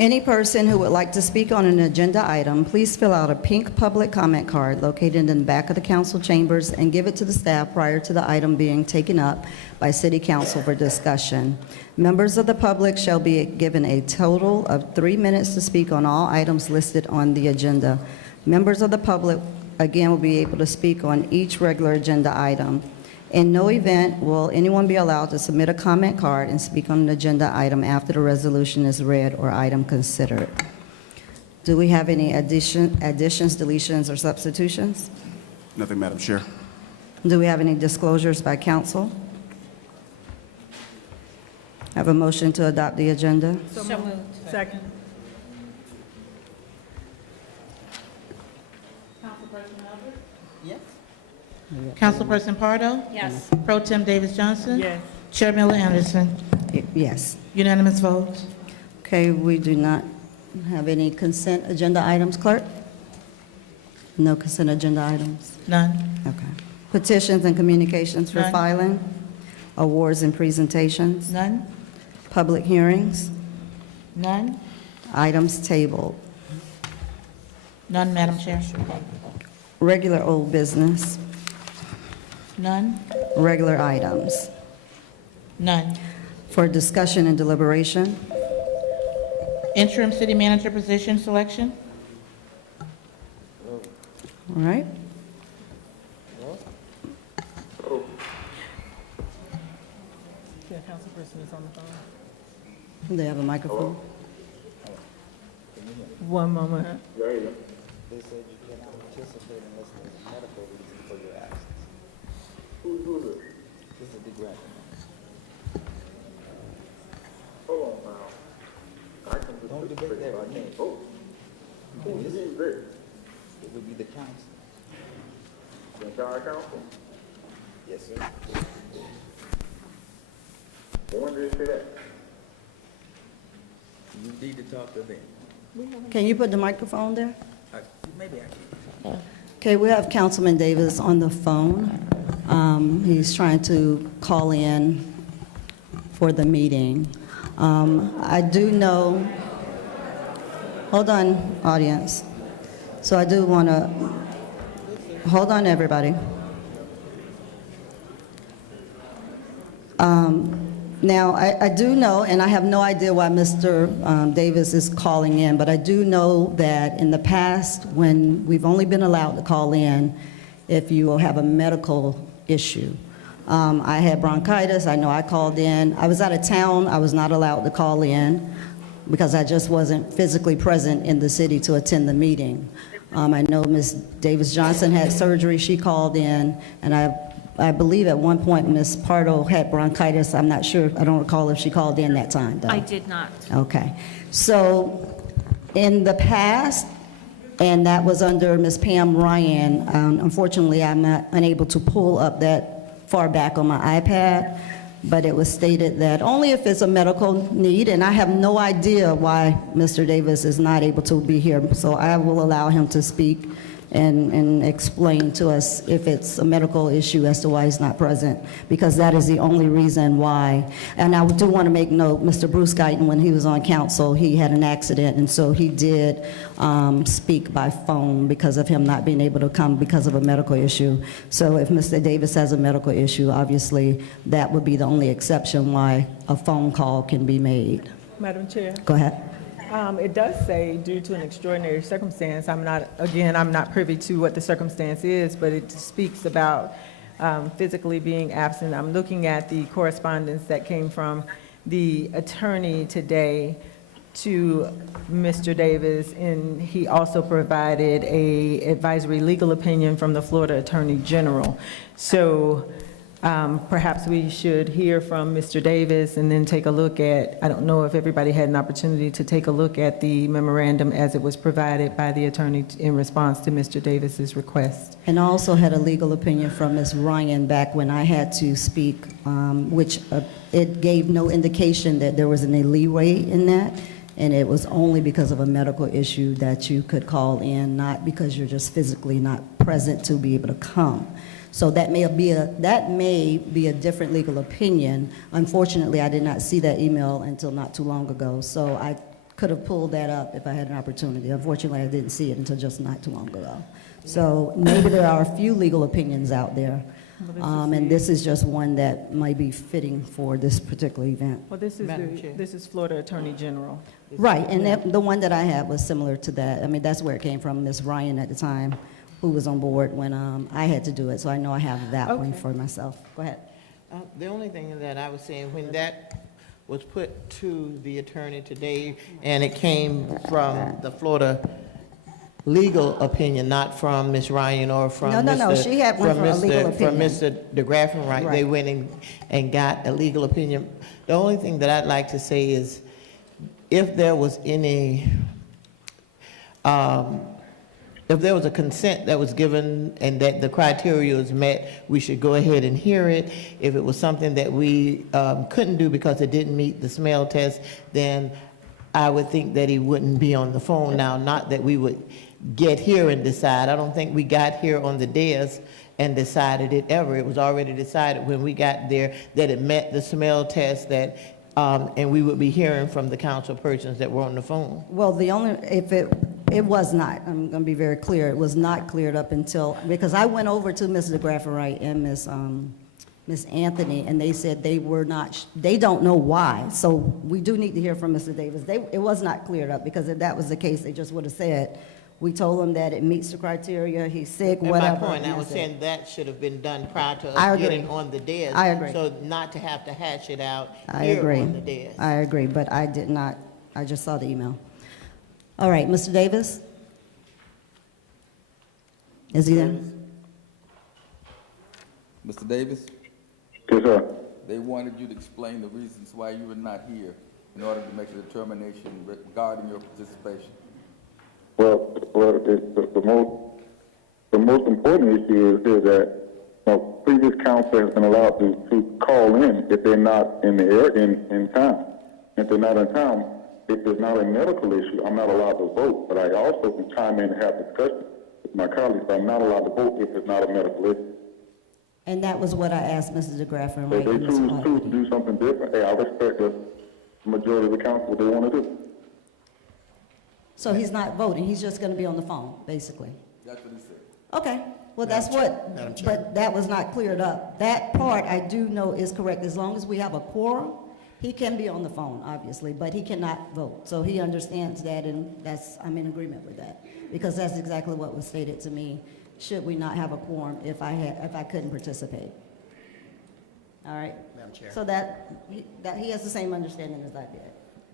Any person who would like to speak on an agenda item, please fill out a pink public comment card located in the back of the council chambers and give it to the staff prior to the item being taken up by City Council for discussion. Members of the public shall be given a total of 3 minutes to speak on all items listed on the agenda. Members of the public, again, will be able to speak on each regular agenda item. In no event will anyone be allowed to submit a comment card and speak on an agenda item after the resolution is read or item considered. Do we have any additions, deletions, or substitutions? Nothing, Madam Chair. Do we have any disclosures by council? Have a motion to adopt the agenda? So moved. Second. Councilperson Pardo? Yes. Pro Tem Davis Johnson? Yes. Chair Miller Anderson? Yes. Unanimous vote. Okay, we do not have any consent agenda items, clerk? No consent agenda items? None. Okay. Petitions and communications for None. filing? Awards and presentations? None. Public hearings? None. Items tabled. None, Madam Chair. Regular old business? None. Regular items? None. For discussion and deliberation? Interim city manager position selection? All right. Yeah, councilperson is on the phone. Do they have a microphone? One moment. They said you cannot participate unless there's a medical reason for your absence. Who is it? This is a big record. Hold on now. I can Don't debate that with me. Oh, who's this? It would be the council. The entire council? Yes, sir. When did they say that? You need to talk to them. Can you put the microphone there? Maybe I can. Okay, we have Councilman Davis on the phone. He's trying to call in for the meeting. I do know, hold on, audience. So I do want to, hold on, everybody. Now, I do know, and I have no idea why Mr. Davis is calling in, but I do know that in the past, when we've only been allowed to call in if you have a medical issue. I had bronchitis. I know I called in. I was out of town. I was not allowed to call in because I just wasn't physically present in the city to attend the meeting. I know Ms. Davis Johnson had surgery. She called in, and I believe at one point Ms. Pardo had bronchitis. I'm not sure. I don't recall if she called in that time, though. I did not. Okay. So in the past, and that was under Ms. Pam Ryan, unfortunately, I'm not unable to pull up that far back on my iPad, but it was stated that only if it's a medical need, and I have no idea why Mr. Davis is not able to be here, so I will allow him to speak and explain to us if it's a medical issue as to why he's not present, because that is the only reason why. And I do want to make note, Mr. Bruce Guyton, when he was on council, he had an accident, and so he did speak by phone because of him not being able to come because of a medical issue. So if Mr. Davis has a medical issue, obviously that would be the only exception why a phone call can be made. Madam Chair, Go ahead. it does say due to an extraordinary circumstance. I'm not privy to what the circumstance is, but it speaks about physically being absent. I'm looking at the correspondence that came from the attorney today to Mr. Davis, and he also provided a advisory legal opinion from the Florida Attorney General. So perhaps we should hear from Mr. Davis and then take a look at, I don't know if everybody had an opportunity to take a look at the memorandum as it was provided by the attorney in response to Mr. Davis's request. And I also had a legal opinion from Ms. Ryan back when I had to speak, which it gave no indication that there was any leeway in that, and it was only because of a medical issue that you could call in, not because you're just physically not present to be able to come. So that may be a different legal opinion. Unfortunately, I did not see that email until not too long ago. So I could have pulled that up if I had an opportunity. Unfortunately, I didn't see it until just not too long ago. So maybe there are a few legal opinions out there, and this is just one that might be fitting for this particular event. Well, this is, Madam Chair. this is Florida Attorney General. Right, and the one that I had was similar to that. I mean, that's where it came from, Ms. Ryan at the time, who was on board when I had to do it, so I know I have that one Okay. for myself. Go ahead. The only thing that I was saying, when that was put to the attorney today, and it came from the Florida legal opinion, not from Ms. Ryan or from No, no, Mr. she had one from a legal From opinion. Mr. DeGraffenreich, they Right. went and got a legal opinion. The only thing that I'd like to say is, if there was any, if there was a consent that was given and that the criteria was met, we should go ahead and hear it. If it was something that we couldn't do because it didn't meet the smell test, then I would think that he wouldn't be on the phone now, not that we would get here and decide. I don't think we got here on the dais and decided it ever. It was already decided when we got there that it met the smell test, that, and we would be hearing from the council persons that were on the phone. Well, the only, if it was not, I'm going to be very clear, it was not cleared up until, because I went over to Ms. DeGraffenreich and Ms. Anthony, and they said they were not, they don't know why. So we do need to hear from Mr. Davis. It was not cleared up, because if that was the case, they just would have said, we told him that it meets the criteria, he's sick, And whatever. my point, I and was that's it. saying that should have been done prior to I us agree. getting on the dais. I agree. So not to have to hash it out I here agree. on the dais. I agree, but I did not, I just saw the email. All right, Mr. Davis? Is he there? Mr. Davis, Yes, sir. they wanted you to explain the reasons why you were not here in order to make a determination regarding your participation. Well, the most important issue is that previous council has been allowed to call in if they're not in the air in town. If they're not in town, if there's not a medical issue, I'm not allowed to vote. But I also can chime in and have discussion with my colleagues. I'm not allowed to vote if it's not a medical issue. And that was what I asked Mrs. DeGraffenreich. So if they and Ms. choose White. to do something different, hey, I respect the majority of the council, what they want to do. So he's not voting, he's just going to be on the phone, basically? That's what he said. Okay, well, that's what, Madam Chair. but that was not cleared up. That part I do know is correct. As long as we have a quorum, he can be on the phone, obviously, but he cannot vote. So he understands that, and I'm in agreement with that, because that's exactly what was stated to me. Should we not have a quorum if I couldn't participate? All right? Madam Chair. So that he has the same understanding as I did.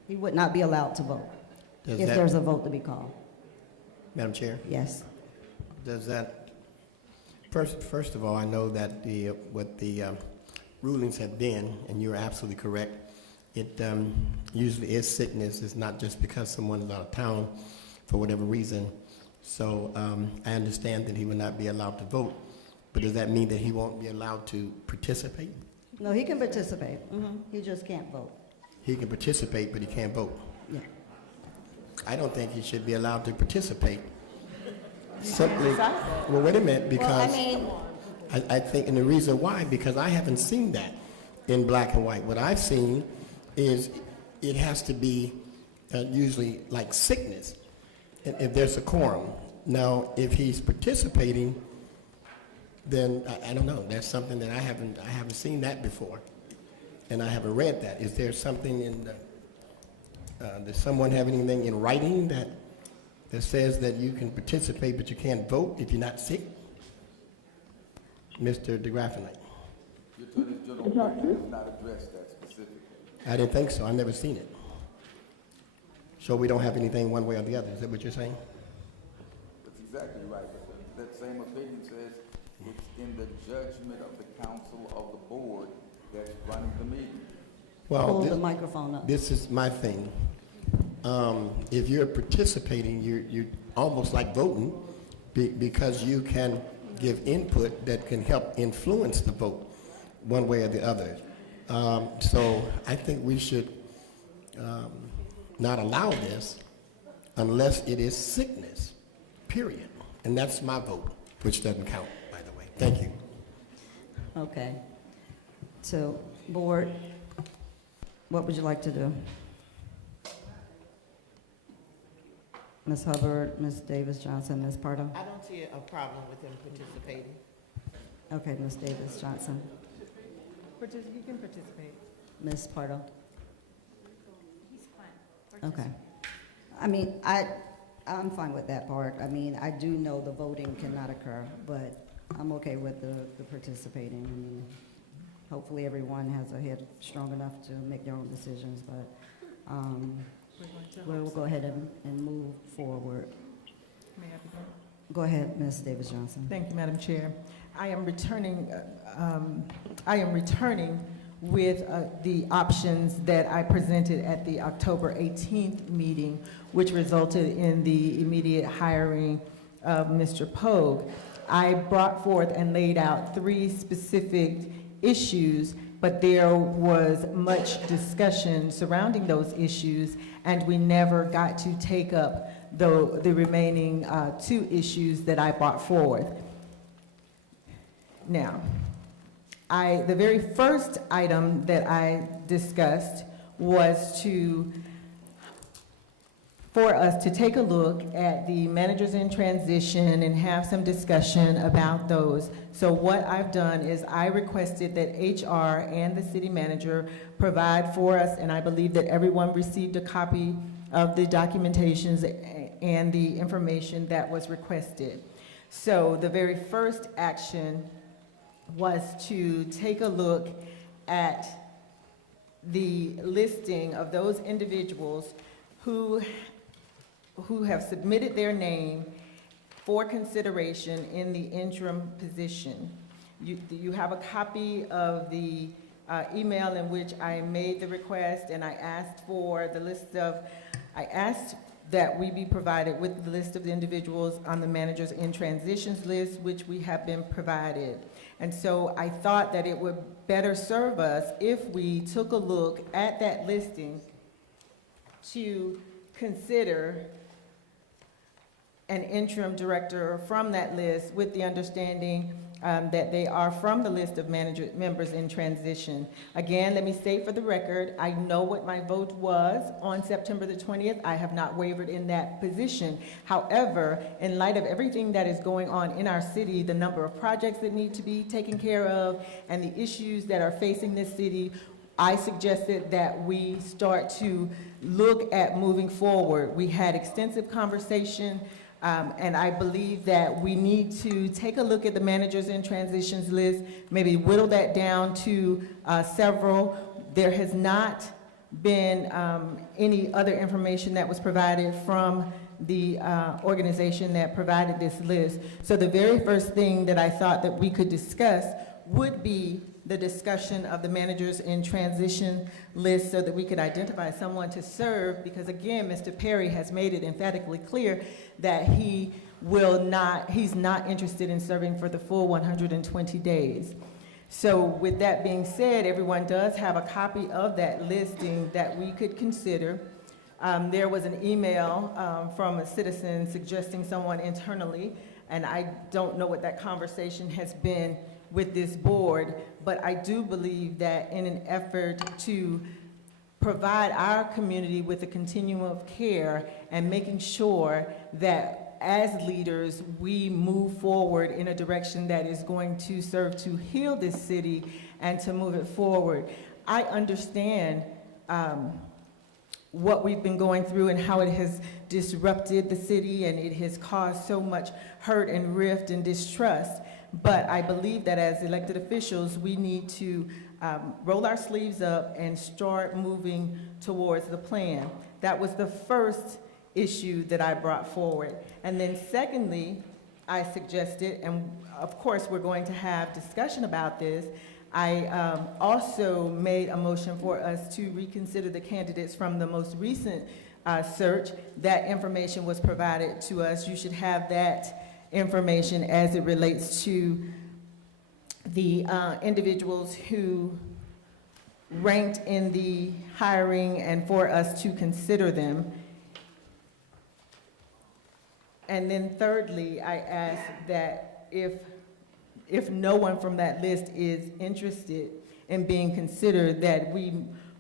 He would not be allowed to vote Does if that- there's a vote to be called. Madam Chair, Yes. does that, first of all, I know that what the rulings have been, and you're absolutely correct, it usually is sickness. It's not just because someone is out of town for whatever reason. So I understand that he will not be allowed to vote, but does that mean that he won't be allowed to participate? No, he can participate. He just can't vote. He can participate, but he can't vote. Yeah. I don't think he should be allowed to participate. Simply, well, wait a minute, Well, I because mean, I think, and the reason why, because I haven't seen that in black and white. What I've seen is it has to be usually like sickness, if there's a quorum. Now, if he's participating, then I don't know. That's something that I haven't seen that before, and I haven't read that. Is there something in the, does someone have anything in writing that says that you can participate but you can't vote if you're not sick? Mr. DeGraffenreich. Your Attorney General has not addressed that specifically. I didn't think so. I've never seen it. So we don't have anything one way or the other. Is that what you're saying? That's exactly right, but that same opinion says it's in the judgment of the council of the board that's running the meeting. Well, hold the microphone up. this is my thing. If you're participating, you're almost like voting because you can give input that can help influence the vote one way or the other. So I think we should not allow this unless it is sickness, period. And that's my vote, which doesn't count, by the way. Thank you. Okay. So, board, what would you like to do? Ms. Hubbard, Ms. Davis Johnson, Ms. Pardo? I don't see a problem with him participating. Okay, Ms. Davis Johnson. He can participate. Ms. Pardo? Okay. I mean, I'm fine with that part. I mean, I do know the voting cannot occur, but I'm okay with the participating. I mean, hopefully everyone has a head strong enough to make their own decisions, but we'll go ahead and move forward. May I begin? Go ahead, Ms. Davis Johnson. Thank you, Madam Chair. I am returning with the options that I presented at the October 18th meeting, which resulted in the immediate hiring of Mr. Pogue. I brought forth and laid out 3 specific issues, but there was much discussion surrounding those issues, and we never got to take up the remaining 2 issues that I brought forth. Now, the very first item that I discussed was for us to take a look at the managers in transition and have some discussion about those. So what I've done is I requested that HR and the city manager provide for us, and I believe that everyone received a copy of the documentations and the information that was requested. So the very first action was to take a look at the listing of those individuals who have submitted their name for consideration in the interim position. You have a copy of the email in which I made the request, and I asked for the list of, I asked that we be provided with the list of the individuals on the managers in transitions list, which we have been provided. And so I thought that it would better serve us if we took a look at that listing to consider an interim director from that list, with the understanding that they are from the list of members in transition. Again, let me state for the record, I know what my vote was on September the 20th. I have not wavered in that position. However, in light of everything that is going on in our city, the number of projects that need to be taken care of, and the issues that are facing this city, I suggested that we start to look at moving forward. We had extensive conversation, and I believe that we need to take a look at the managers in transitions list, maybe whittle that down to several. There has not been any other information that was provided from the organization that provided this list. So the very first thing that I thought that we could discuss would be the discussion of the managers in transition list, so that we could identify someone to serve, because again, Mr. Perry has made it emphatically clear that he's not interested in serving for the full 120 days. So with that being said, everyone does have a copy of that listing that we could consider. There was an email from a citizen suggesting someone internally, and I don't know what that conversation has been with this board, but I do believe that in an effort to provide our community with a continuum of care and making sure that as leaders we move forward in a direction that is going to serve to heal this city and to move it forward. I understand what we've been going through and how it has disrupted the city, and it has caused so much hurt and rift and distrust. But I believe that as elected officials, we need to roll our sleeves up and start moving towards the plan. That was the first issue that I brought forward. And then secondly, I suggested, and of course we're going to have discussion about this, I also made a motion for us to reconsider the candidates from the most recent search. That information was provided to us. You should have that information as it relates to the individuals who ranked in the hiring, and for us to consider them. And then thirdly, I asked that if no one from that list is interested in being considered, that we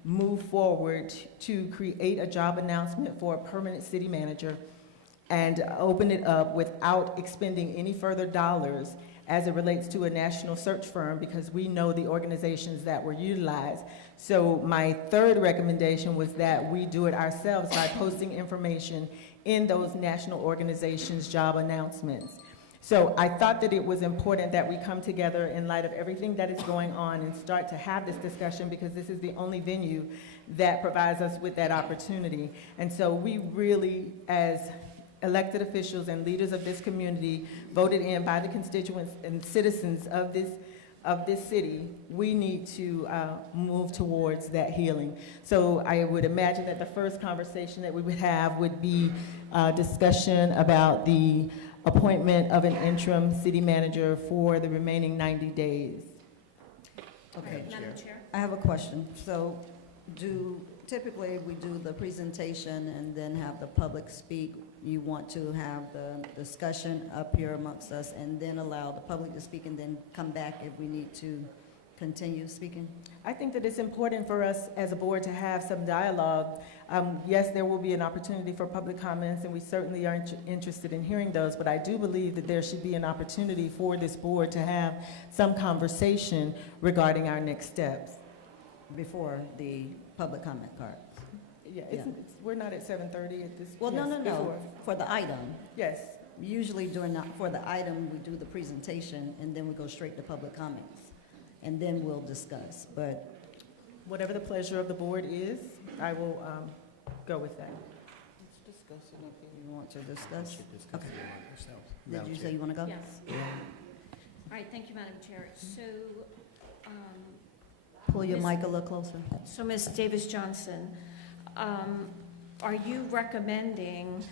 move forward to create a job announcement for a permanent city manager, and open it up without expending any further dollars as it relates to a national search firm, because we know the organizations that were utilized. So my third recommendation was that we do it ourselves by posting information in those national organizations' job announcements. So I thought that it was important that we come together in light of everything that is going on and start to have this discussion, because this is the only venue that provides us with that opportunity. And so we really, as elected officials and leaders of this community, voted in by the constituents and citizens of this city, we need to move towards that healing. So I would imagine that the first conversation that we would have would be discussion about the appointment of an interim city manager for the remaining 90 days. Okay. Madam Chair? I have a question. So typically we do the presentation and then have the public speak. You want to have the discussion up here amongst us and then allow the public to speak and then come back if we need to continue speaking? I think that it's important for us as a board to have some dialogue. Yes, there will be an opportunity for public comments, and we certainly are interested in hearing those, but I do believe that there should be an opportunity for this board to have some conversation regarding our next steps. Before the public comment cards? Yeah, Yeah. we're not at 7:30 at this. Well, no, yes, no, no, before. for the item. Yes, Usually for the item, we do the presentation and then we go straight to public comments. And then we'll discuss, but whatever the pleasure of the board is, I will go with that. you want to discuss? Okay. Did Madam you Chair. say you want to go? Yes. All right, thank you, Madam Chair. So, Pull your Miss- mic a little closer. so Ms. Davis-Johnson, are you recommending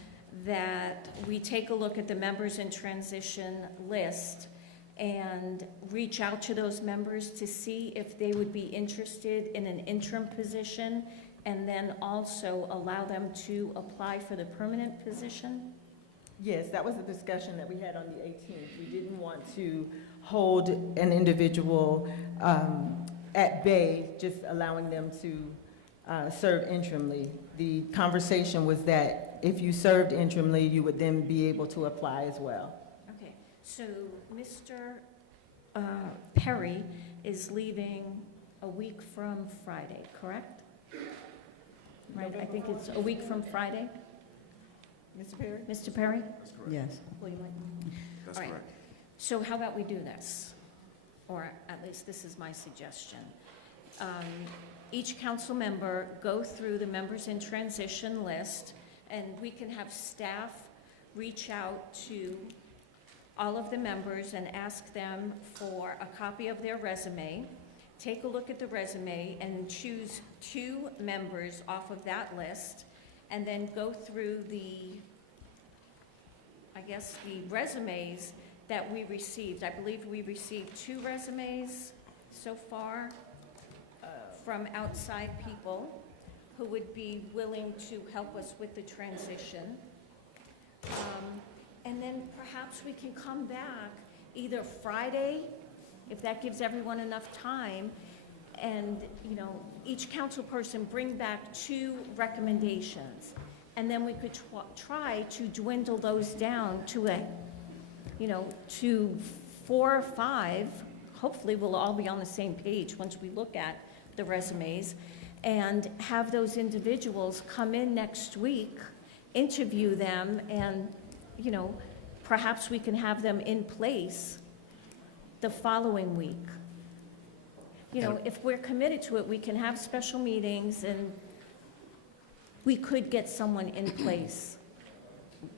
that we take a look at the members in transition list and reach out to those members to see if they would be interested in an interim position, and then also allow them to apply for the permanent position? Yes, that was a discussion that we had on the 18th. We didn't want to hold an individual at bay, just allowing them to serve interimly. The conversation was that if you served interimly, you would then be able to apply as well. Okay, so Mr. Perry is leaving a week from Friday, correct? Right, I think it's a week from Friday, Mr. Perry? Mr. Perry? Yes. Will you like? That's correct. So how about we do this? Or at least this is my suggestion. Each council member go through the members in transition list, and we can have staff reach out to all of the members and ask them for a copy of their resume. Take a look at the resume and choose 2 members off of that list, and then go through the resumes that we received. I believe we received 2 resumes so far from outside people who would be willing to help us with the transition. And then perhaps we can come back either Friday, if that gives everyone enough time, and, each council person bring back 2 recommendations. And then we could try to dwindle those down to to 4 or 5. Hopefully, we'll all be on the same page once we look at the resumes, and have those individuals come in next week, interview them, and, perhaps we can have them in place the following week. If we're committed to it, we can have special meetings, and we could get someone in place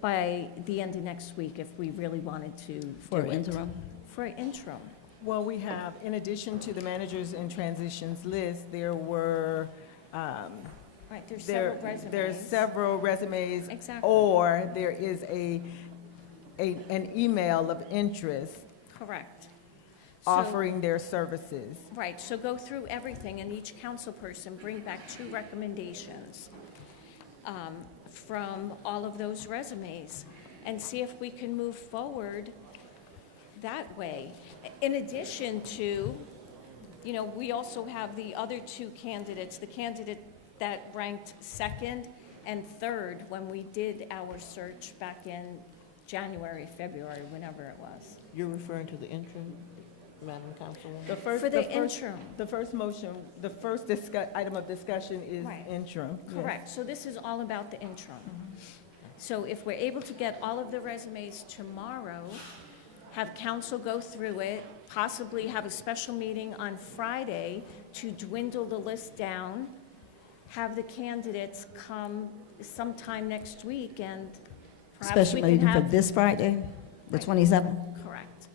by the end of next week if we really wanted to For do it. interim? For interim. Well, we have, in addition to the managers in transitions list, there were, Right, there's several resumes. there's several resumes. Exactly. Or there is an email of interest Correct. So- offering their services. Right, so go through everything, and each council person bring back 2 recommendations from all of those resumes, and see if we can move forward that way. In addition to, we also have the other 2 candidates, the candidate that ranked second And third, when we did our search back in January, February, whenever it was. You're referring to the interim, Madam Councilwoman? The first, For the interim. The first motion, the first item of discussion is Right. interim. yes. Correct, so this is all about the interim. So if we're able to get all of the resumes tomorrow, have council go through it, possibly have a special meeting on Friday to dwindle the list down, have the candidates come sometime next week, and perhaps Special we can meeting for have... this Friday, the Right. 27th? Correct.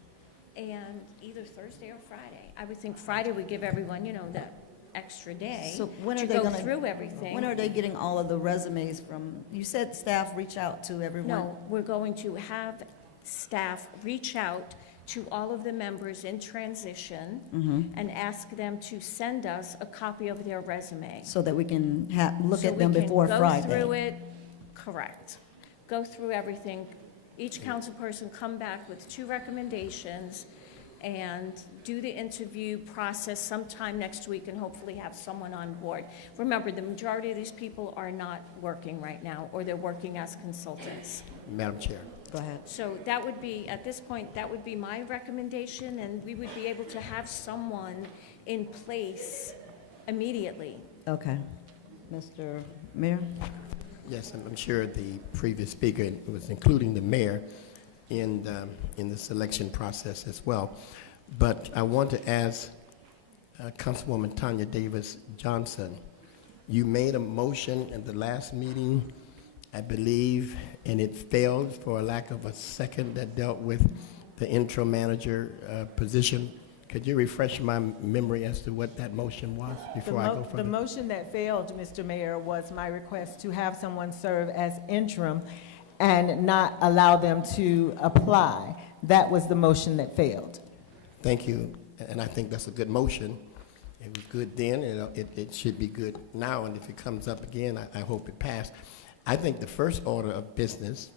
And either Thursday or Friday. I would think Friday would give everyone, that extra day So when are to they go gonna- through everything. When are they getting all of the resumes from, you said staff reach out to everyone? No, we're going to have staff reach out to all of the members in transition and ask them to send us a copy of their resume. So that we can look So at them we can before Friday? Go through it, correct. Go through everything. Each council person come back with 2 recommendations and do the interview process sometime next week and hopefully have someone on board. Remember, the majority of these people are not working right now, or they're working as consultants. Madam Chair. Go ahead. So that would be, at this point, that would be my recommendation, and we would be able to have someone in place immediately. Okay. Mr. Mayor? Yes, I'm sure the previous speaker was including the mayor in the selection process as well. But I want to ask Councilwoman Tanya Davis Johnson, you made a motion at the last meeting, I believe, and it failed for a lack of a second that dealt with the interim manager position. Could you refresh my memory as to what that motion was before I go The further? motion that failed, Mr. Mayor, was my request to have someone serve as interim and not allow them to apply. That was the motion that failed. Thank you, and I think that's a good motion. It was good then, and it should be good now, and if it comes up again, I hope it passed. I think the first order of business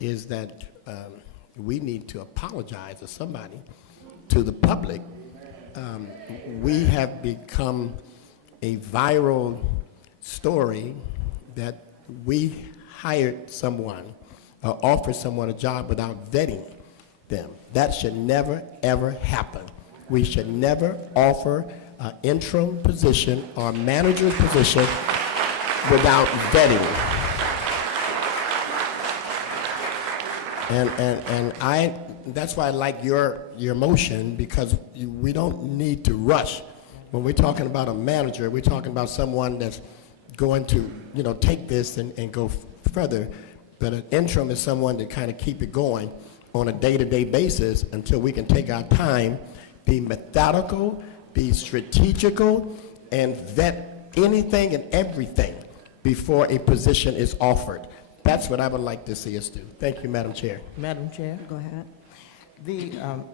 is that we need to apologize to somebody, to the public. We have become a viral story that we hired someone or offered someone a job without vetting them. That should never, ever happen. We should never offer an interim position or manager position without vetting. And that's why I like your motion, because we don't need to rush. When we're talking about a manager, we're talking about someone that's going to, take this and go further. But an interim is someone to kind of keep it going on a day-to-day basis until we can take our time, be methodical, be strategical, and vet anything and everything before a position is offered. That's what I would like to see us do. Thank you, Madam Chair. Madam Chair? Go ahead.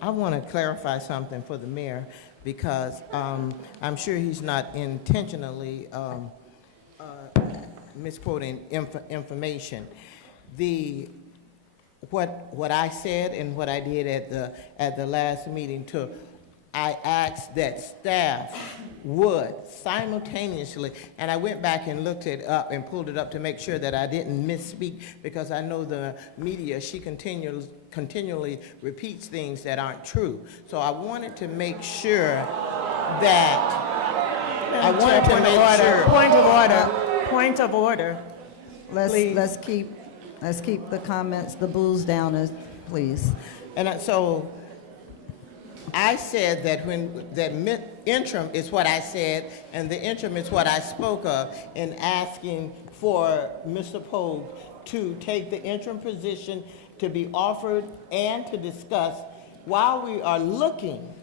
I want to clarify something for the mayor, because I'm sure he's not intentionally misquoting information. What I said and what I did at the last meeting too, I asked that staff would simultaneously, and I went back and looked it up and pulled it up to make sure that I didn't misspeak, because I know the media, she continually repeats things that aren't true. So I wanted to make sure that, Point of order. Please. Let's keep the comments, the boos down, please. and so I said that interim is what I said, and the interim is what I spoke of in asking for Mr. Pogue to take the interim position to be offered and to discuss while we are looking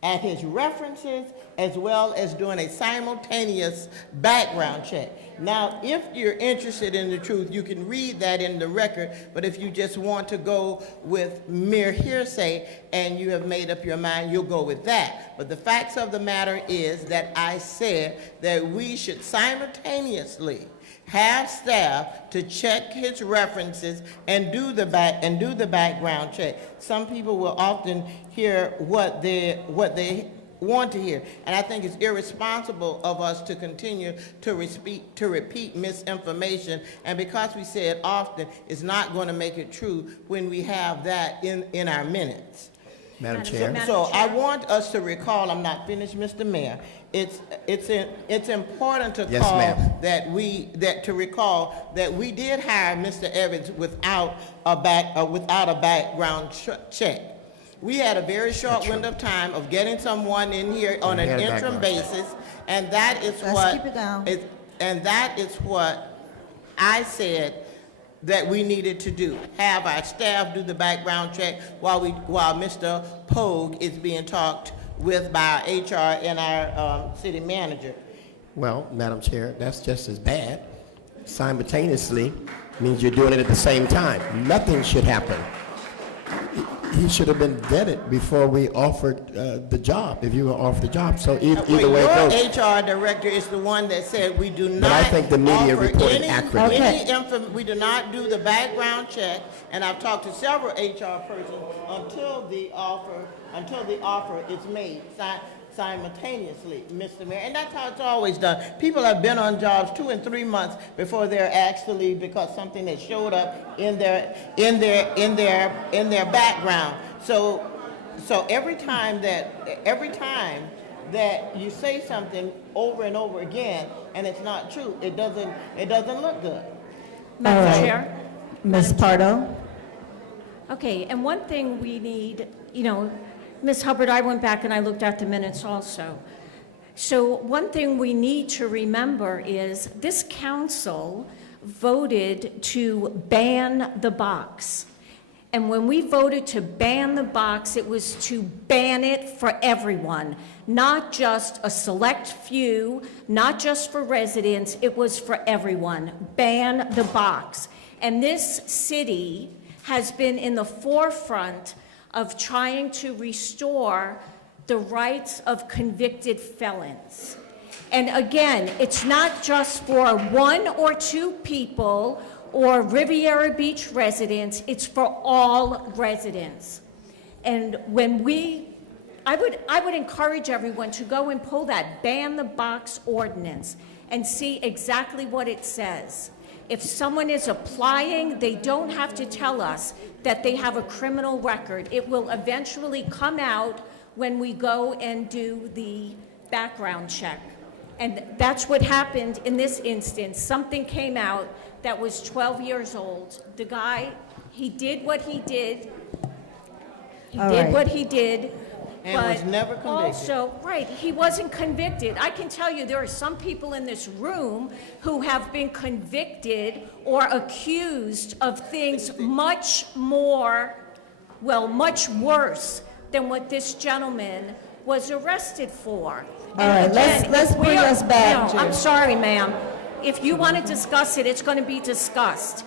at his references, as well as doing a simultaneous background check. Now, if you're interested in the truth, you can read that in the record, but if you just want to go with mere hearsay and you have made up your mind, you'll go with that. But the facts of the matter is that I said that we should simultaneously have staff to check his references and do the background check. Some people will often hear what they want to hear. And I think it's irresponsible of us to continue to repeat misinformation, and because we say it often, it's not going to make it true when we have that in our minutes. Madam Chair. So I want us to recall, I'm not finished, Mr. Mayor, it's important to Yes, ma'am. to recall that we did hire Mr. Evans without a background check. We had a very short window of time of getting someone in here on an had a interim background check. basis, and that is Let's what keep it down. and that is what I said that we needed to do. Have our staff do the background check while Mr. Pogue is being talked with by our HR and our city manager. Well, Madam Chair, that's just as bad. Simultaneously means you're doing it at the same time. Nothing should happen. He should have been vetted before we offered the job, if you were offered the job. So either way it goes. Your HR director is the one that said we do not But I think the media offer reported accurately. we do not do the background check, and I've talked to several HR persons until the offer is made simultaneously, Mr. Mayor, and that's how it's always done. People have been on jobs 2 and 3 months before they're asked to leave because something has showed up in their background. So every time that you say something over and over again and it's not true, it doesn't look good. Madam right. Chair? Ms. Pardo? Okay, and one thing we need, Ms. Hubbard, I went back and I looked at the minutes also. So one thing we need to remember is this council voted to ban the box. And when we voted to ban the box, it was to ban it for everyone, not just a select few, not just for residents, it was for everyone. Ban the box. And this city has been in the forefront of trying to restore the rights of convicted felons. And again, it's not just for 1 or 2 people or Riviera Beach residents, it's for all residents. And I would encourage everyone to go and pull that ban the box ordinance and see exactly what it says. If someone is applying, they don't have to tell us that they have a criminal record. It will eventually come out when we go and do the background check. And that's what happened in this instance. Something came out that was 12 years old. The guy, he did what he did. He All did right. what he did. And but was never convicted. Also, right, he wasn't convicted. I can tell you there are some people in this room who have been convicted or accused of things much more, much worse than what this gentleman was arrested for. All right, let's if we bring are- us back No, I'm sorry, ma'am. If you want to discuss it, it's going to be discussed.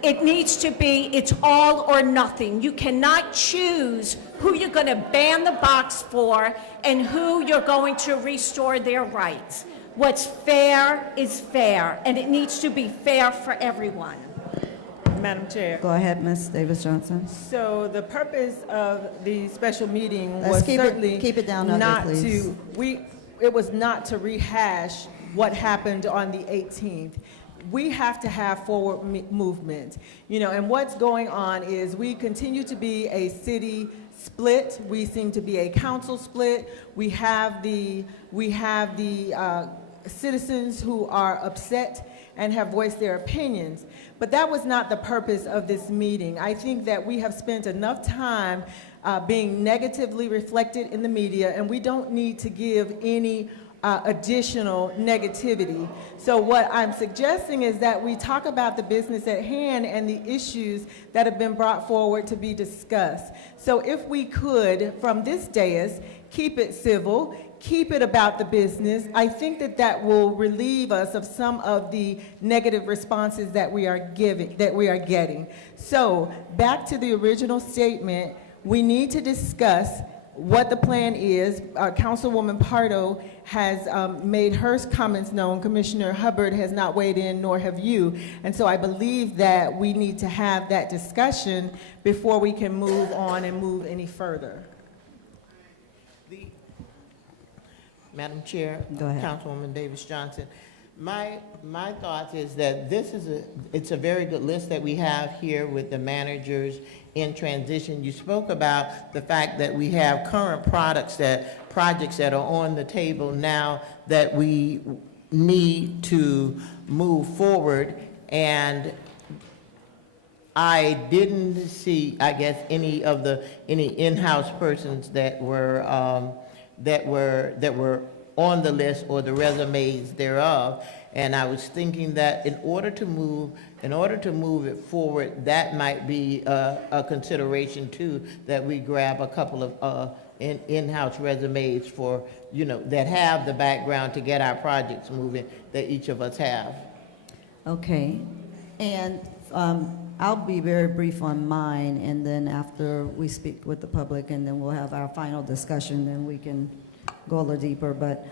It needs to be, it's all or nothing. You cannot choose who you're going to ban the box for and who you're going to restore their rights. What's fair is fair, and it needs to be fair for everyone. Madam Chair. Go ahead, Ms. Davis-Johnson. So the purpose of the special meeting Let's was keep it- certainly keep it down under, not please. it was not to rehash what happened on the 18th. We have to have forward movement, and what's going on is we continue to be a city split. We seem to be a council split. We have the citizens who are upset and have voiced their opinions. But that was not the purpose of this meeting. I think that we have spent enough time being negatively reflected in the media, and we don't need to give any additional negativity. So what I'm suggesting is that we talk about the business at hand and the issues that have been brought forward to be discussed. So if we could, from this dais, keep it civil, keep it about the business, I think that will relieve us of some of the negative responses that we are getting. So back to the original statement, we need to discuss what the plan is. Councilwoman Pardo has made her comments known. Commissioner Hubbard has not weighed in, nor have you. And so I believe that we need to have that discussion before we can move on and move any further. Madam Chair. Go ahead. Councilwoman Davis Johnson. My thoughts is that it's a very good list that we have here with the managers in transition. You spoke about the fact that we have current projects that are on the table now that we need to move forward, and I didn't see, I guess, any in-house persons that were on the list or the resumes thereof. And I was thinking that in order to move it forward, that might be a consideration too, that we grab a couple of in-house resumes for, that have the background to get our projects moving that each of us have. Okay, and I'll be very brief on mine, and then after we speak with the public, and then we'll have our final discussion, then we can go a little deeper. But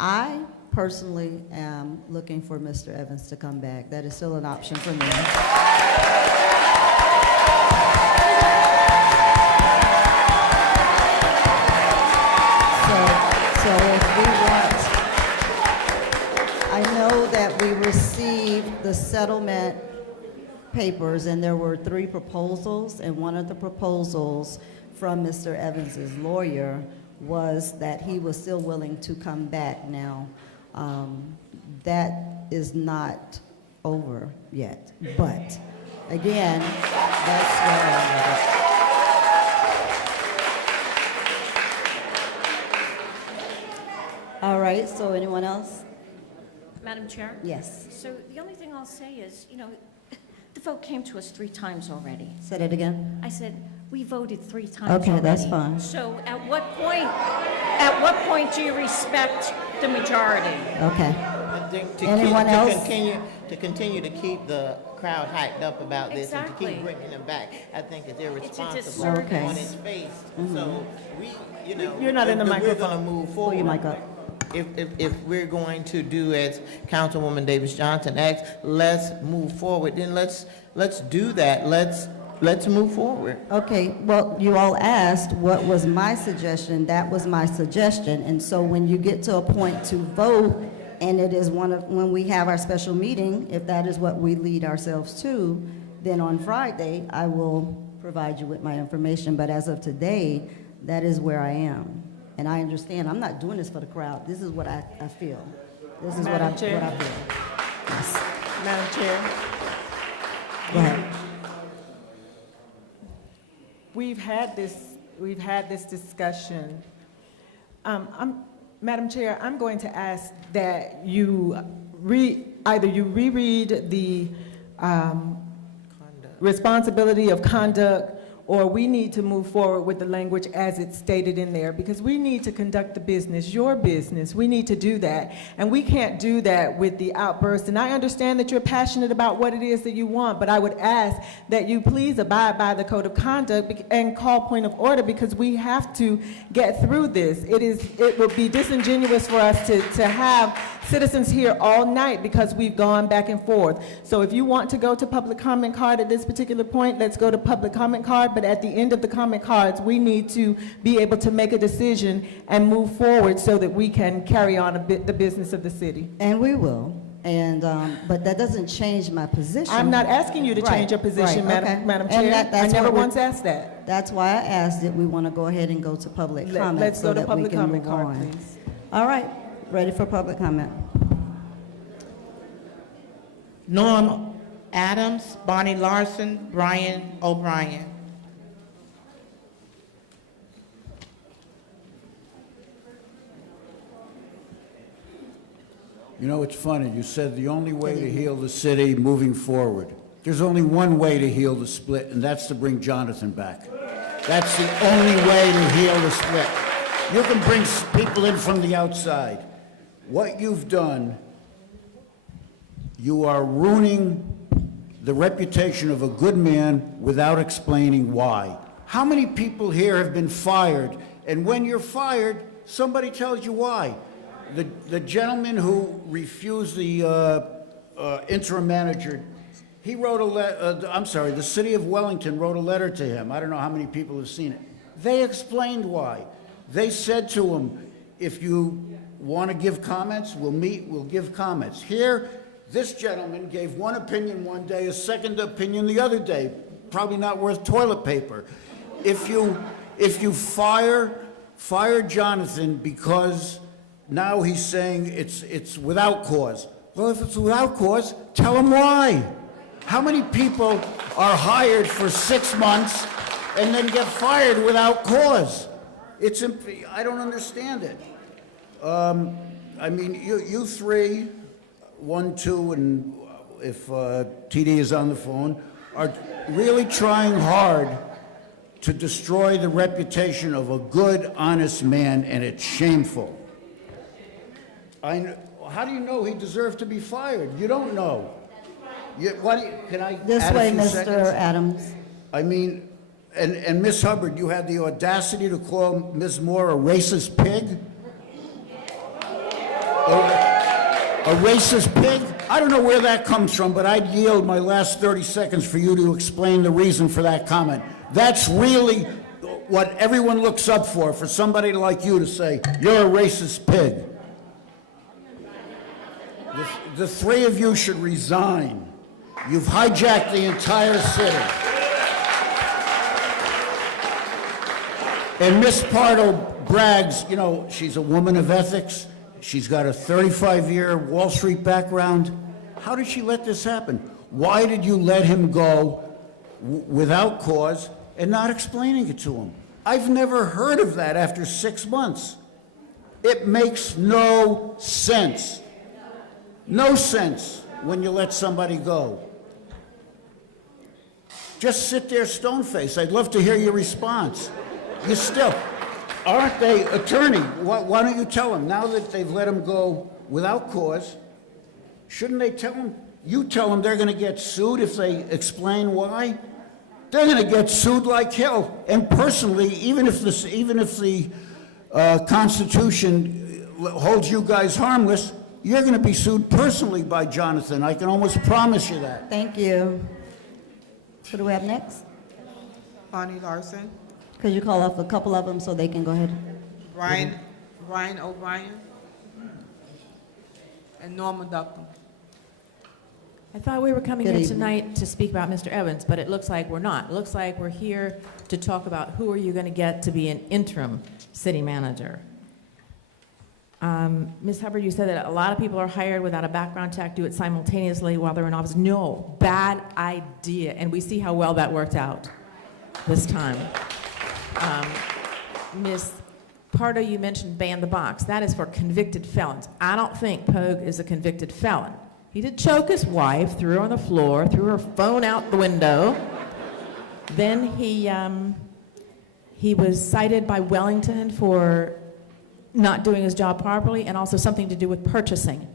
I personally am looking for Mr. Evans to come back. That is still an option for me. So if we want, I know that we received the settlement papers, and there were 3 proposals, and one of the proposals from Mr. Evans's lawyer was that he was still willing to come back. Now, that is not over yet, but again, that's where I'm at. All right, so anyone else? Madam Chair? Yes. So the only thing I'll say is, the vote came to us 3 times already. Say that again? I said, we voted 3 times already. Okay, that's fine. So at what point do you respect the majority? Okay. I think Anyone else? To continue to keep the crowd hyped up about this and to Exactly. keep bringing them back, I think it's irresponsible disservice. Okay. on its face. So we, You're not in the if we're microphone. gonna move Pull your forward. mic up. If we're going to do as Councilwoman Davis Johnson asked, let's move forward, then let's do that. Let's move forward. Okay, well, you all asked what was my suggestion. That was my suggestion. And so when you get to a point to vote, and it is when we have our special meeting, if that is what we lead ourselves to, then on Friday, I will provide you with my information. But as of today, that is where I am. And I understand, I'm not doing this for the crowd. This is what I feel. This is what I Madam Chair? feel. Yes. Madam Chair, Go ahead. we've had this discussion. Madam Chair, I'm going to ask that you either you reread the responsibility of conduct, or we need to move forward with the language as it's stated in there, because we need to conduct the business, your business. We need to do that, and we can't do that with the outburst. And I understand that you're passionate about what it is that you want, but I would ask that you please abide by the code of conduct and call point of order, because we have to get through this. It would be disingenuous for us to have citizens here all night because we've gone back and forth. So if you want to go to public comment card at this particular point, let's go to public comment card. But at the end of the comment cards, we need to be able to make a decision and move forward so that we can carry on the business of the city. And we will. And, but that doesn't change my position. I'm not asking you to Right, change your position, right, okay. Madam And Chair. I that's never what we're- once asked that. That's why I asked that we want to go ahead and go to public comment. Let's so go to that we public can comment move card, on. please. All right, ready for public comment. Norm Adams, Bonnie Larson, Brian O'Brien. You know, it's funny, you said the only way to heal the city moving forward. There's only one way to heal the split, and that's to bring Jonathan back. That's the only way to heal the split. You can bring people in from the outside. What you've done, you are ruining the reputation of a good man without explaining why. How many people here have been fired, and when you're fired, somebody tells you why? The gentleman who refused the interim manager, he wrote a letter, I'm sorry, the city of Wellington wrote a letter to him. I don't know how many people have seen it. They explained why. They said to him, if you want to give comments, we'll meet, we'll give comments. Here, this gentleman gave one opinion one day, a second opinion the other day, probably not worth toilet paper. If you fire Jonathan because now he's saying it's without cause. Well, if it's without cause, tell him why. How many people are hired for 6 months and then get fired without cause? I don't understand it. I mean, you three, 1, 2, and if TD is on the phone, are really trying hard to destroy the reputation of a good, honest man, and it's shameful. How do you know he deserved to be fired? You don't know. Can I This add a way, few Mr. seconds? Adams. I mean, and Ms. Hubbard, you had the audacity to call Ms. Moore a racist pig? A racist pig? I don't know where that comes from, but I'd yield my last 30 seconds for you to explain the reason for that comment. That's really what everyone looks up for somebody like you to say, you're a racist pig. The three of you should resign. You've hijacked the entire city. And Miss Pardo brags, you know, she's a woman of ethics. She's got a 35-year Wall Street background. How did she let this happen? Why did you let him go without cause and not explaining it to him? I've never heard of that after 6 months. It makes no sense. No sense when you let somebody go. Just sit there stone-faced. I'd love to hear your response. You still, aren't they, attorney, why don't you tell them, now that they've let him go without cause, shouldn't they tell him? You tell them they're going to get sued if they explain why? They're going to get sued like hell. And personally, even if the Constitution holds you guys harmless, you're going to be sued personally by Jonathan. I can almost promise you that. Thank you. Who do we have next? Bonnie Larson, Could you call off a couple of them so they can go ahead? Ryan O'Brien, and Norma Duckham. I thought we were coming Good in evening. tonight to speak about Mr. Evans, but it looks like we're not. It looks like we're here to talk about who are you going to get to be an interim city manager. Ms. Hubbard, you said that a lot of people are hired without a background check, do it simultaneously while they're in office. No, bad idea, and we see how well that worked out this time. Ms. Pardo, you mentioned ban the box. That is for convicted felons. I don't think Pogue is a convicted felon. He did choke his wife, threw her on the floor, threw her phone out the window. Then he was cited by Wellington for not doing his job properly, and also something to do with purchasing.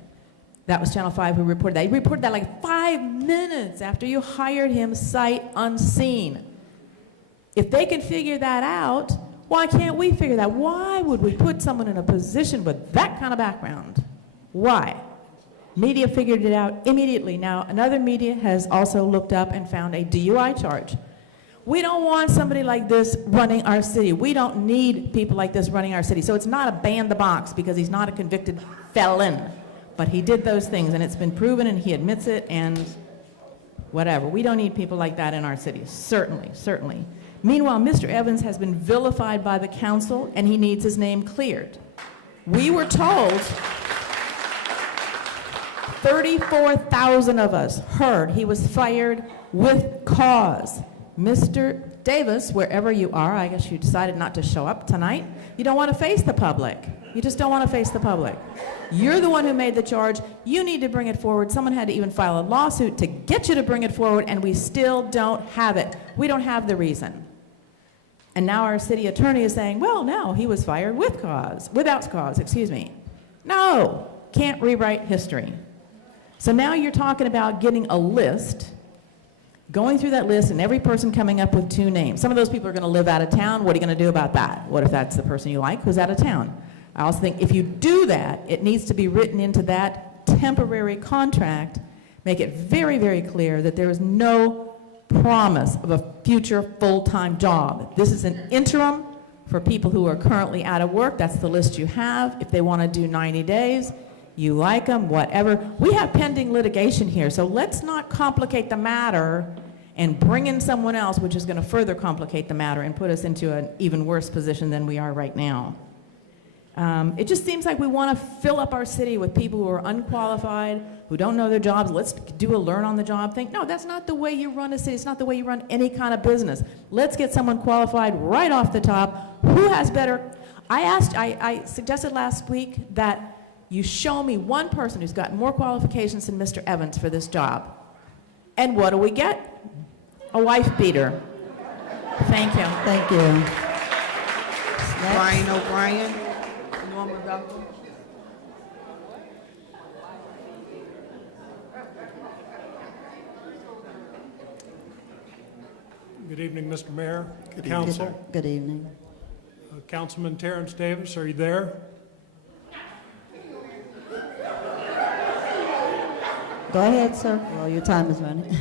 That was Channel 5 who reported that. He reported that like 5 minutes after you hired him sight unseen. If they can figure that out, why can't we figure that? Why would we put someone in a position with that kind of background? Why? Media figured it out immediately. Now, another media has also looked up and found a DUI charge. We don't want somebody like this running our city. We don't need people like this running our city. So it's not a ban the box because he's not a convicted felon. But he did those things, and it's been proven, and he admits it, and whatever. We don't need people like that in our city. Certainly, certainly. Meanwhile, Mr. Evans has been vilified by the council, and he needs his name cleared. We were told, 34,000 of us heard he was fired with cause. Mr. Davis, wherever you are, I guess you decided not to show up tonight. You don't want to face the public. You just don't want to face the public. You're the one who made the charge. You need to bring it forward. Someone had to even file a lawsuit to get you to bring it forward, and we still don't have it. We don't have the reason. And now our city attorney is saying, well, no, he was fired with cause, without cause, excuse me. No, can't rewrite history. So now you're talking about getting a list, going through that list, and every person coming up with 2 names. Some of those people are going to live out of town. What are you going to do about that? What if that's the person you like who's out of town? I also think if you do that, it needs to be written into that temporary contract, make it very, very clear that there is no promise of a future full-time job. This is an interim For people who are currently out of work, that's the list you have. If they want to do 90 days, you like them, whatever. We have pending litigation here, so let's not complicate the matter and bring in someone else, which is going to further complicate the matter and put us into an even worse position than we are right now. It just seems like we want to fill up our city with people who are unqualified, who don't know their jobs. Let's do a learn-on-the-job thing. No, that's not the way you run a city. It's not the way you run any kind of business. Let's get someone qualified right off the top. Who has better? I suggested last week that you show me one person who's got more qualifications than Mr. Evans for this job. And what do we get? A wife beater. Thank you. Thank you. Brian O'Brien, Norma Duncan. Good evening, Mr. Mayor, Good Council. Good evening. Councilman Terrence Davis, are you there? Go ahead, sir. Well, your time is running.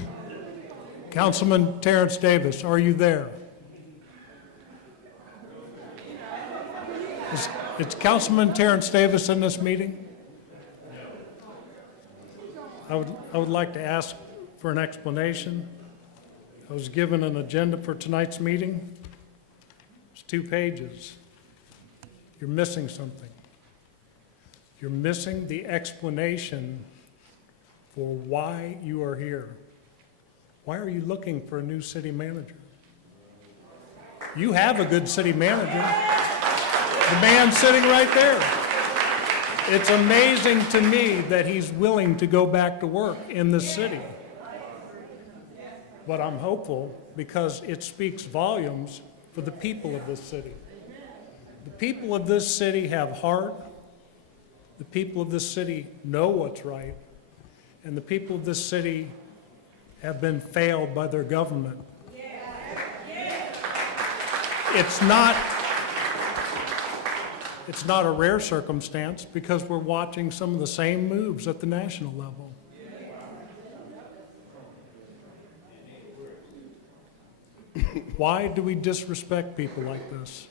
Councilman Terrence Davis, are you there? Is Councilman Terrence Davis in this meeting? I would like to ask for an explanation. I was given an agenda for tonight's meeting. It's 2 pages. You're missing something. You're missing the explanation for why you are here. Why are you looking for a new city manager? You have a good city manager. The man sitting right there. It's amazing to me that he's willing to go back to work in this city. But I'm hopeful because it speaks volumes for the people of this city. The people of this city have heart. The people of this city know what's right. And the people of this city have been failed by their government. It's not a rare circumstance because we're watching some of the same moves at the national level. Why do we disrespect people like this?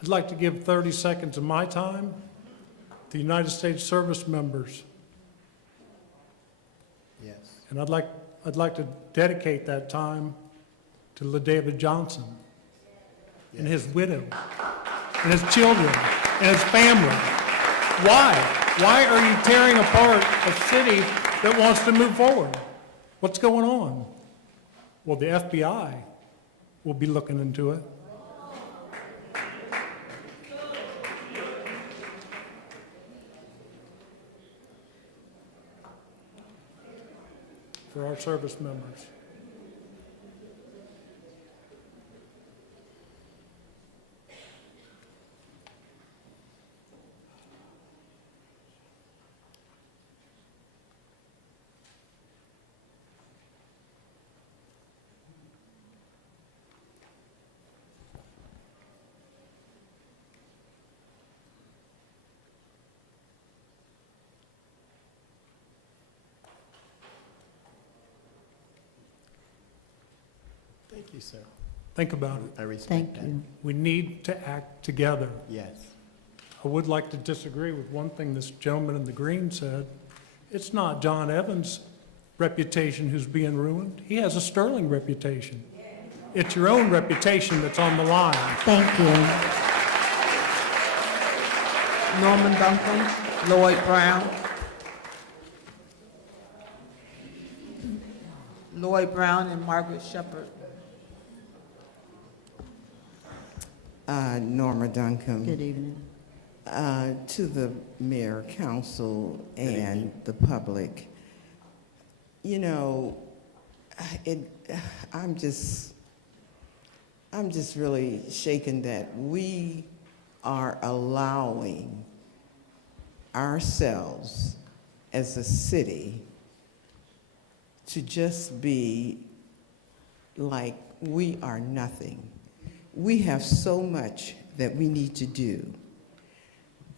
I'd like to give 30 seconds of my time to United States service members. Yes. And I'd like to dedicate that time to LaDavid Johnson and his widow and his children and his family. Why? Why are you tearing apart a city that wants to move forward? What's going on? Well, the FBI will be looking into it. For our service members. Thank you, sir. Think about it. I respect Thank that. you. We need to act together. Yes. I would like to disagree with one thing this gentleman in the green said. It's not John Evans' reputation who's being ruined. He has a sterling reputation. It's your own reputation that's on the line. Thank you. Norman Duncan, Lloyd Brown. Lloyd Brown and Margaret Shepherd. Norma Duncombe. Good evening. To the mayor, council, and the public, you know, I'm just really shaken that we are allowing ourselves as a city to just be like we are nothing. We have so much that we need to do.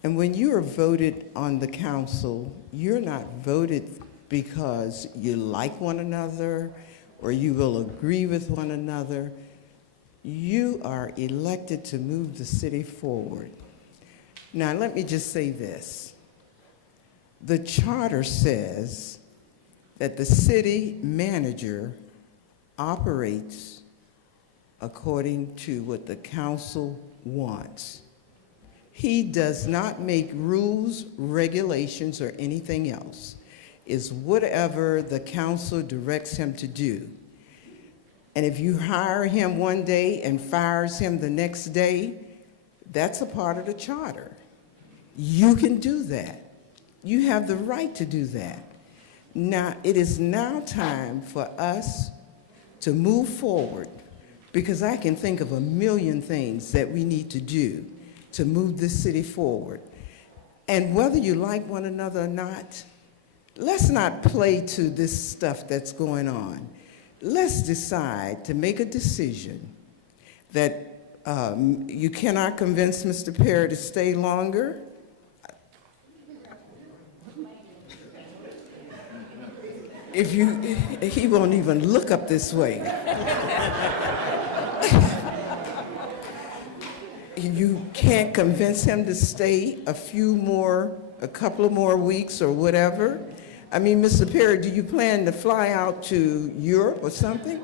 And when you are voted on the council, you're not voted because you like one another or you will agree with one another. You are elected to move the city forward. Now, let me just say this. The charter says that the city manager operates according to what the council wants. He does not make rules, regulations, or anything else. It's whatever the council directs him to do. And if you hire him one day and fires him the next day, that's a part of the charter. You can do that. You have the right to do that. Now, it is now time for us to move forward, because I can think of a million things that we need to do to move this city forward. And whether you like one another or not, let's not play to this stuff that's going on. Let's decide to make a decision that you cannot convince Mr. Perry to stay longer. He won't even look up this way. You can't convince him to stay a couple of more weeks or whatever. I mean, Mr. Perry, do you plan to fly out to Europe or something?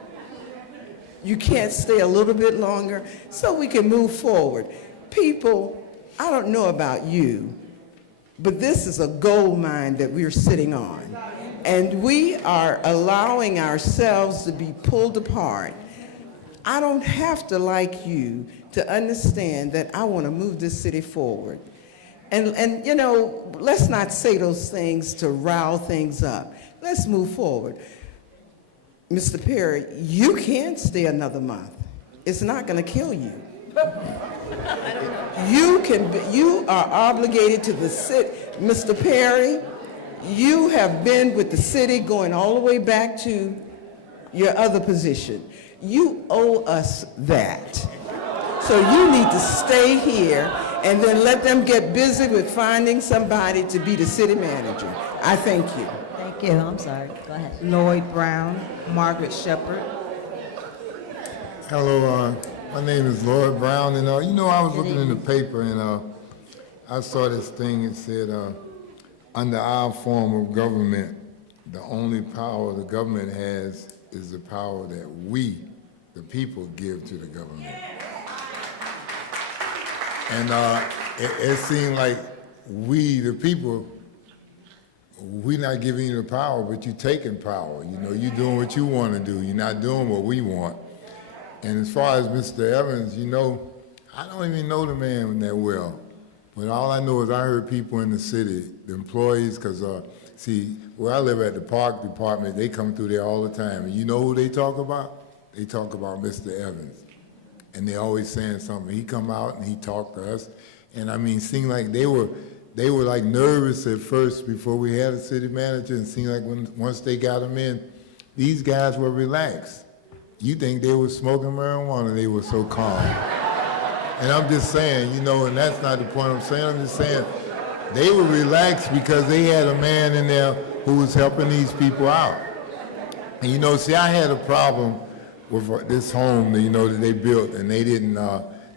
You can't stay a little bit longer so we can move forward. People, I don't know about you, but this is a gold mine that we're sitting on. And we are allowing ourselves to be pulled apart. I don't have to like you to understand that I want to move this city forward. And you know, let's not say those things to rile things up. Let's move forward. Mr. Perry, you can stay another month. It's not going to kill you. You are obligated to the city. Mr. Perry, you have been with the city going all the way back to your other position. You owe us that. So you need to stay here and then let them get busy with finding somebody to be the city manager. I thank you. Thank you. I'm sorry. Go ahead. Lloyd Brown, Margaret Shepherd. Hello, my name is Lloyd Brown, and you know, I was looking in the paper and I saw this thing. It said, under our form of government, the only power the government has is the power that we, the people, give to the government. And it seemed like we, the people, we're not giving you the power, but you're taking power. You know, you're doing what you want to do. You're not doing what we want. And as far as Mr. Evans, you know, I don't even know the man that well. But all I know is I heard people in the city, the employees, because, see, where I live at the park department, they come through there all the time. And you know who they talk about? They talk about Mr. Evans. And they always saying something. He come out and he talked to us. And I mean, it seemed like they were like nervous at first before we had a city manager, and it seemed like once they got him in, these guys were relaxed. You think they were smoking marijuana, they were so calm. And I'm just saying, you know, and that's not the point I'm saying. I'm just saying they were relaxed because they had a man in there who was helping these people out. And you know, see, I had a problem with this home, you know, that they built, and they didn't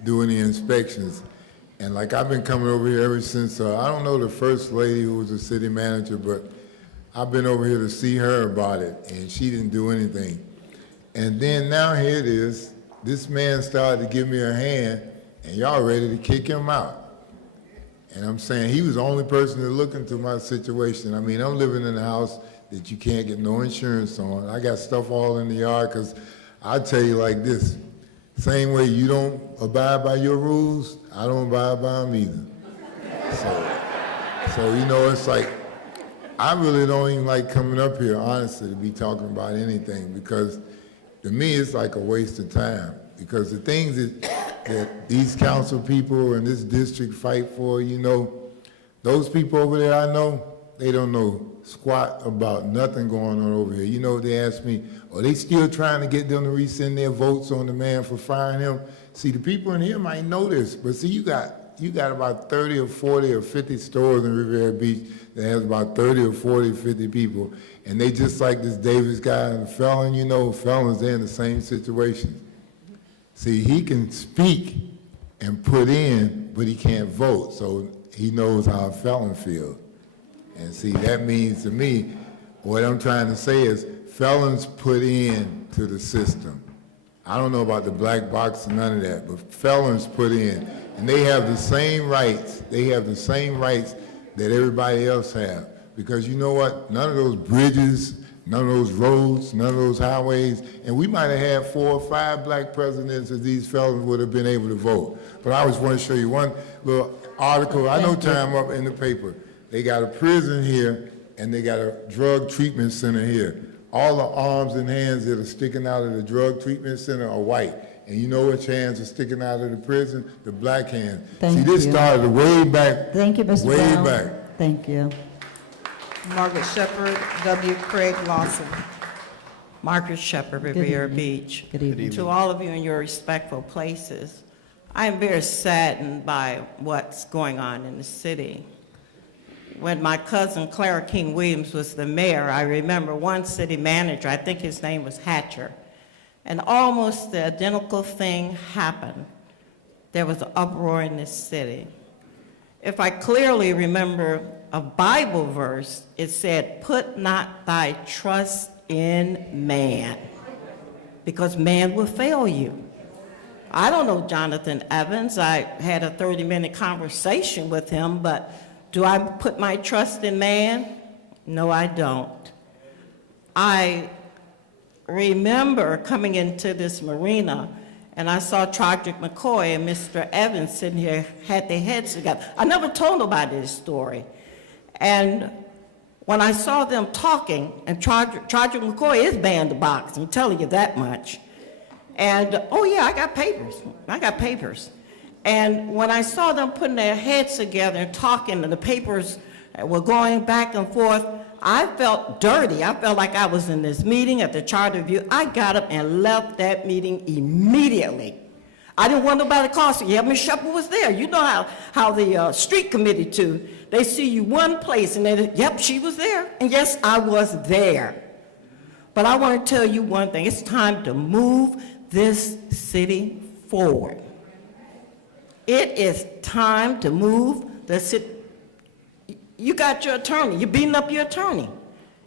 do any inspections. And like, I've been coming over here ever since, I don't know the first lady who was the city manager, but I've been over here to see her about it, and she didn't do anything. And then now here it is, this man started to give me a hand, and y'all ready to kick him out. And I'm saying he was the only person to look into my situation. I mean, I'm living in a house that you can't get no insurance on. I got stuff all in the yard, because I'll tell you like this, same way you don't abide by your rules, I don't abide by them either. So you know, it's like, I really don't even like coming up here, honestly, to be talking about anything, because to me, it's like a waste of time. Because the things that these council people in this district fight for, you know, those people over there I know, they don't know squat about nothing going on over here. You know, they ask me, are they still trying to get them to rescind their votes on the man for firing him? See, the people in here might know this, but see, you got about 30 or 40 or 50 stores in Riviera Beach that has about 30 or 40, 50 people, and they just like this Davis guy and the felon, you know, felons, they're in the same situation. See, he can speak and put in, but he can't vote, so he knows how a felon feels. And see, that means to me, what I'm trying to say is felons put in to the system. I don't know about the black box and none of that, but felons put in, and they have the same rights. They have the same rights that everybody else have. Because you know what? None of those bridges, none of those roads, none of those highways, and we might have had 4 or 5 black presidents if these felons would have been able to vote. But I just want to show you one little article. I know time up in the paper. They got a prison here, and they got a drug treatment center here. All the arms and hands that are sticking out of the drug treatment center are white. And you know which hands are sticking out of the prison? The black hands. See, this started way back. Thank you, Mr. Way Brown. back. Thank you. Margaret Shepherd, W. Craig Lawson. Margaret Shepherd, Riviera Beach. Good evening. To all of you in your respectful places, I am very saddened by what's going on in the city. When my cousin Clara King Williams was the mayor, I remember one city manager, I think his name was Hatcher, and almost the identical thing happened. There was an uproar in this city. If I clearly remember a Bible verse, it said, "Put not thy trust in man, because man will fail you." I don't know Jonathan Evans. I had a 30-minute conversation with him, but do I put my trust in man? No, I don't. I remember coming into this marina, and I saw Trodrick McCoy and Mr. Evans sitting here, had their heads together. I never told nobody this story. And when I saw them talking, and Trodrick McCoy is banned the box, I'm telling you that much. And, oh yeah, I got papers. And when I saw them putting their heads together and talking, and the papers were going back and forth, I felt dirty. I felt like I was in this meeting at the Charter Review. I got up and left that meeting immediately. I didn't want nobody to call. So, yeah, Ms. Shepherd was there. You know how the street committee too, they see you one place and they, yep, she was there. And yes, I was there. But I want to tell you one thing. It's time to move this city forward. It is time to move the city. You got your attorney. You're beating up your attorney.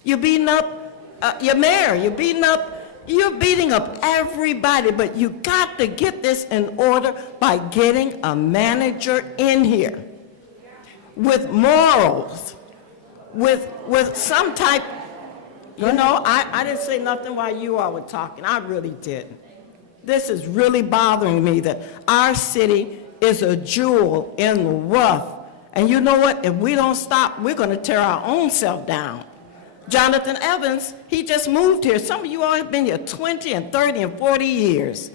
You're beating up your mayor. You're beating up everybody, but you got to get this in order by getting a manager in here with morals, with some type, you know, I didn't say nothing while you all were talking. I really didn't. This is really bothering me that our city is a jewel in the rough. And you know what? If we don't stop, we're going to tear our own self down. Jonathan Evans, he just moved here. Some of you all have been here 20 and 30 and 40 years.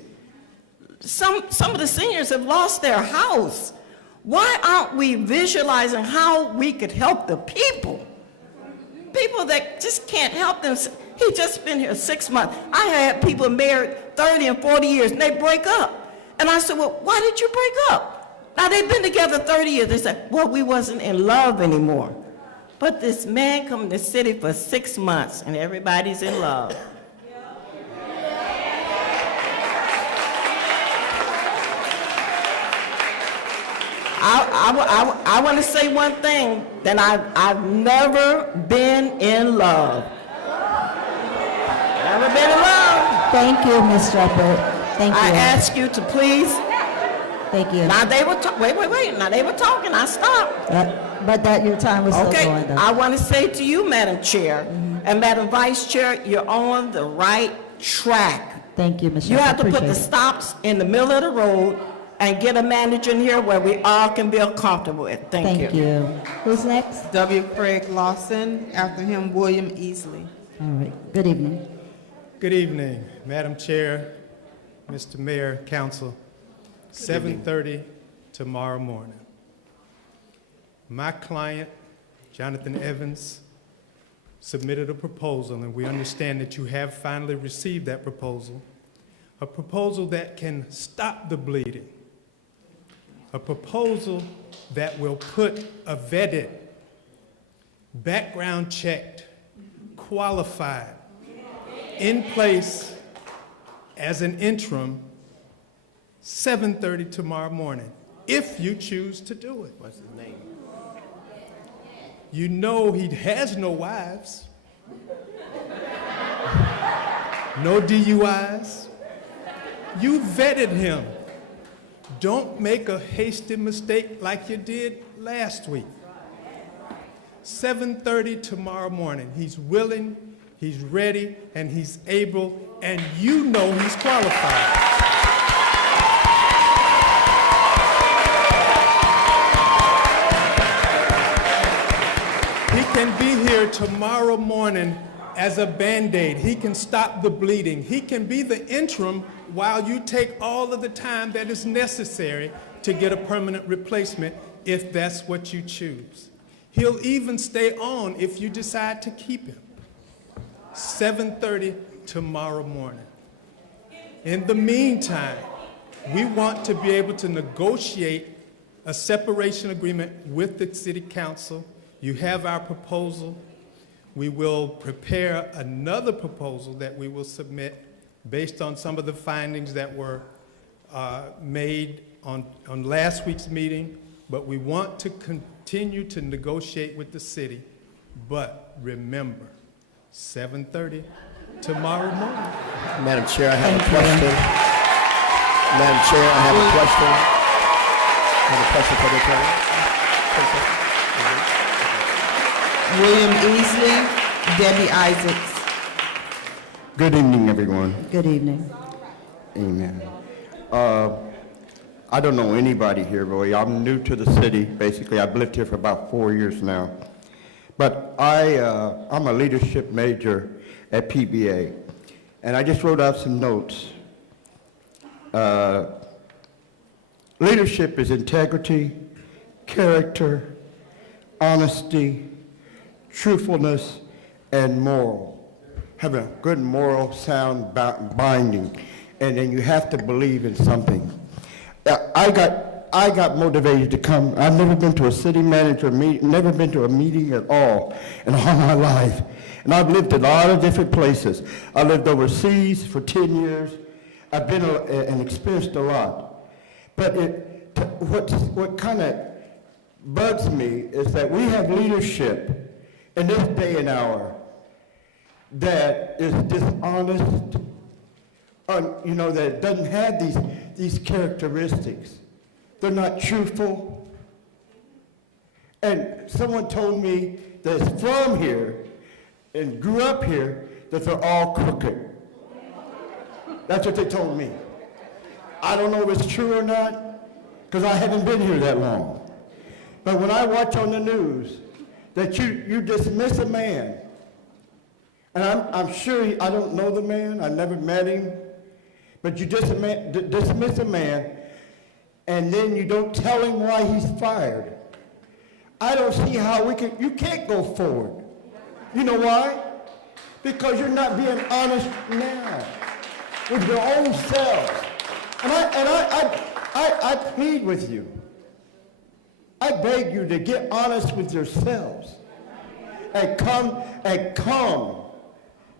Some of the seniors have lost their house. Why aren't we visualizing how we could help the people? People that just can't help themselves. He just been here 6 months. I had people married 30 and 40 years, and they break up. And I said, well, why did you break up? Now, they've been together 30 years. They said, well, we wasn't in love anymore. But this man come to the city for 6 months, and everybody's in love. I want to say one thing, that I've never been in love. Never been in love. Thank you, Ms. Shepherd. Thank you. I ask you to please. Thank you. Now they were wait. Now they were talking. I stopped. But that your time was still Okay. going, though. I want to say to you, Madam Chair, and Madam Vice Chair, you're on the right track. Thank you, Ms. Shepherd. You have to put Appreciate the it. stops in the middle of the road and get a manager in here where we all can feel comfortable with. Thank you. Thank you. Who's next? W. Craig Lawson, after him, William Easley. All right. Good evening. Good evening, Madam Chair, Mr. Mayor, Council. 7:30 tomorrow morning. My client, Jonathan Evans, submitted a proposal, and we understand that you have finally received that proposal. A proposal that can stop the bleeding. A proposal that will put a vetted, background checked, qualified, in place as an interim 7:30 tomorrow morning, if you choose to do it. What's his name? You know he has no wives, no DUIs. You vetted him. Don't make a hasty mistake like you did last week. 7:30 tomorrow morning. He's willing, he's ready, and he's able, and you know he's qualified. He can be here tomorrow morning as a Band-Aid. He can stop the bleeding. He can be the interim while you take all of the time that is necessary to get a permanent replacement if that's what you choose. He'll even stay on if you decide to keep him. 7:30 tomorrow morning. In the meantime, we want to be able to negotiate a separation agreement with the city council. You have our proposal. We will prepare another proposal that we will submit based on some of the findings that were made on last week's meeting, but we want to continue to negotiate with the city. But remember, 7:30 tomorrow morning. Madam Chair, I have a question. Madam Chair, I have a question. I have a question for the attorney. William Easley, Debbie Isaacs. Good evening, everyone. Good evening. Amen. I don't know anybody here, really. I'm new to the city, basically. I've lived here for about 4 years now. But I'm a leadership major at PBA, and I just wrote out some notes. Leadership is integrity, character, honesty, truthfulness, and moral. Have a good moral, sound binding, and then you have to believe in something. I got motivated to come. I've never been to a city manager meeting, never been to a meeting at all in all my life. And I've lived in a lot of different places. I lived overseas for 10 years. I've been and experienced a lot. But what kind of bugs me is that we have leadership in this day and hour that is dishonest, that doesn't have these characteristics. They're not truthful. And someone told me that's from here and grew up here that they're all crooked. That's what they told me. I don't know if it's true or not, because I haven't been here that long. But when I watch on the news that you dismiss a man, and I'm sure I don't know the man, I never met him, but you dismiss a man, and then you don't tell him why he's fired. I don't see how you can't go forward. You know why? Because you're not being honest now with your own selves. And I plead with you. I beg you to get honest with yourselves and come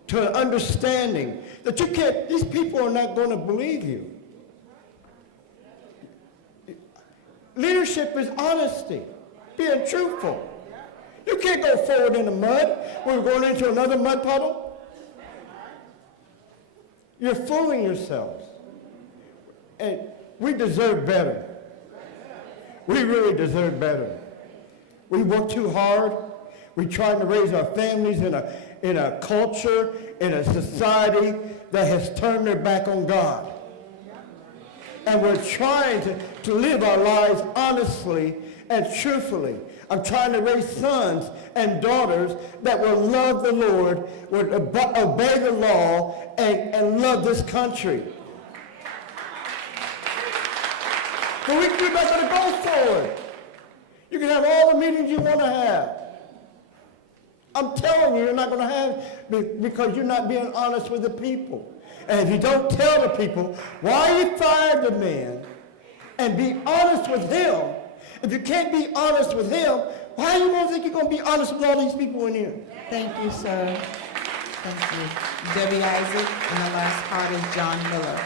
to an understanding that these people are not going to believe you. Leadership is honesty, being truthful. You can't go forward in the mud. We're going into another mud puddle. You're fooling yourselves. And we deserve better. We really deserve better. We work too hard. We're trying to raise our families in a culture, in a society that has turned their back on God. And we're trying to live our lives honestly and truthfully. I'm trying to raise sons and daughters that will love the Lord, will obey the law, and love this country. But we're not going to go forward. You can have all the meetings you want to have. I'm telling you, you're not going to have because you're not being honest with the people. And if you don't tell the people why you fired the man and be honest with him, if you can't be honest with him, why are you going to think you're going to be honest with all these people in here? Thank you, sir. Thank you. Debbie Isaac, and the last card is John Miller.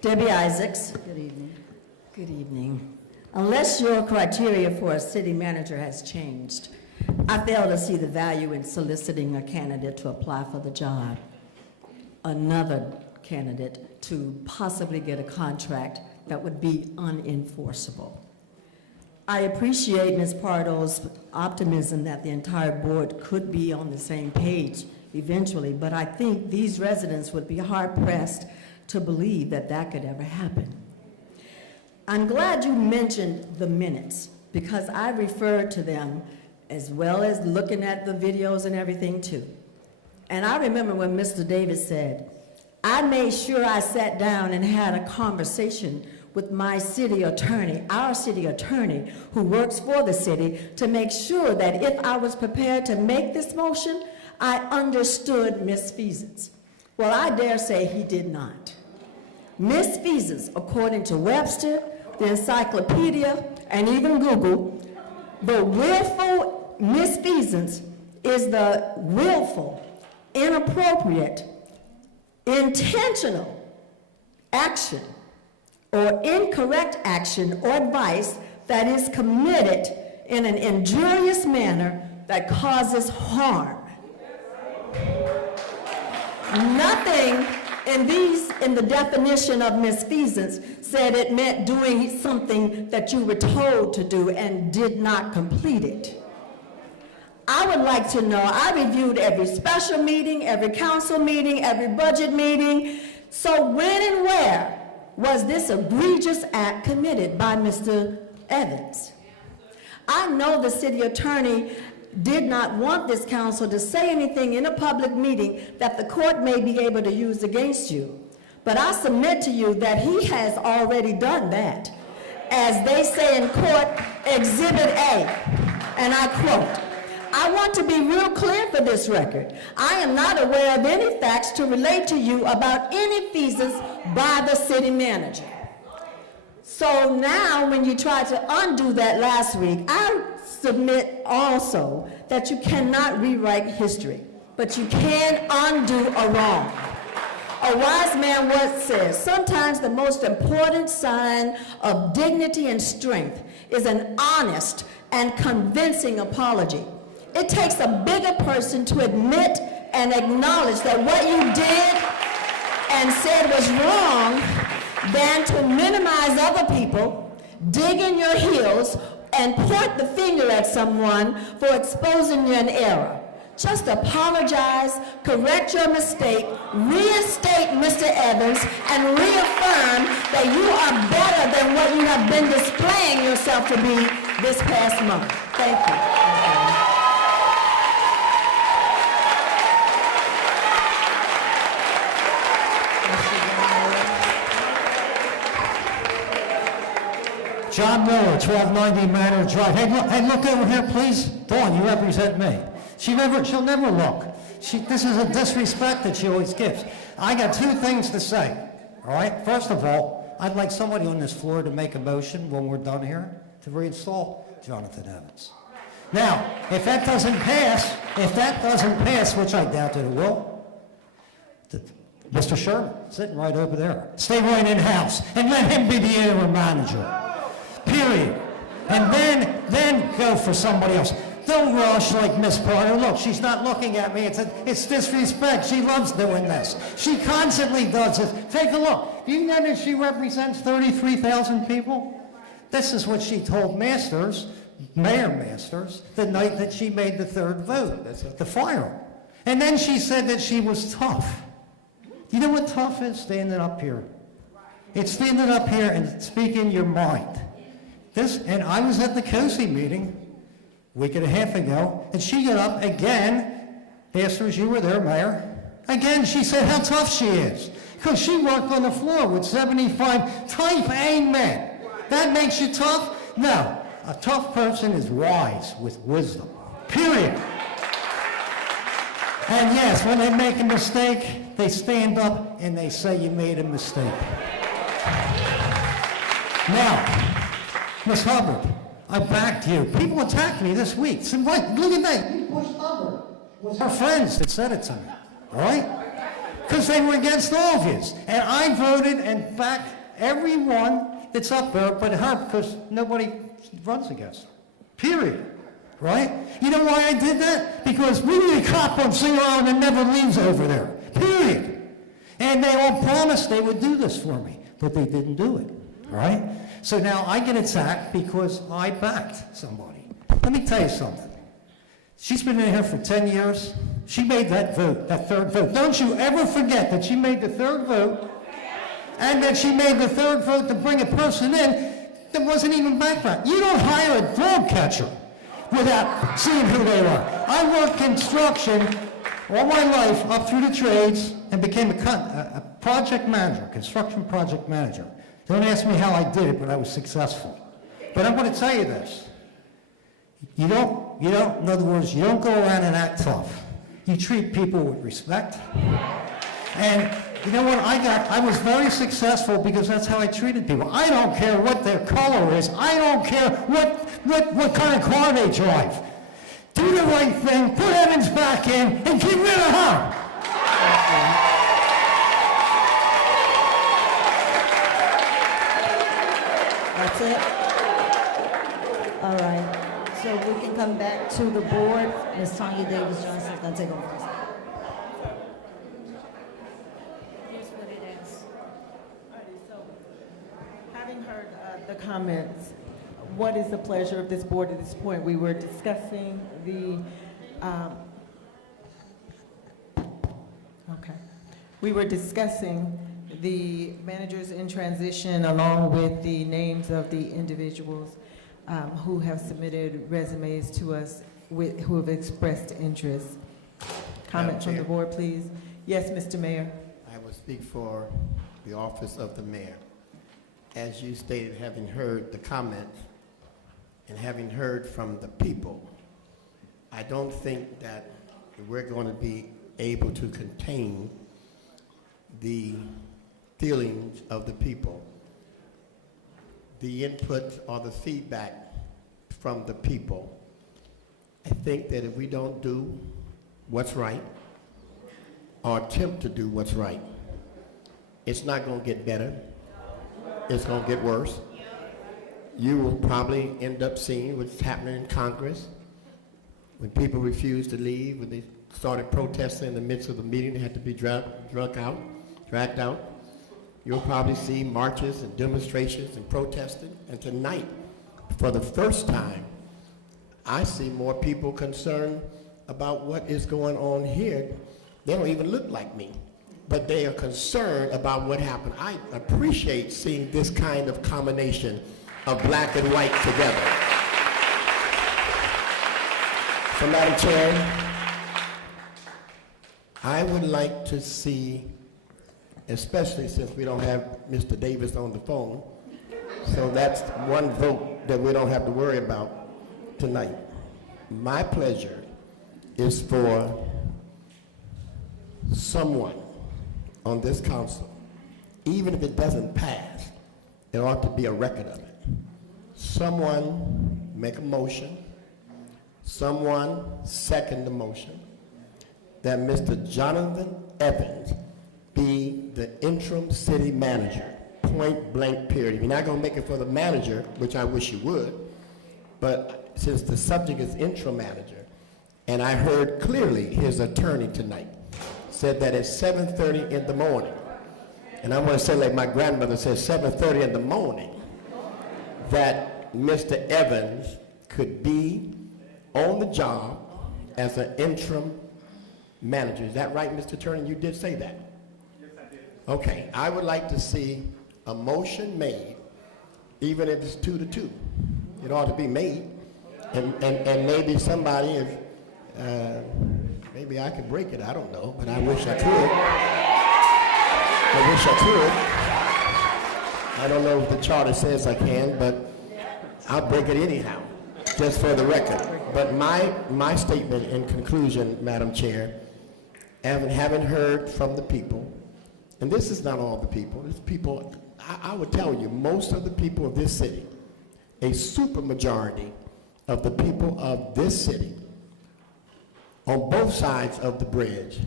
Debbie Isaacs. Good evening. Good evening. Unless your criteria for a city manager has changed, I fail to see the value in soliciting a candidate to apply for the job, another candidate to possibly get a contract that would be unenforceable. I appreciate Ms. Pardo's optimism that the entire board could be on the same page eventually, but I think these residents would be hard-pressed to believe that that could ever happen. I'm glad you mentioned the minutes, because I referred to them as well as looking at the videos and everything too. And I remember when Mr. Davis said, I made sure I sat down and had a conversation with my city attorney, our city attorney, who works for the city, to make sure that if I was prepared to make this motion, I understood misfeasance. Well, I dare say he did not. Misfeasance, according to Webster, the encyclopedia, and even Google, the willful misfeasance is the willful, inappropriate, intentional action or incorrect action or advice that is committed in an injurious manner that causes harm. Nothing in the definition of misfeasance said it meant doing something that you were told to do and did not complete it. I would like to know, I reviewed every special meeting, every council meeting, every budget meeting. So when and where was this egregious act committed by Mr. Evans? I know the city attorney did not want this council to say anything in a public meeting that the court may be able to use against you. But I submit to you that he has already done that. As they say in court, Exhibit A, and I quote, I want to be real clear for this record. I am not aware of any facts to relate to you about any feasance by the city manager. So now when you try to undo that last week, I submit also that you cannot rewrite history, but you can undo a wrong. A wise man once says, sometimes the most important sign of dignity and strength is an honest and convincing apology. It takes a bigger person to admit and acknowledge that what you did and said was wrong than to minimize other people, dig in your heels, and point the finger at someone for exposing you an error. Just apologize, correct your mistake, reinstate Mr. Evans, and reaffirm that you are better than what you have been displaying yourself to be this past month. Thank you. John Miller, 1290 Manor Drive. Hey, look over here, please. Dawn, you represent me. She'll never look. This is a disrespect that she always gives. I got two things to say, all right? First of all, I'd like somebody on this floor to make a motion when we're done here to reinstall Jonathan Evans. Now, if that doesn't pass, which I doubt that it will, Mr. Sherman, sitting right over there, stay right in-house and let him be the interim manager. Period. And then go for somebody else. Don't rush like Miss Porter. Look, she's not looking at me. It's disrespect. She loves doing this. She constantly does this. Take a look. Do you know that she represents 33,000 people? This is what she told Mayor Masters, the night that she made the third vote to fire him. And then she said that she was tough. You know what tough is? Standing up here. It's standing up here and speaking your mind. And I was at the COSI meeting a week and a half ago, and she got up again, Masters, you were there, Mayor. Again, she said how tough she is, because she worked on the floor with 75 type A men. That makes you tough? No, a tough person is wise with wisdom, period. And yes, when they make a mistake, they stand up and they say you made a mistake. Now, Ms. Hubbard, I backed you. People attacked me this week. Said, what? Look at that. You pushed Hubbard. It was her friends that said it to me. All right? because they were against all of his. And I voted and backed everyone that's up there but her, because nobody runs against her. Period. Right? You know why I did that? Because we need a cop on Single Island that never leaves over there. Period. And they all promised they would do this for me, but they didn't do it. Right? So now I get attacked because I backed somebody. Let me tell you something. She's been in here for 10 years. She made that vote, that third vote. Don't you ever forget that she made the third vote, and that she made the third vote to bring a person in that wasn't even background. You don't hire a dog catcher without seeing who they are. I worked construction all my life up through the trades and became a project manager, construction project manager. Don't ask me how I did it, but I was successful. But I'm going to tell you this. You don't, in other words, you don't go around and act tough. You treat people with respect. And you know what, I was very successful because that's how I treated people. I don't care what their color is. I don't care what kind of car they drive. Do the right thing, put Evans back in, and get rid of her. That's it? All right. So we can come back to the board. Ms. Tanya Davis Johnson is going to take over. Here's what it is. Having heard the comments, what is the pleasure of this board at this point? We were discussing the managers in transition along with the names of the individuals who have submitted resumes to us who have expressed interest. Comment from the board, please. Yes, Mr. Mayor. I will speak for the office of the mayor. As you stated, having heard the comments and having heard from the people, I don't think that we're going to be able to contain the feelings of the people, the input or the feedback from the people. I think that if we don't do what's right or attempt to do what's right, it's not going to get better. It's going to get worse. You will probably end up seeing what's happening in Congress when people refuse to leave, when they started protesting in the midst of the meeting, they had to be dragged out. You'll probably see marches and demonstrations and protesting. And tonight, for the first time, I see more people concerned about what is going on here. They don't even look like me, but they are concerned about what happened. I appreciate seeing this kind of combination of black and white together. So, Madam Chair, I would like to see, especially since we don't have Mr. Davis on the phone, so that's one vote that we don't have to worry about tonight. My pleasure is for someone on this council, even if it doesn't pass, there ought to be a record of it. Someone make a motion, someone second the motion, that Mr. Jonathan Evans be the interim city manager, point blank period. If you're not going to make it for the manager, which I wish you would, but since the subject is interim manager, and I heard clearly his attorney tonight said that it's 7:30 in the morning, and I want to say like my grandmother said, 7:30 in the morning, that Mr. Evans could be on the job as an interim manager. Is that right, Mr. Attorney? You did say that? Yes, I did. Okay, I would like to see a motion made, even if it's 2-2. It ought to be made, and maybe somebody, if, maybe I could break it, I don't know, but I wish I could. I don't know if the charter says I can, but I'll break it anyhow, just for the record. But my statement in conclusion, Madam Chair, having heard from the people, and this is not all the people, it's people, I would tell you, most of the people of this city, a supermajority of the people of this city, on both sides of the bridge,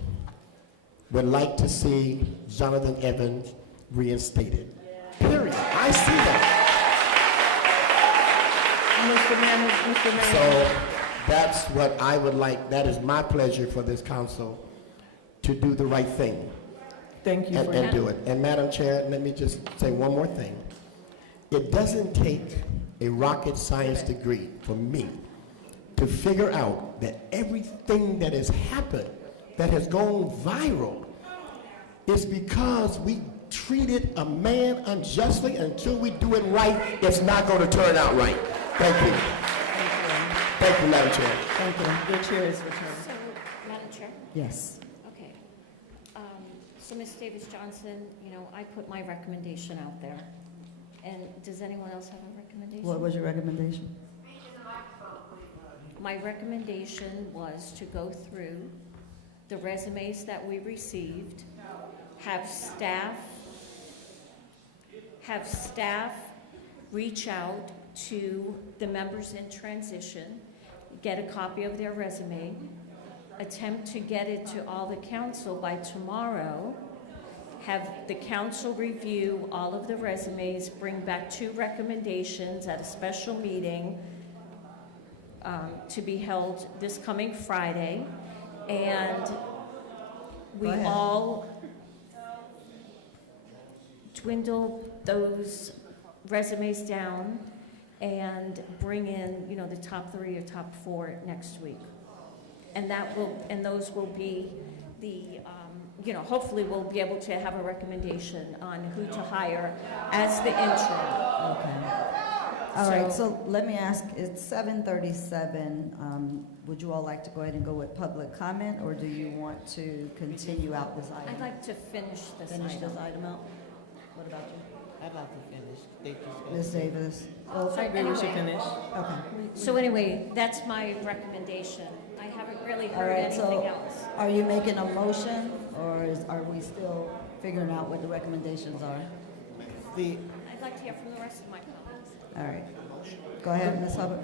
would like to see Jonathan Evans reinstated. Period. I see that. Mr. Mayor. So that's what I would like, that is my pleasure for this council to do the right thing. Thank you for And do it. And Madam Chair, let me just say one more thing. It doesn't take a rocket science degree for me to figure out that everything that has happened, that has gone viral, is because we treated a man unjustly. Until we do it right, it's not going to turn out right. Thank you. Thank you, Madam Chair. Thank you. Your chair is returned. So, Madam Chair? Yes. Okay. So Ms. Davis-Johnson, I put my recommendation out there. And does anyone else have a recommendation? What was your recommendation? My recommendation was to go through the resumes that we received, have staff reach out to the members in transition, get a copy of their resume, attempt to get it to all the council by tomorrow, have the council review all of the resumes, bring back 2 recommendations at a special meeting to be held this coming Friday, and we all dwindle those resumes down and bring in, the top 3 or top 4 next week. And those will be the, hopefully we'll be able to have a recommendation on who to hire as the interim. Okay. All right, so let me ask, it's 7:37. Would you all like to go ahead and go with public comment, or do you want to continue out this item? I'd like to finish this Finish item. this item out? What about you? I'd like to finish. Ms. Davis? I agree we should finish. Okay. So anyway, that's my recommendation. I haven't really All heard right, anything so else. are you making a motion, or are we still figuring out what the recommendations are? I'd like to hear from the rest of my colleagues. All right. Go ahead, Ms. Hubbard.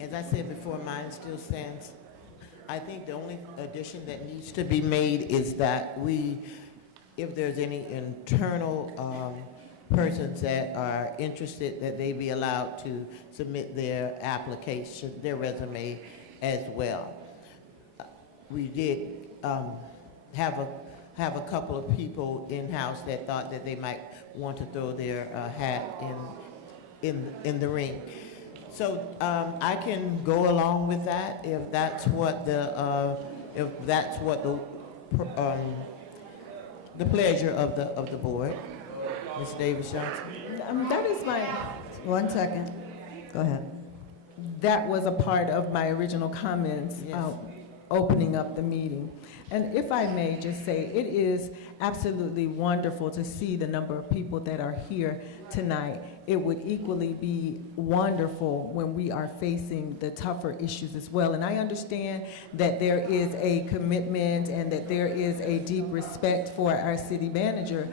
As I said before, mine still stands. I think the only addition that needs to be made is that if there's any internal persons that are interested, that they be allowed to submit their application, their resume as well. We did have a couple of people in-house that thought that they might want to throw their hat in the ring. So I can go along with that if that's what the pleasure of the board. Ms. Davis-Johnson. That is my. 1 second. Go ahead. That was a part of my original comments, opening up the meeting. And if I may just say, it is absolutely wonderful to see the number of people that are here tonight. It would equally be wonderful when we are facing the tougher issues as well. And I understand that there is a commitment and that there is a deep respect for our city manager.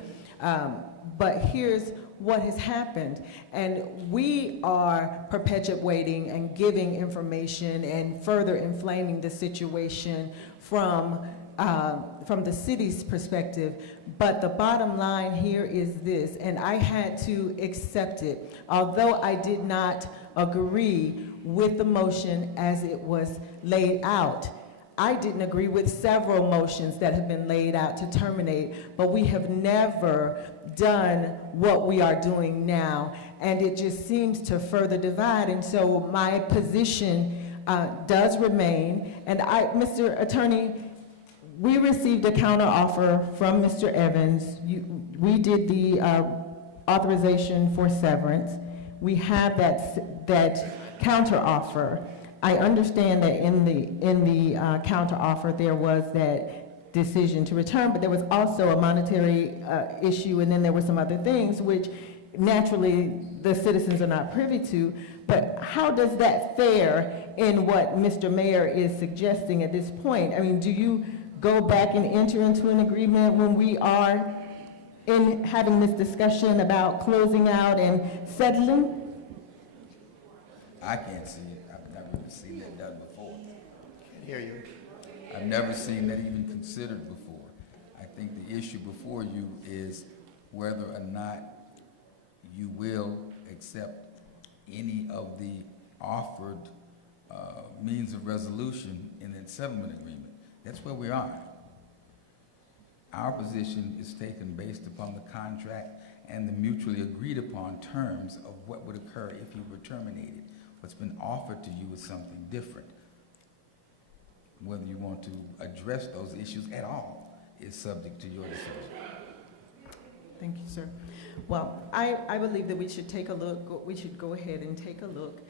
But here's what has happened. And we are perpetuating and giving information and further inflaming the situation from the city's perspective. But the bottom line here is this, and I had to accept it. Although I did not agree with the motion as it was laid out, I didn't agree with several motions that have been laid out to terminate, but we have never done what we are doing now, and it just seems to further divide. And so my position does remain. And Mr. Attorney, we received a counteroffer from Mr. Evans. We did the authorization for severance. We have that counteroffer. I understand that in the counteroffer there was that decision to return, but there was also a monetary issue, and then there were some other things which naturally the citizens are not privy to. But how does that fare in what Mr. Mayor is suggesting at this point? I mean, do you go back and enter into an agreement when we are in having this discussion about closing out and settling? I can't see it. I've never seen it done before. Hear you. I've never seen that even considered before. I think the issue before you is whether or not you will accept any of the offered means of resolution in the settlement agreement. That's where we are. Our position is taken based upon the contract and the mutually agreed upon terms of what would occur if you were terminated. What's been offered to you is something different. Whether you want to address those issues at all is subject to your decision. Thank you, sir. Well, I believe that we should take a look, we should go ahead and take a look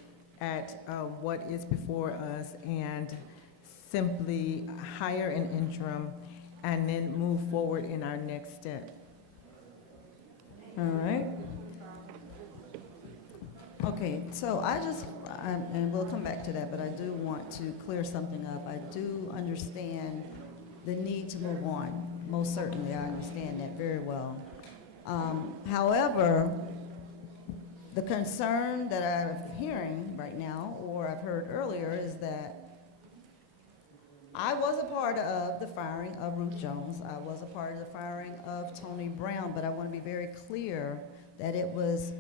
at what is before us and simply hire an interim and then move forward in our next step. All right. Okay, so and we'll come back to that, but I do want to clear something up. I do understand the need to move on. Most certainly, I understand that very well. However, the concern that I'm hearing right now, or I've heard earlier, is that I was a part of the firing of Ruth Jones. I was a part of the firing of Tony Brown, but I want to be very clear that it was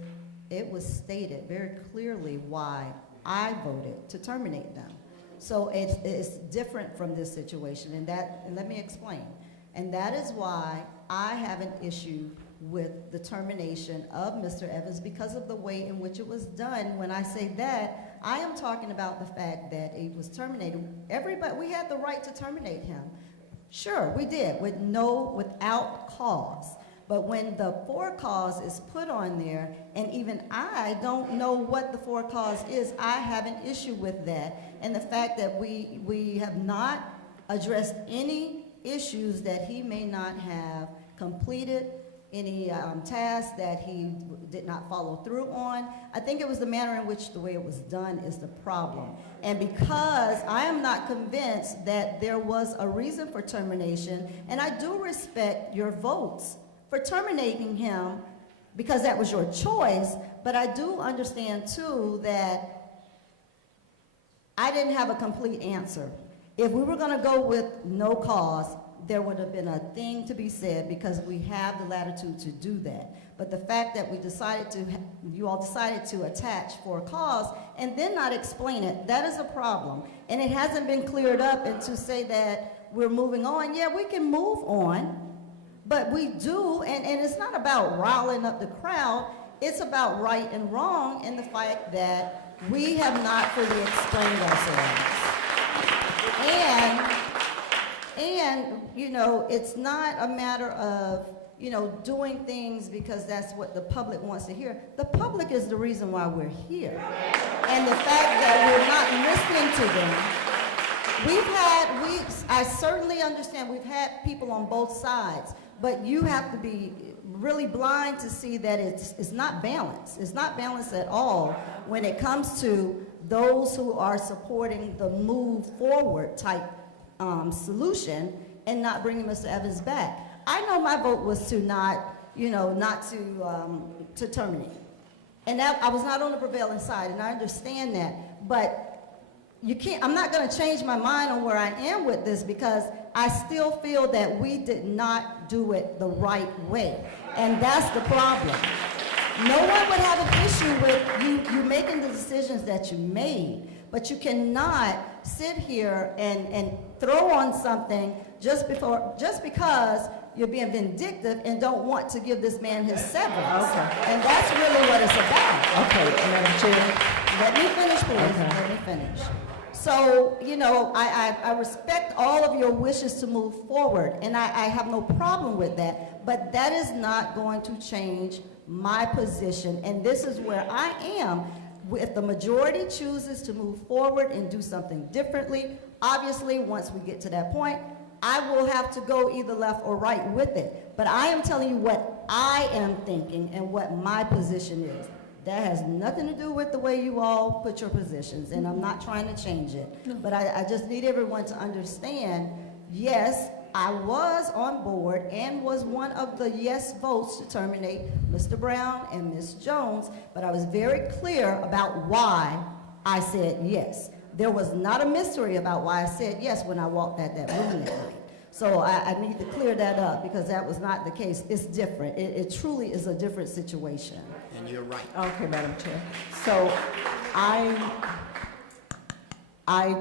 stated very clearly why I voted to terminate them. So it's different from this situation, and let me explain. And that is why I have an issue with the termination of Mr. Evans because of the way in which it was done. When I say that, I am talking about the fact that it was terminated. We had the right to terminate him. Sure, we did, without cause. But when the for cause is put on there, and even I don't know what the for cause is, I have an issue with that. And the fact that we have not addressed any issues that he may not have completed, any tasks that he did not follow through on. I think it was the manner in which the way it was done is the problem. And because I am not convinced that there was a reason for termination, and I do respect your votes for terminating him because that was your choice, but I do understand too that I didn't have a complete answer. If we were gonna go with no cause, there would have been a thing to be said because we have the latitude to do that. But the fact that you all decided to attach for a cause and then not explain it, that is a problem. And it hasn't been cleared up, and to say that we're moving on, yeah, we can move on, but we do, and it's not about riling up the crowd, it's about right and wrong and the fact that we have not fully explained ourselves. And, it's not a matter of, doing things because that's what the public wants to hear. The public is the reason why we're here. And the fact that we're not listening to them, I certainly understand we've had people on both sides, but you have to be really blind to see that it's not balanced. It's not balanced at all when it comes to those who are supporting the move forward type solution and not bringing Mr. Evans back. I know my vote was to to terminate. And that, I was not on the prevailing side, and I understand that, but I'm not gonna change my mind on where I am with this because I still feel that we did not do it the right way, and that's the problem. No one would have an issue with you making the decisions that you made, but you cannot sit here and throw on something just because you're being vindictive and don't want to give this man his severance. Okay. And that's really what it's about. Okay, Madam Chair. Let me finish, please. Okay. Let me finish. So, I respect all of your wishes to move forward, and I have no problem with that, but that is not going to change my position, and this is where I am. If the majority chooses to move forward and do something differently, obviously, once we get to that point, I will have to go either left or right with it. But I am telling you what I am thinking and what my position is. That has nothing to do with the way you all put your positions, and I'm not trying to change it. No. But I just need everyone to understand, yes, I was on board and was one of the yes votes to terminate Mr. Brown and Ms. Jones, but I was very clear about why I said yes. there was not a mystery about why I said yes when I walked out that room that night. So I need to clear that up because that was not the case. It's different. It truly is a different situation. And you're right. Okay, Madam Chair. So I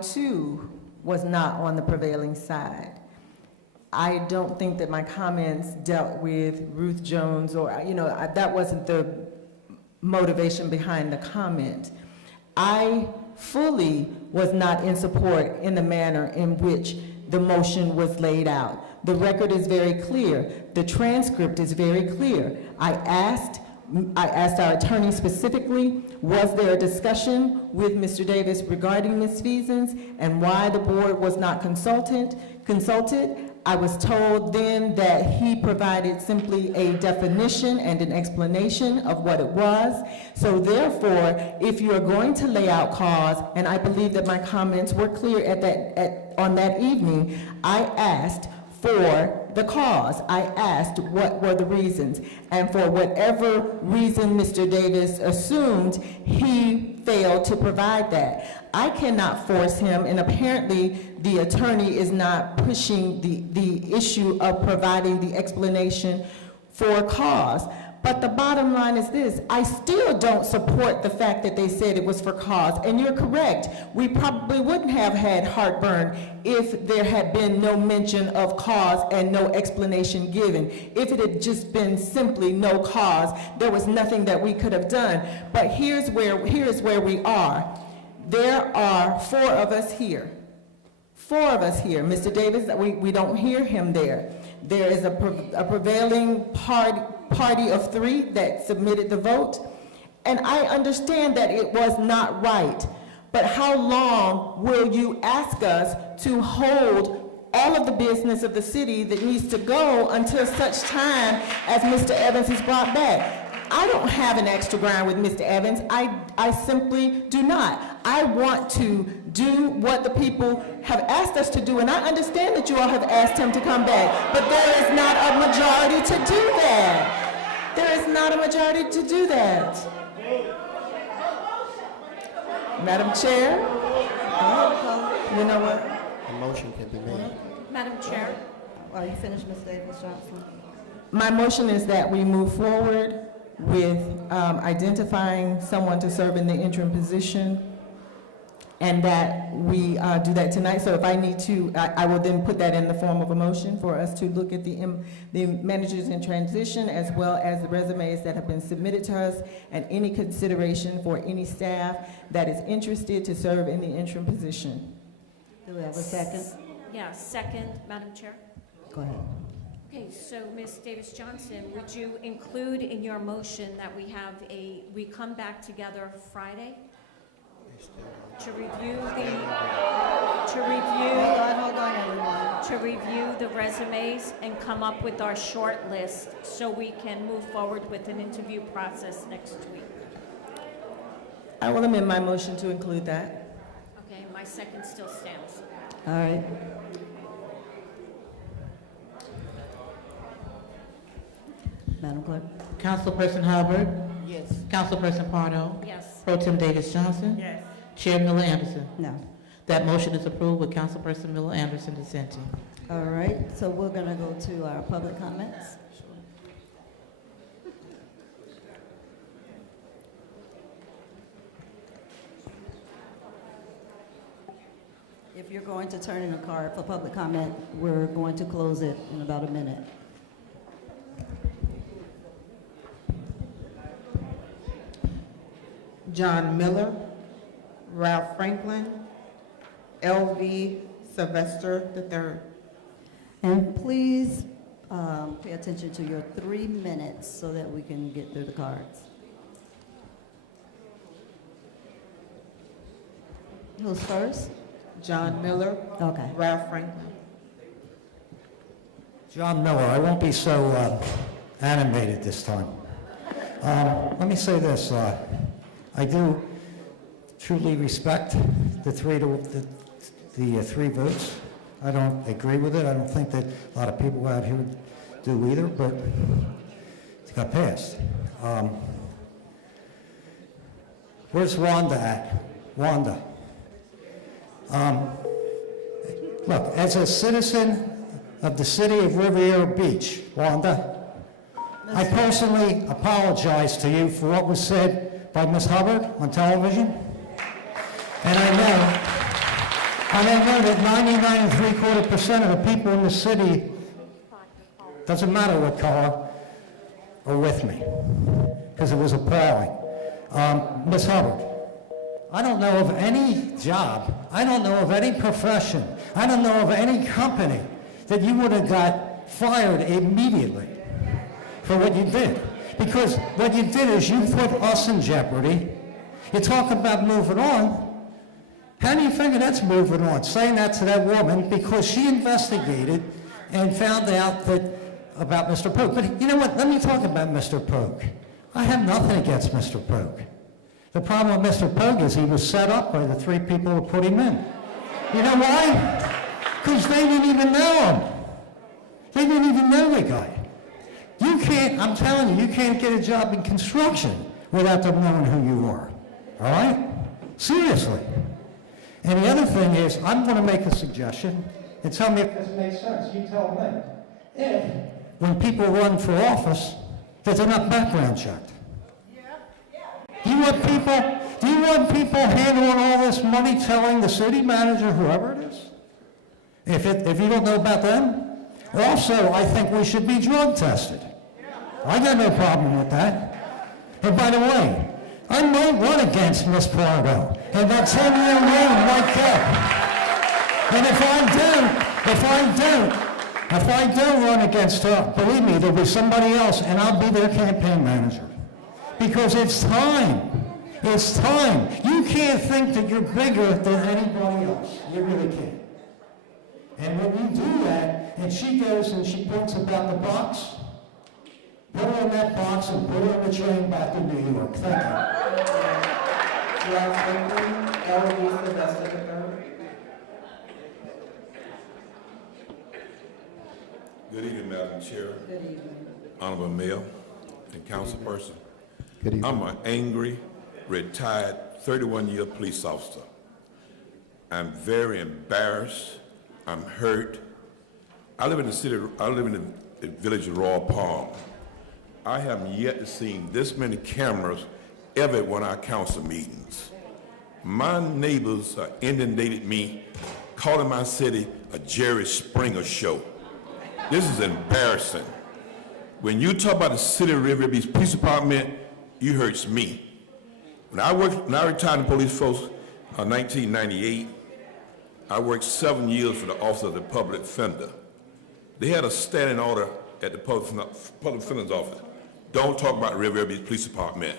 too was not on the prevailing side. I don't think that my comments dealt with Ruth Jones or, that wasn't the motivation behind the comment. I fully was not in support in the manner in which the motion was laid out. The record is very clear. The transcript is very clear. I asked our attorney specifically, was there a discussion with Mr. Davis regarding Ms. Feasons and why the board was not consulted? I was told then that he provided simply a definition and an explanation of what it was. So therefore, if you are going to lay out cause, and I believe that my comments were clear on that evening, I asked for the cause. I asked what were the reasons. And for whatever reason Mr. Davis assumed, he failed to provide that. I cannot force him, and apparently the attorney is not pushing the issue of providing the explanation for cause. But the bottom line is this: I still don't support the fact that they said it was for cause. And you're correct. We probably wouldn't have had heartburn if there had been no mention of cause and no explanation given. If it had just been simply no cause, there was nothing that we could have done. But here's where we are. There are 4 of us here. 4 of us here. Mr. Davis, we don't hear him there. There is a prevailing party of 3 that submitted the vote. And I understand that it was not right. But how long will you ask us to hold all of the business of the city that needs to go until such time as Mr. Evans is brought back? I don't have an extra grind with Mr. Evans. I simply do not. I want to do what the people have asked us to do, and I understand that you all have asked him to come back, but there is not a majority to do that. There is not a majority to do that. Madam Chair? You know what? A motion can be made. Madam Chair? Are you finished, Ms. Davis-Johnson? My motion is that we move forward with identifying someone to serve in the interim position, and that we do that tonight. So if I need to, I will then put that in the form of a motion for us to look at the managers in transition, as well as the resumes that have been submitted to us, and any consideration for any staff that is interested to serve in the interim position. Do we have a second? Yeah, second, Madam Chair. Go ahead. Okay, so Ms. Davis-Johnson, would you include in your motion that we come back together Friday to review the resumes and come up with our short list so we can move forward with an interview process next week? I will amend my motion to include that. Okay, my second still stands. All right. Madam Clerk? Councilperson Hubbard? Yes. Councilperson Pardo? Yes. Pro Tem Davis-Johnson? Yes. Chair Miller Anderson? No. That motion is approved with Councilperson Miller Anderson dissenting. All right, so we're going to go to our public comments. If you're going to turn in a card for public comment, we're going to close it in about a minute. John Miller, Ralph Franklin, L.V. Sylvester III. And please pay attention to your 3 minutes so that we can get through the cards. Who's first? John Miller, Okay. Ralph Franklin. John Miller, I won't be so animated this time. Let me say this. I do truly respect the 3 votes. I don't agree with it. I don't think that a lot of people out here do either, but it got passed. Where's Wanda at? Wanda. Look, as a citizen of the city of Riviera Beach, Wanda, I personally apologize to you for what was said by Ms. Hubbard on television. And I know that 99.75% of the people in the city, doesn't matter what color, are with me, because it was appalling. Ms. Hubbard, I don't know of any job, I don't know of any profession, I don't know of any company that you would have got fired immediately for what you did. Because what you did is you put us in jeopardy. You talk about moving on. How do you figure that's moving on? Saying that to that woman because she investigated and found out that about Mr. Pogue. But you know what? Let me talk about Mr. Pogue. I have nothing against Mr. Pogue. The problem with Mr. Pogue is he was set up by the three people who put him in. You know why? Because they didn't even know him. They didn't even know the guy. You can't, I'm telling you, you can't get a job in construction without them knowing who you are. All right? Seriously. And the other thing is, I'm going to make a suggestion, and tell me if this makes sense. You tell me. If, when people run for office, that they're not background checked. Do you want people handling all this money telling the city manager, whoever it is? If you don't know about them? Also, I think we should be drug tested. I got no problem with that. And by the way, I might run against Miss Pardo, and that 10-year name might get. And if I don't run against her, believe me, there'll be somebody else, and I'll be their campaign manager. Because it's time. It's time. You can't think that you're bigger than anybody else. You really can't. And when you do that, and she goes and she thinks about the box, put her in that box and put her on the train back to New York. Thank you. Good evening, Madam Chair. Good evening. Honorable Mayor and councilperson. Good evening. I'm an angry, retired 31-year police officer. I'm very embarrassed. I'm hurt. I live in the village of Royal Palm. I have yet to see this many cameras ever at one of our council meetings. My neighbors inundated me, calling my city a Jerry Springer show. This is embarrassing. When you talk about the city of Riviera Beach Police Department, you hurts me. When I retired in police force in 1998, I worked 7 years for the Office of the Public Defender. They had a standing order at the Public Defender's Office. Don't talk about Riviera Beach Police Department.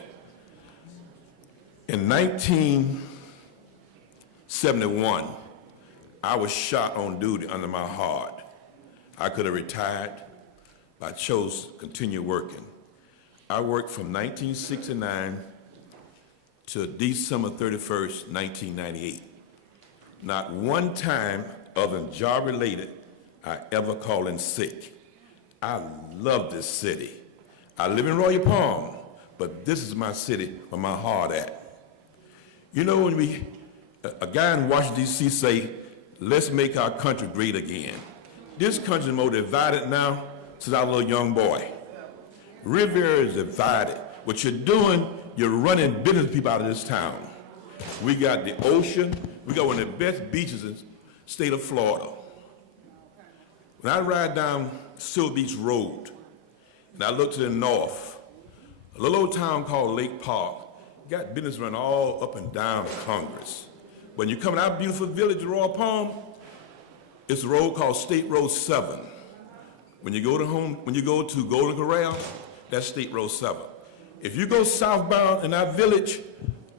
In 1971, I was shot on duty under my heart. I could have retired, but I chose to continue working. I worked from 1969 to December 31st, 1998. Not one time, other than job-related, I ever called in sick. I love this city. I live in Royal Palm, but this is my city where my heart at. You know, when a guy in Washington, D.C. say, let's make our country great again. This country is more divided now since I was a young boy. Riviera is divided. What you're doing, you're running business people out of this town. We got the ocean. We got one of the best beaches in the state of Florida. When I ride down Silver Beach Road, and I look to the north, a little old town called Lake Park, got business running all up and down Congress. When you're coming out of beautiful village of Royal Palm, it's a road called State Road 7. When you go to Golden Corral, that's State Road 7. If you go southbound in our village,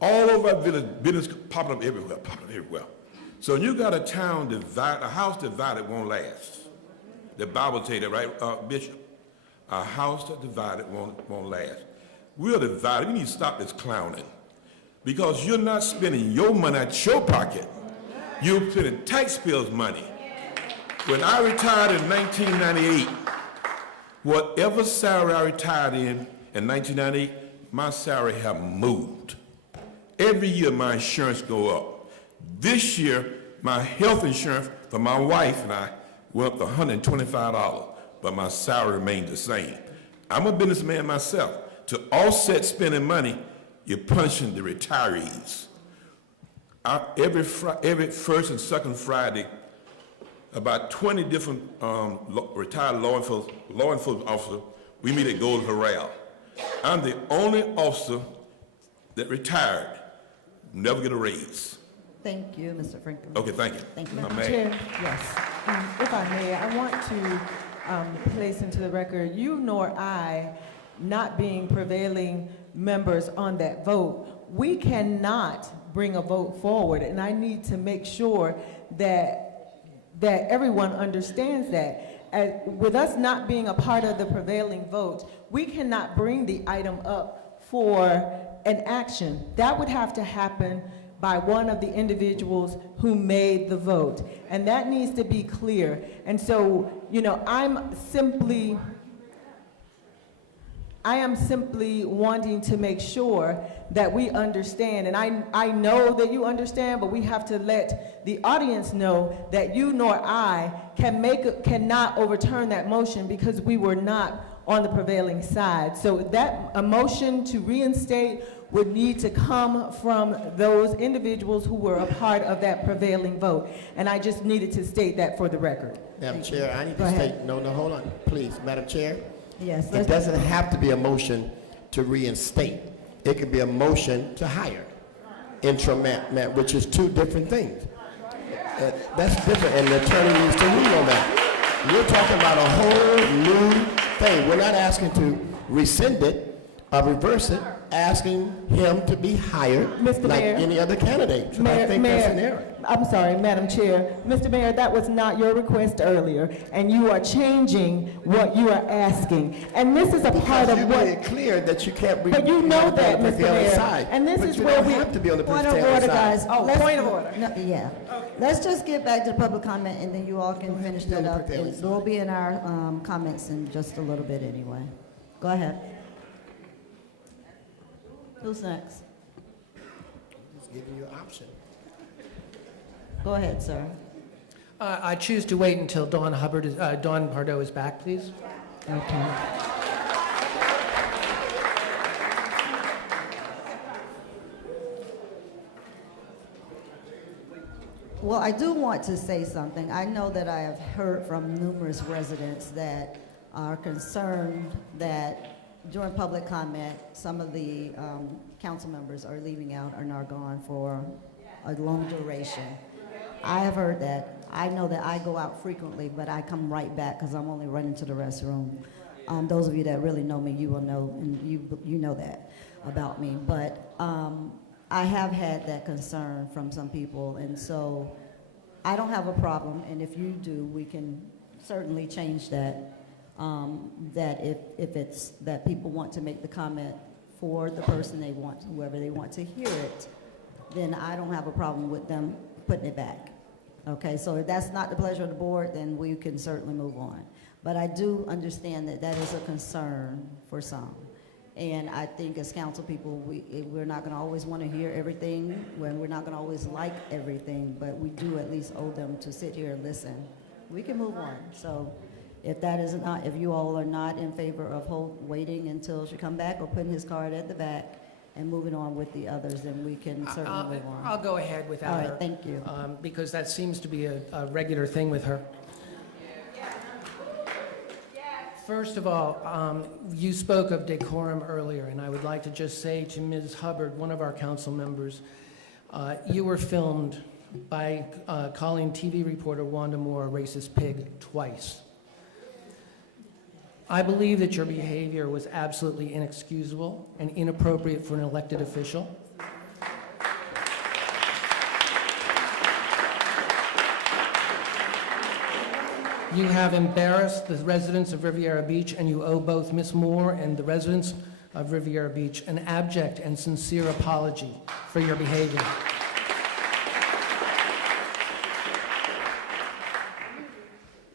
all over our village, business popping up everywhere. So when you got a town divided, a house divided won't last. The Bible tell you that, right, Bishop? A house that divided won't last. We're divided. We need to stop this clowning. Because you're not spending your money out your pocket. You're spending taxpayers' money. When I retired in 1998, whatever salary I retired in 1998, my salary have moved. Every year my insurance go up. This year, My health insurance for my wife and I went up to $125, but my salary remained the same. I'm a businessman myself. To offset spending money, you're punishing the retirees. Every first and second Friday, about 20 different retired law enforcement officers, we meet at Golden Corral. I'm the only officer that retired, never get a raise. Thank you, Mr. Franklin. Okay, thank you. Thank you. I'm Madam mad. Chair, yes. If I may, I want to place into the record, you nor I, not being prevailing members on that vote, we cannot bring a vote forward, and I need to make sure that everyone understands that. With us not being a part of the prevailing vote, we cannot bring the item up for an action. That would have to happen by one of the individuals who made the vote, and that needs to be clear. And so, you know, I am simply wanting to make sure that we understand, and I know that you understand, but we have to let the audience know that you nor I cannot overturn that motion because we were not on the prevailing side. So that a motion to reinstate would need to come from those individuals who were a part of that prevailing vote. And I just needed to state that for the record. Madam Chair, I need Go to ahead. state, no, hold on, please, Madam Chair. Yes. It doesn't have to be a motion to reinstate. It could be a motion to hire interim man, which is two different things. That's different, and the attorney needs to rule on that. We're talking about a whole new thing. We're not asking to rescind it or reverse it, asking him to be hired Mr. like Mayor. any other candidate. I think that's an error. I'm sorry, Madam Chair. Mr. Mayor, that was not your request earlier, and you are changing what you are asking. And this is a part of You what... made it clear that you can't be But you know on the that, Mr. prevailing Mayor. side. And this But is you where don't we... have to be on the Point of prevailing order, side. guys. Oh, Let's- point of order. No, yeah. Let's just get back to the public comment, and then you all can finish that up. It will be in our comments in just a little bit anyway. Go ahead. Who's next? Just giving you an option. Go ahead, sir. I choose to wait until Dawn Pardo is back, please. Okay. Well, I do want to say something. I know that I have heard from numerous residents that are concerned that during public comment, some of the council members are leaving out and are gone for a long duration. I have heard that. I know that I go out frequently, but I come right back because I'm only running to the restroom. Those of you that really know me, you will know, and you know that about me. But I have had that concern from some people, and so I don't have a problem, and if you do, we can certainly change that. That if it's that people want to make the comment for the person they want, whoever they want to hear it, then I don't have a problem with them putting it back. Okay, so if that's not the pleasure of the board, then we can certainly move on. But I do understand that that is a concern for some. And I think as council people, we're not gonna always want to hear everything, when we're not gonna always like everything, but we do at least owe them to sit here and listen. We can move on. So if that is not, if you all are not in favor of waiting until she come back or putting his card at the back and moving on with the others, then we can certainly move on. I'll go ahead without All her. right, thank you. Because that seems to be a regular thing with her. First of all, you spoke of decorum earlier, and I would like to just say to Ms. Hubbard, one of our council members, you were filmed by calling TV reporter Wanda Moore a racist pig twice. I believe that your behavior was absolutely inexcusable and inappropriate for an elected official. You have embarrassed the residents of Riviera Beach, and you owe both Ms. Moore and the residents of Riviera Beach an abject and sincere apology for your behavior.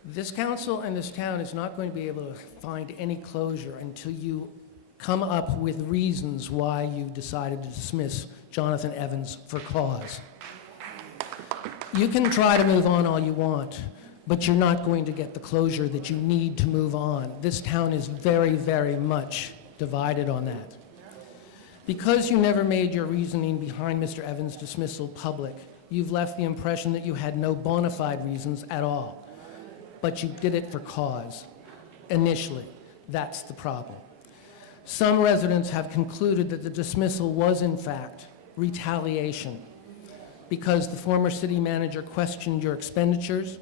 This council and this town is not going to be able to find any closure until you come up with reasons why you decided to dismiss Jonathan Evans for cause. You can try to move on all you want, but you're not going to get the closure that you need to move on. This town is very, very much divided on that. Because you never made your reasoning behind Mr. Evans' dismissal public, you've left the impression that you had no bona fide reasons at all. But you did it for cause, initially. That's the problem. Some residents have concluded that the dismissal was, in fact, retaliation because the former city manager questioned your expenditures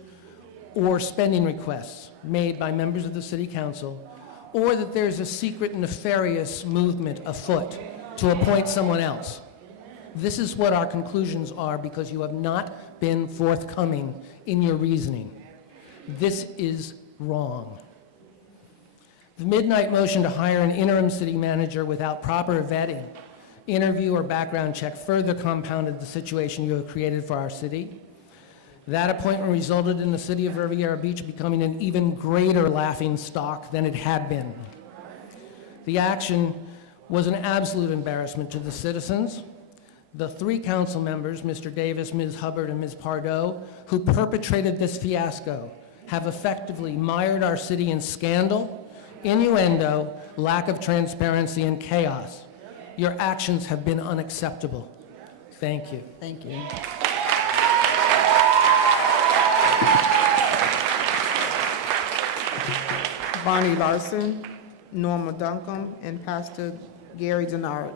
or spending requests made by members of the city council, or that there's a secret nefarious movement afoot to appoint someone else. This is what our conclusions are because you have not been forthcoming in your reasoning. This is wrong. The midnight motion to hire an interim city manager without proper vetting, interview, or background check further compounded the situation you have created for our city. That appointment resulted in the city of Riviera Beach becoming an even greater laughingstock than it had been. The action was an absolute embarrassment to the citizens. The 3 council members, Mr. Davis, Ms. Hubbard, and Ms. Pardo, who perpetrated this fiasco, have effectively mired our city in scandal, innuendo, lack of transparency, and chaos. Your actions have been unacceptable. Thank you. Thank you. Bonnie Larson, Norma Duncombe, and Pastor Gary Denard.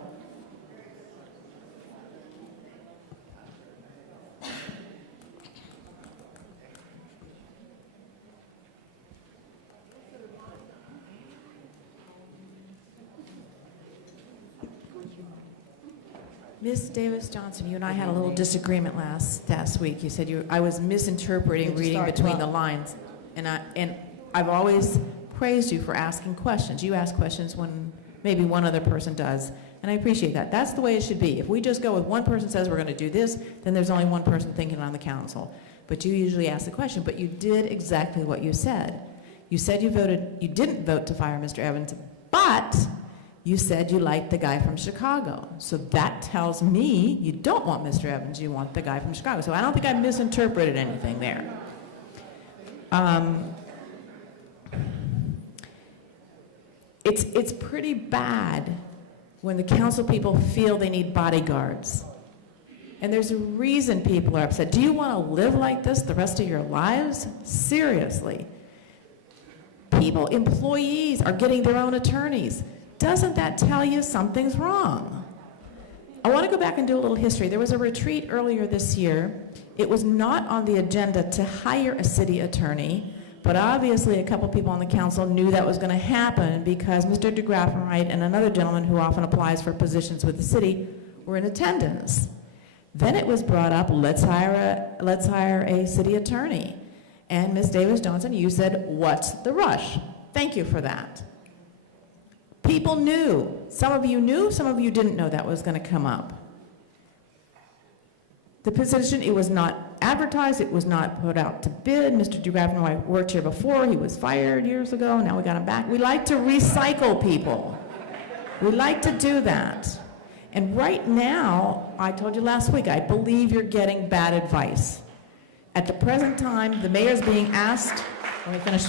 Ms. Davis-Johnson, you and I had a little disagreement last week. You said I was misinterpreting, reading between the lines. And I've always praised you for asking questions. You ask questions when maybe one other person does, and I appreciate that. That's the way it should be. If we just go with one person says we're going to do this, then there's only one person thinking on the council. But you usually ask the question, but you did exactly what you said. You said you didn't vote to fire Mr. Evans, but you said you liked the guy from Chicago. So that tells me you don't want Mr. Evans, you want the guy from Chicago. So I don't think I misinterpreted anything there. It's pretty bad when the council people feel they need bodyguards. And there's a reason people are upset. Do you want to live like this the rest of your lives? Seriously. People, employees are getting their own attorneys. Doesn't that tell you something's wrong? I want to go back and do a little history. There was a retreat earlier this year. It was not on the agenda to hire a city attorney, but obviously a couple people on the council knew that was going to happen because Mr. DeGraffenreich and another gentleman who often applies for positions with the city were in attendance. Then it was brought up, let's hire a city attorney. And Ms. Davis-Johnson, you said, what's the rush? Thank you for that. People knew. Some of you knew, some of you didn't know that was going to come up. The position, it was not advertised, it was not put out to bid. Mr. DeGraffenreich worked here before, he was fired years ago, now we got him back. We like to recycle people. We like to do that. And right now, I told you last week, I believe you're getting bad advice. At the present time, the mayor's being asked, let me finish.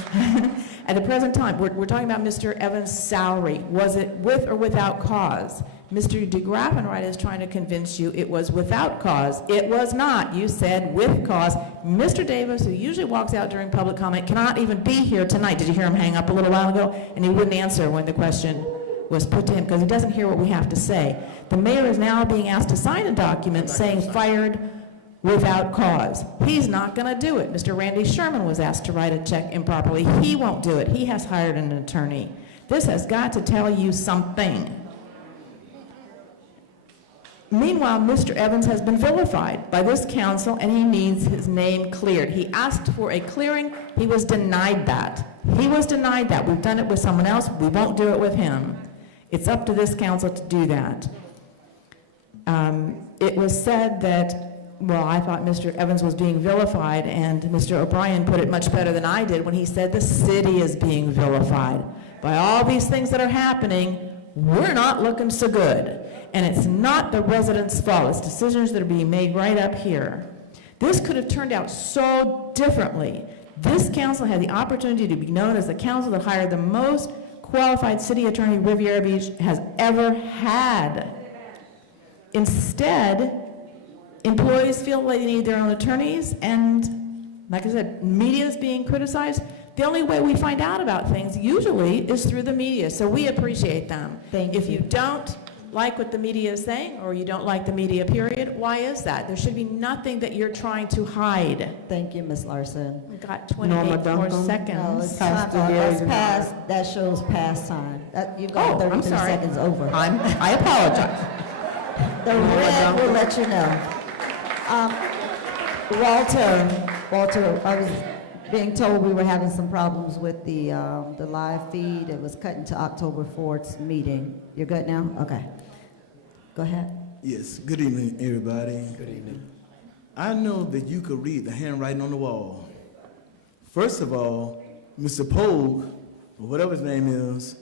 At the present time, we're talking about Mr. Evans' salary. Was it with or without cause? Mr. DeGraffenreich is trying to convince you it was without cause. It was not. You said with cause. Mr. Davis, who usually walks out during public comment, cannot even be here tonight. Did you hear him hang up a little while ago? And he wouldn't answer when the question was put to him because he doesn't hear what we have to say. The mayor is now being asked to sign a document saying fired without cause. He's not going to do it. Mr. Randy Sherman was asked to write a check improperly. He won't do it. He has hired an attorney. This has got to tell you something. Meanwhile, Mr. Evans has been vilified by this council and he needs his name cleared. He asked for a clearing. He was denied that. He was denied that. We've done it with someone else. We won't do it with him. It's up to this council to do that. It was said that, well, I thought Mr. Evans was being vilified, and Mr. O'Brien put it much better than I did when he said the city is being vilified. By all these things that are happening, we're not looking so good. And it's not the residents' fault. It's decisions that are being made right up here. This could have turned out so differently. This council had the opportunity to be known as the council that hired the most qualified city attorney Riviera Beach has ever had. Instead, employees feel like they need their own attorneys, and like I said, media is being criticized. The only way we find out about things usually is through the media, so we appreciate them. If you don't like what the media is saying, or you don't like the media, period, why is that? There should be nothing that you're trying to hide. Thank you, Ms. Larson. We've got 28 more No, seconds. it's time, that's past, that shows past time. You've got Oh, I'm 33 sorry. seconds over. I apologize. The red will let you know. Walter, I was being told we were having some problems with the live feed. It was cut into October 4th's meeting. You're good now? Okay. Go ahead. Yes, good evening, everybody. Good evening. I know that you could read the handwriting on the wall. First of all, Mr. Pogue, or whatever his name is,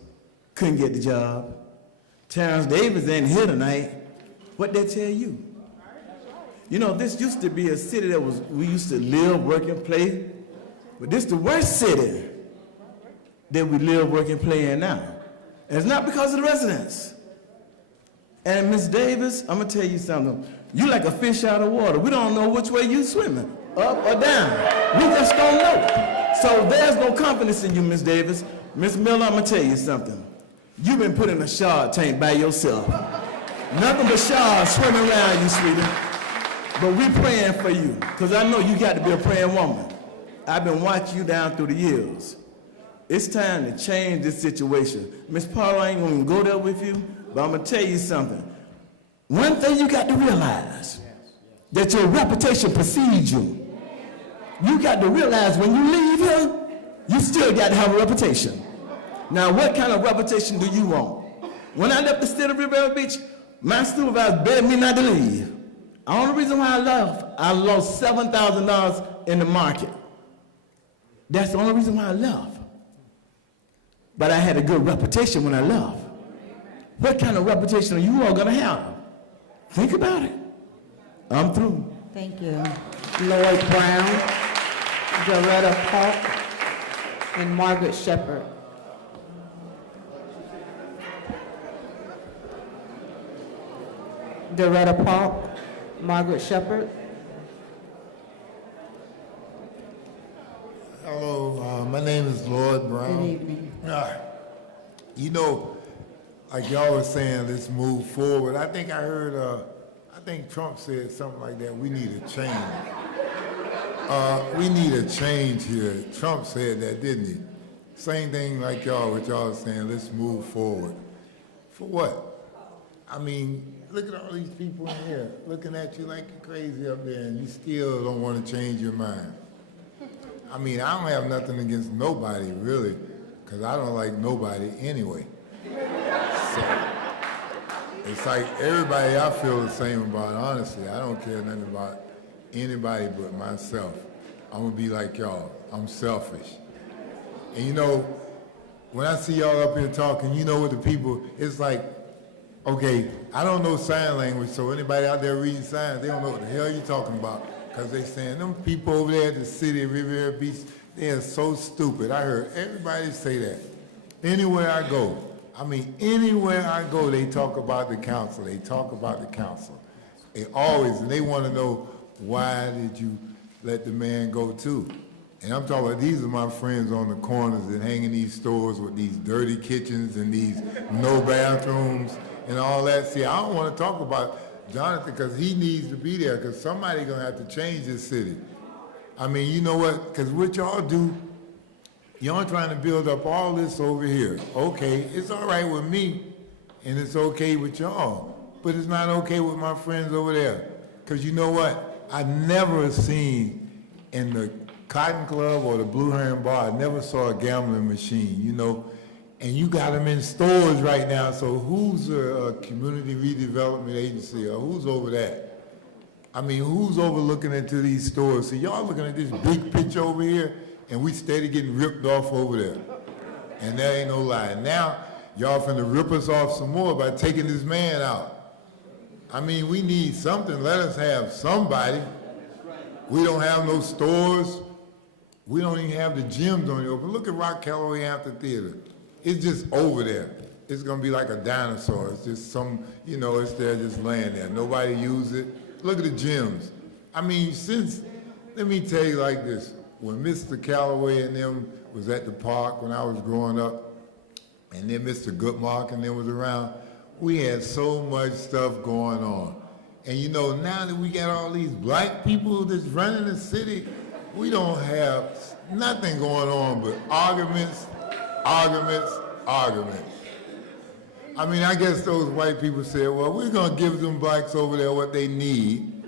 couldn't get the job. Terrence Davis ain't here tonight. What'd that tell you? You know, this used to be a city that we used to live, work, and play. But this is the worst city that we live, work, and play in now. And it's not because of the residents. And Ms. Davis, I'm gonna tell you something. You like a fish out of water. We don't know which way you swimming, up or down. We just don't know. So there's no confidence in you, Ms. Davis. Ms. Miller, I'm gonna tell you something. You've been put in a shark tank by yourself. Nothing but sharks swimming around you, sweetie. But we're praying for you, because I know you got to be a praying woman. I've been watching you down through the years. It's time to change this situation. Ms. Paul, I ain't gonna go there with you, but I'm gonna tell you something. One thing you got to realize, that your reputation precedes you. You got to realize when you leave here, you still got to have a reputation. Now, what kind of reputation do you want? When I left the state of Riviera Beach, my supervisor begged me not to leave. The only reason why I left, I lost $7,000 in the market. That's the only reason why I left. But I had a good reputation when I left. What kind of reputation are you all gonna have? Think about it. I'm through. Thank you. Lloyd Brown, Doretta Polk, and Margaret Shepherd. Doretta Polk, Margaret Shepherd. Hello, my name is Lloyd Brown. Good evening. You know, like y'all was saying, let's move forward. I think I heard, I think Trump said something like that. We need a change. We need a change here. Trump said that, didn't he? Same thing like y'all, what y'all was saying, let's move forward. For what? I mean, look at all these people in here looking at you like you're crazy up there, and you still don't want to change your mind. I mean, I don't have nothing against nobody, really, because I don't like nobody anyway. So, it's like everybody I feel the same about, honestly. I don't care nothing about anybody but myself. I'm going to be like y'all. I'm selfish. And you know, when I see y'all up here talking, you know what the people, it's like, okay, I don't know sign language, so anybody out there reading signs, they don't know what the hell you're talking about. Because they saying, them people over there at the city of Riviera Beach, they are so stupid. I heard everybody say that. Anywhere I go, I mean, anywhere I go, they talk about the council. They talk about the council. They always, and they want to know, why did you let the man go too? And I'm talking about, these are my friends on the corners that hang in these stores with these dirty kitchens and these no bathrooms and all that. See, I don't want to talk about Jonathan, because he needs to be there, because somebody's going to have to change this city. I mean, you know what? Because what y'all do, y'all trying to build up all this over here. Okay, it's all right with me, and it's okay with y'all, but it's not okay with my friends over there. Because you know what? I never seen in the Cotton Club or the Blue Heron Bar, I never saw a gambling machine, you know. And you got them in stores right now, so who's a community redevelopment agency, or who's over that? I mean, who's over looking into these stores? See, y'all looking at this big picture over here, and we steady getting ripped off over there. And that ain't no lie. Now, y'all finna rip us off some more by taking this man out. I mean, we need something. Let us have somebody. We don't have no stores. We don't even have the gyms on it open. Look at Rock Callaway Amphitheater. It's just over there. It's gonna be like a dinosaur. It's just some, you know, it's there just laying there. Nobody uses it. Look at the gyms. I mean, let me tell you like this. When Mr. Callaway and them was at the park when I was growing up, and then Mr. Goodmark and them was around, we had so much stuff going on. And you know, now that we got all these black people that's running the city, we don't have nothing going on but arguments, arguments, arguments. I mean, I guess those white people said, well, we're gonna give them blacks over there what they need,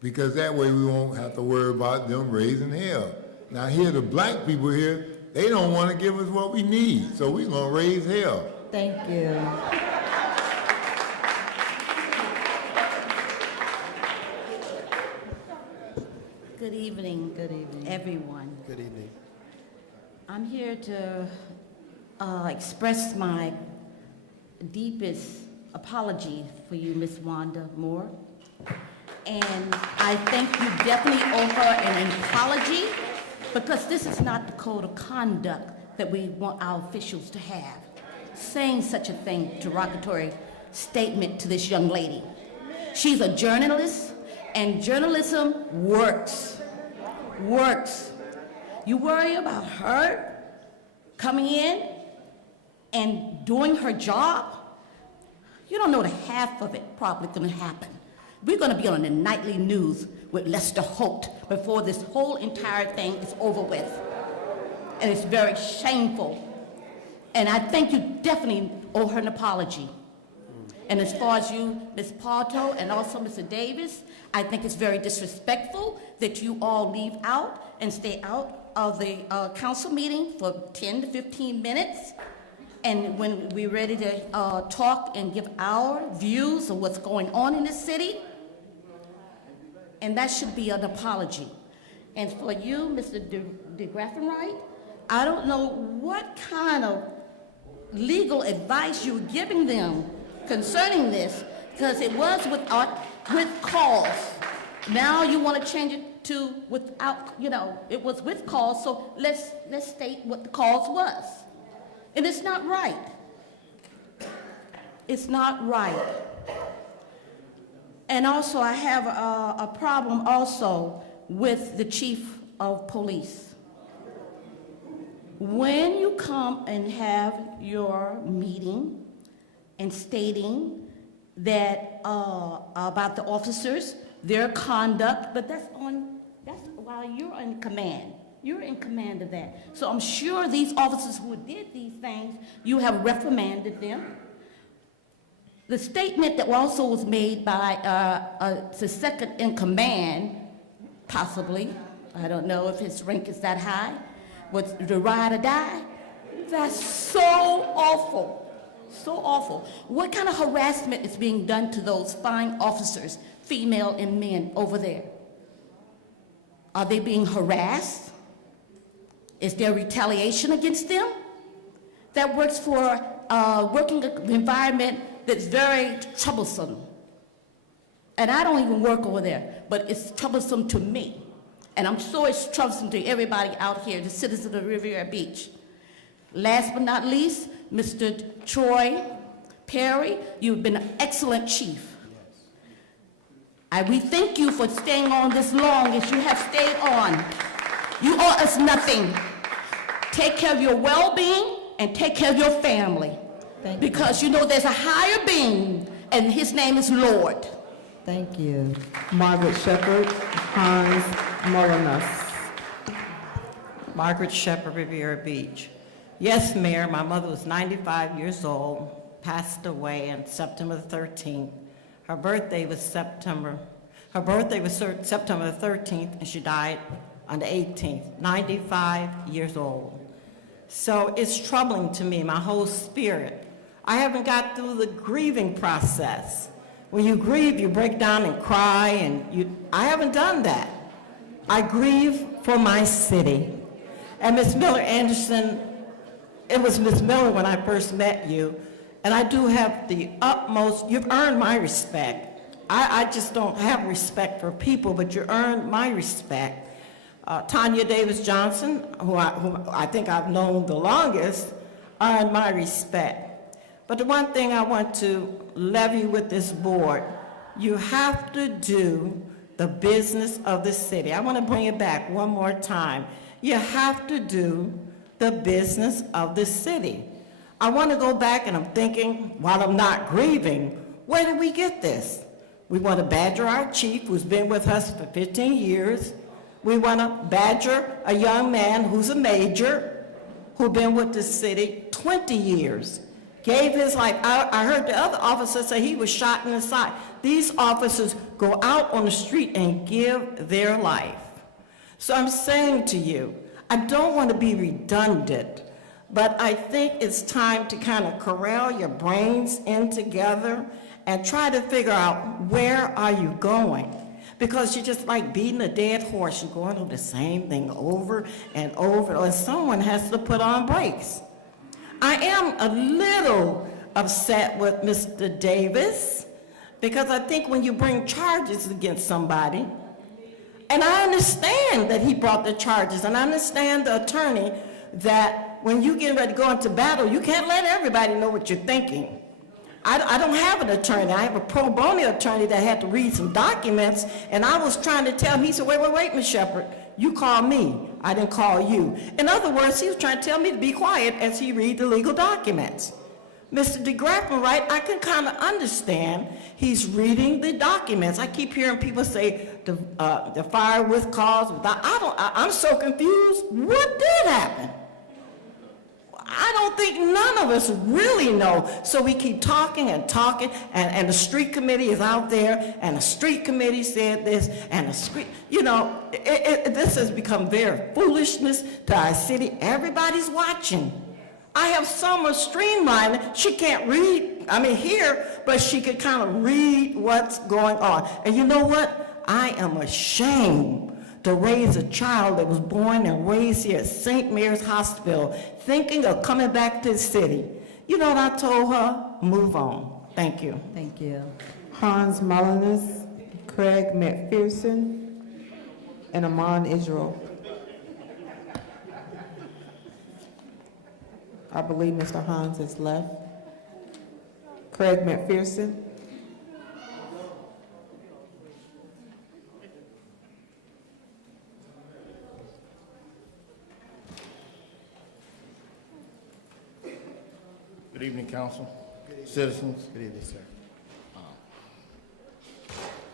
because that way we won't have to worry about them raising hell. Now here, the black people here, they don't want to give us what we need, so we're gonna raise hell. Thank you. Good evening. Good evening. Everyone. Good evening. I'm here to express my deepest apology for you, Miss Wanda Moore. And I think you definitely owe her an apology, because this is not the code of conduct that we want our officials to have. Saying such a thing, derogatory statement to this young lady. She's a journalist, and journalism works. You worry about her coming in and doing her job? You don't know the half of it probably gonna happen. We're gonna be on the nightly news with Lester Holt before this whole entire thing is over with. And it's very shameful. And I think you definitely owe her an apology. And as far as you, Ms. Parto, and also Mr. Davis, I think it's very disrespectful that you all leave out and stay out of the council meeting for 10 to 15 minutes. And when we're ready to talk and give our views of what's going on in the city, and that should be an apology. And for you, Mr. de Graffenreich, I don't know what kind of legal advice you're giving them concerning this, because it was with cause. Now you want to change it to without, you know, it was with cause, so let's state what the cause was. And it's not right. It's not right. And also I have a problem also with the chief of police. When you come and have your meeting and stating that about the officers, their conduct, but that's while you're in command. You're in command of that. So I'm sure these officers who did these things, you have reprimanded them. The statement that also was made by the second in command, possibly, I don't know if his rank is that high, was the ride or die. That's so awful, so awful. What kind of harassment is being done to those fine officers, female and men over there? Are they being harassed? Is there retaliation against them? That works for a working environment that's very troublesome. And I don't even work over there, but it's troublesome to me. And I'm sure it's troublesome to everybody out here, the citizens of Riviera Beach. Last but not least, Mr. Troy Perry, you've been an excellent chief. We thank you for staying on this long as you have stayed on. You owe us nothing. Take care of your well-being and take care of your family. Because you know there's a higher being, and his name is Lord. Thank you. Margaret Shepherd, Hans Molinas. Margaret Shepherd, Riviera Beach. Yes, Mayor, my mother was 95 years old, passed away on September 13th. Her birthday was September the 13th, and she died on the 18th, 95 years old. So it's troubling to me, my whole spirit. I haven't got through the grieving process. When you grieve, you break down and cry, and I haven't done that. I grieve for my city. And Ms. Miller Anderson, it was Ms. Miller when I first met you, and I do have the utmost, you've earned my respect. I just don't have respect for people, but you earned my respect. Tanya Davis Johnson, who I think I've known the longest, earned my respect. But the one thing I want to levy with this board, you have to do the business of the city. I want to bring it back one more time. You have to do the business of the city. I want to go back, and I'm thinking, while I'm not grieving, where did we get this? We want to badger our chief, who's been with us for 15 years. We want to badger a young man who's a major, who's been with the city 20 years. Gave his life. I heard the other officer say he was shot in the side. These officers go out on the street and give their life. So I'm saying to you, I don't want to be redundant, but I think it's time to kind of corral your brains in together and try to figure out, where are you going? Because you're just like beating a dead horse. You're going over the same thing over and over, and someone has to put on brakes. I am a little upset with Mr. Davis, because I think when you bring charges against somebody, and I understand that he brought the charges, and I understand the attorney, that when you get ready to go into battle, you can't let everybody know what you're thinking. I don't have an attorney. I have a pro bono attorney that had to read some documents, and I was trying to tell him, he said, wait, Ms. Shepherd, you called me. I didn't call you. In other words, he was trying to tell me to be quiet as he read the legal documents. Mr. DeGraffenwright, right, I can kind of understand. He's reading the documents. I keep hearing people say the fire with cause. I'm so confused. What did happen? I don't think none of us really know. So we keep talking and talking, and the street committee is out there, and the street committee said this, and the street, this has become very foolishness to our city. Everybody's watching. I have Summer streamlining. She can't read, hear, but she could kind of read what's going on. And you know what? I am ashamed to raise a child that was born and raised here at St. Mary's Hospital, thinking of coming back to the city. You know what I told her? Move on. Thank you. Thank you. Hans Mullins, Craig McPherson, and Amon Israel. I believe Mr. Hans has left. Craig McPherson. Good evening, council, citizens. Good evening, sir.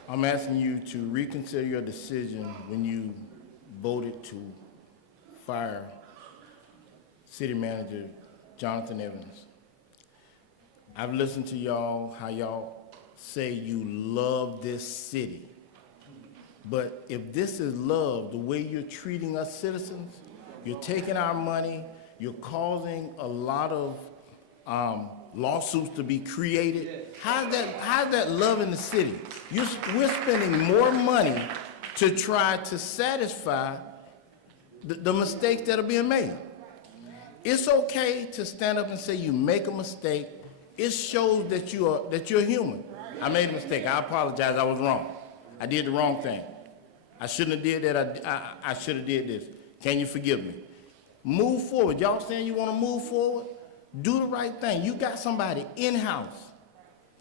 I'm asking you to reconsider your decision when you voted to fire City Manager Jonathan Evans. I've listened to y'all, how y'all say you love this city. But if this is love, the way you're treating us citizens, you're taking our money, you're causing a lot of lawsuits to be created. How's that love in the city? We're spending more money to try to satisfy the mistakes that are being made. It's okay to stand up and say you make a mistake. It shows that you're human. I made a mistake. I apologize. I was wrong. I did the wrong thing. I shouldn't have did that. I should have did this. Can you forgive me? Move forward. Y'all saying you want to move forward? Do the right thing. You got somebody in-house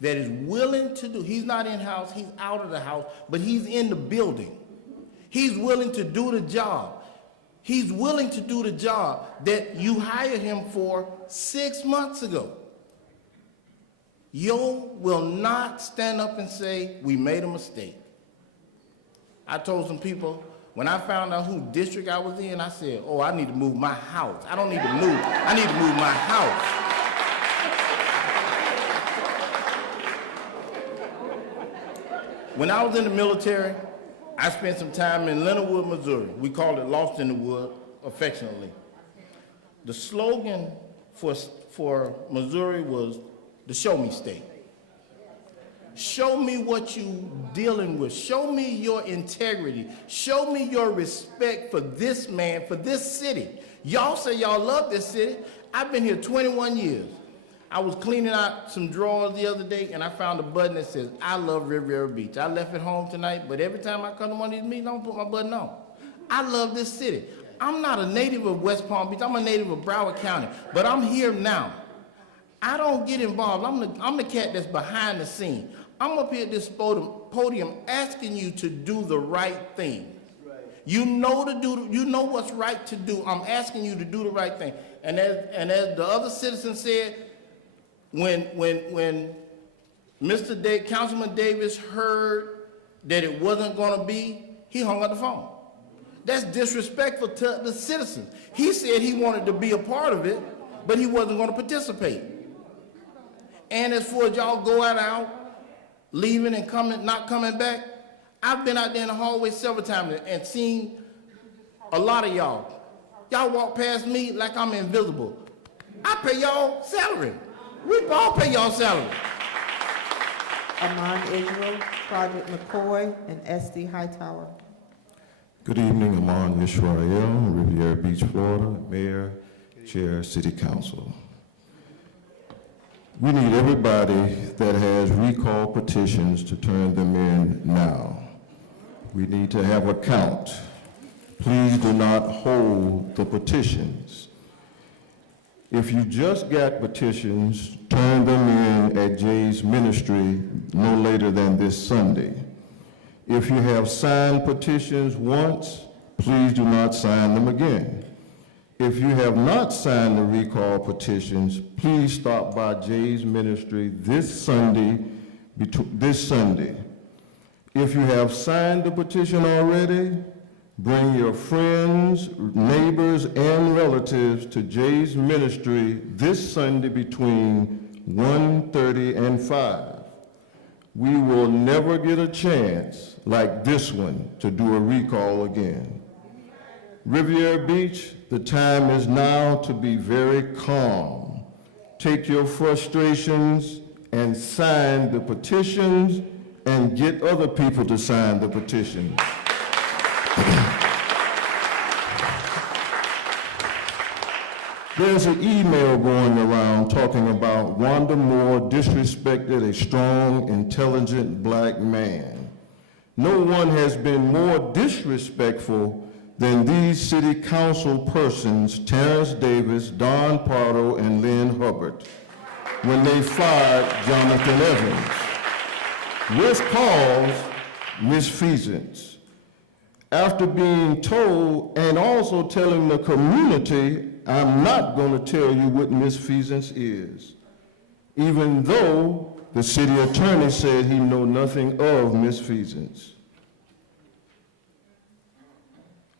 that is willing to do. He's not in-house. He's out of the house, but he's in the building. He's willing to do the job. He's willing to do the job that you hired him for 6 months ago. You will not stand up and say, we made a mistake. I told some people, when I found out who district I was in, I said, oh, I need to move my house. I don't need to move. I need to move my house. When I was in the military, I spent some time in Leonard Wood, Missouri. We called it Lost in the Wood, affectionately. The slogan for Missouri was the Show Me State. Show me what you're dealing with. Show me your integrity. Show me your respect for this man, for this city. Y'all say y'all love this city. I've been here 21 years. I was cleaning out some drawers the other day, and I found a button that says, I love Riviera Beach. I left it home tonight, but every time I come to one of these meetings, I don't put my button on. I love this city. I'm not a native of West Palm Beach. I'm a native of Broward County, but I'm here now. I don't get involved. I'm the cat that's behind the scene. I'm up here at this podium asking you to do the right thing. You know what's right to do. I'm asking you to do the right thing. And as the other citizen said, when Councilman Davis heard that it wasn't going to be, he hung up the phone. That's disrespectful to the citizens. He said he wanted to be a part of it, but he wasn't going to participate. And as far as y'all going out, leaving and not coming back, I've been out there in the hallway several times and seen a lot of y'all. Y'all walk past me like I'm invisible. I pay y'all salary. We all pay y'all salary. Amon Israel, Project McCoy, and SD Hightower. Good evening, Amon Israel, Riviera Beach, Florida, Mayor, Chair, City Council. We need everybody that has recall petitions to turn them in now. We need to have a count. Please do not hold the petitions. If you just got petitions, turn them in at Jay's ministry no later than this Sunday. If you have signed petitions once, please do not sign them again. If you have not signed the recall petitions, please stop by Jay's ministry this Sunday. If you have signed the petition already, bring your friends, neighbors, and relatives to Jay's ministry this Sunday between 1:30 and 5. We will never get a chance like this one to do a recall again. Riviera Beach, the time is now to be very calm. Take your frustrations and sign the petitions and get other people to sign the petitions. There's an email going around talking about Wanda Moore disrespected a strong, intelligent black man. No one has been more disrespectful than these city council persons, Terrence Davis, Don Pardo, and Lynn Hubbard, when they fired Jonathan Evans, with cause misfeasance. After being told and also telling the community, I'm not going to tell you what misfeasance is, even though the city attorney said he know nothing of misfeasance.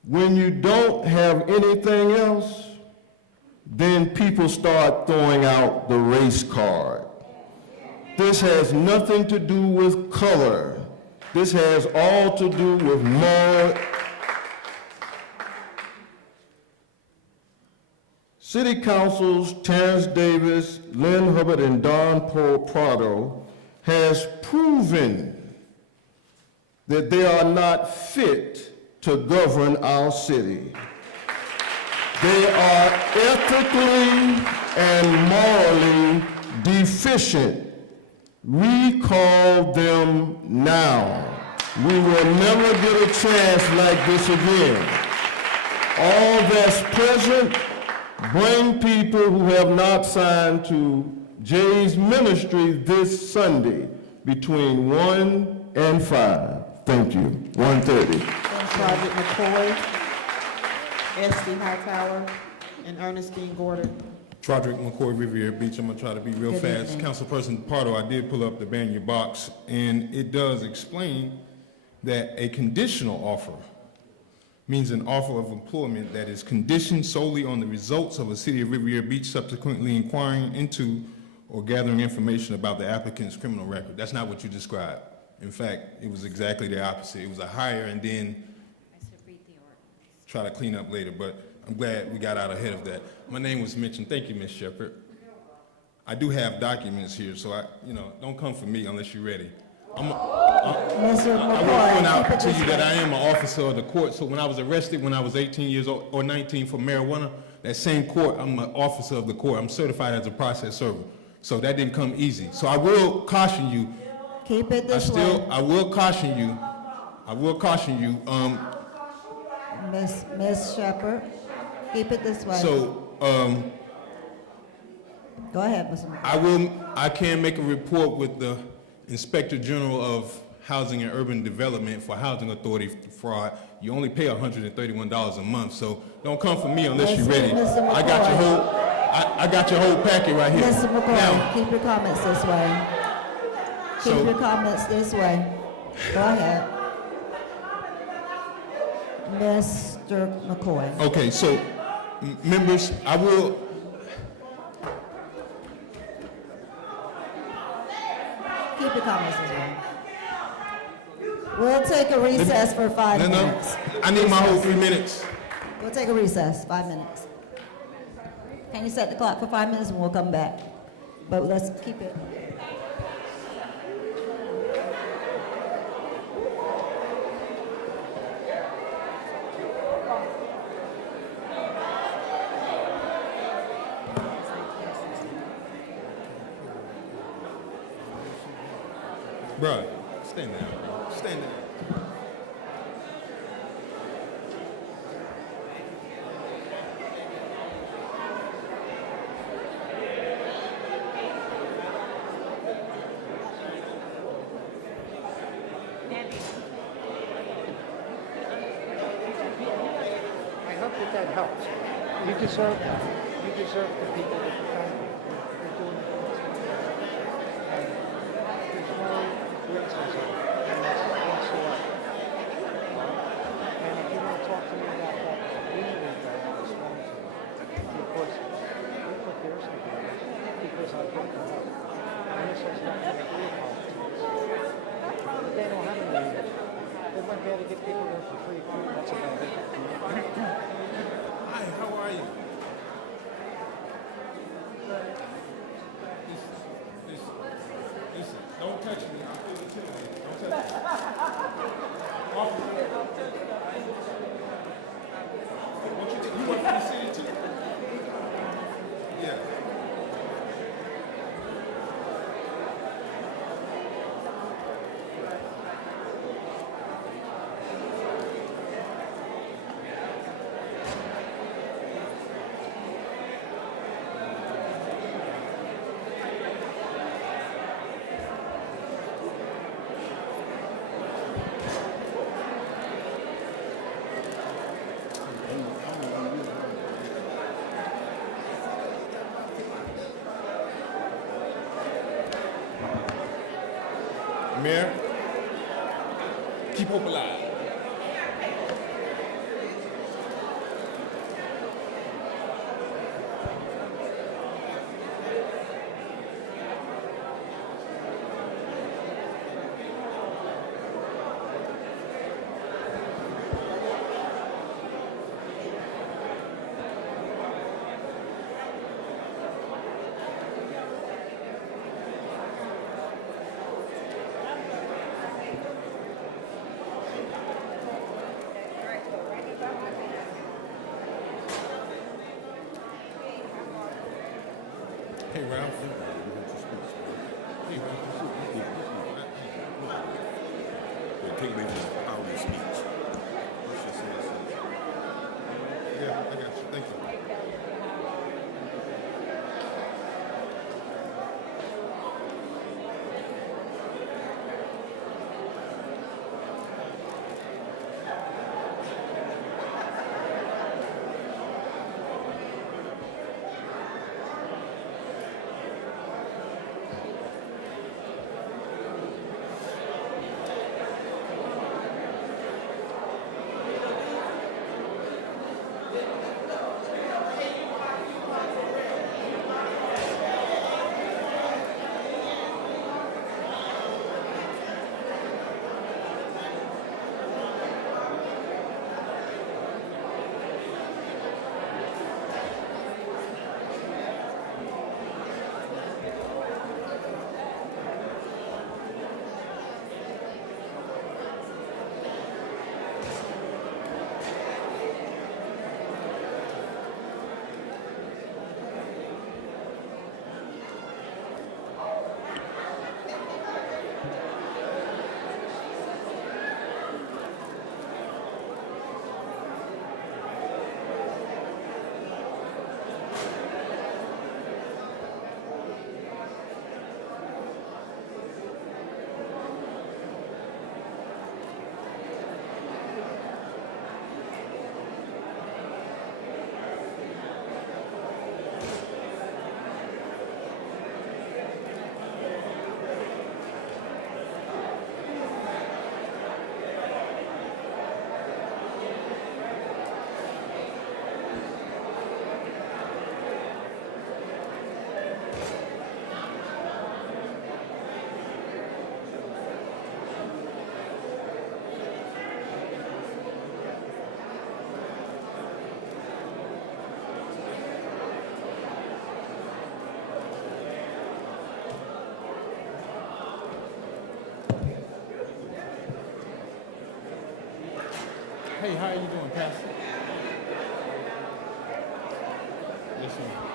When you don't have anything else, then people start throwing out the race card. This has nothing to do with color. This has all to do with moral. City councils Terrence Davis, Lynn Hubbard, and Don Prado has proven that they are not fit to govern our city. They are ethically and morally deficient. Recall them now. We will never get a chance like this again. All that's present, bring people who have not signed to Jay's ministry this Sunday between 1 and 5. Thank you. 1:30. Project McCoy, SD Hightower, and Ernestine Gordon. Roderick McCoy, Riviera Beach. I'm gonna try to be real fast. Councilperson Pardo, I did pull up the ban your box, and it does explain that a conditional offer means an offer of employment that is conditioned solely on the results of a City of Riviera Beach subsequently inquiring into or gathering information about the applicant's criminal record. That's not what you described. In fact, it was exactly the opposite. It was a hire and then try to clean up later, but I'm glad we got out ahead of that. My name was mentioned. Thank you, Ms. Shepherd. I do have documents here, so don't come for me unless you're ready. I will point out to you that I am an officer of the court, so when I was arrested when I was 18 years old or 19 for marijuana, that same court, I'm an officer of the court. I'm certified as a process server. So that didn't come easy. So I will caution you, Keep it this way. I will caution you, Miss Shepherd, keep it this way. so, Go ahead, Mr. McCoy. I can make a report with the Inspector General of Housing and Urban Development for Housing Authority fraud. You only pay $131 a month, so don't come for me unless you're ready. Mr. I got your whole packet right here. Mr. McCoy, Now, keep your comments this way. Keep your comments this way. Go ahead. Mr. McCoy. okay, so members, I will. Keep your comments this way. We'll take a recess for 5 minutes. I need my whole 3 minutes. We'll take a recess, 5 minutes. Can you set the clock for 5 minutes and we'll come back? But let's keep it. Bruh, stand down. Stand down. I hope that helps. You deserve that. You deserve the people that defend you. You're doing it. And there's no racism in this whatsoever. And if you want to talk to me about that, really don't respond to me. Because we put theirs together because I brought them up. And this has nothing to do with politics. But they don't have any leaders. They went there to get people there for free food. That's about it. Hi, how are you? Listen, don't touch me. I'll feel intimidated. Don't touch me. Officer. You work for the city too? Yeah. Mayor, keep hope alive. Hey, Ralph. Hey, Take me to the power of speech. Yeah, I got you. Thank you. Hey, how are you doing, Pastor? Yes, sir.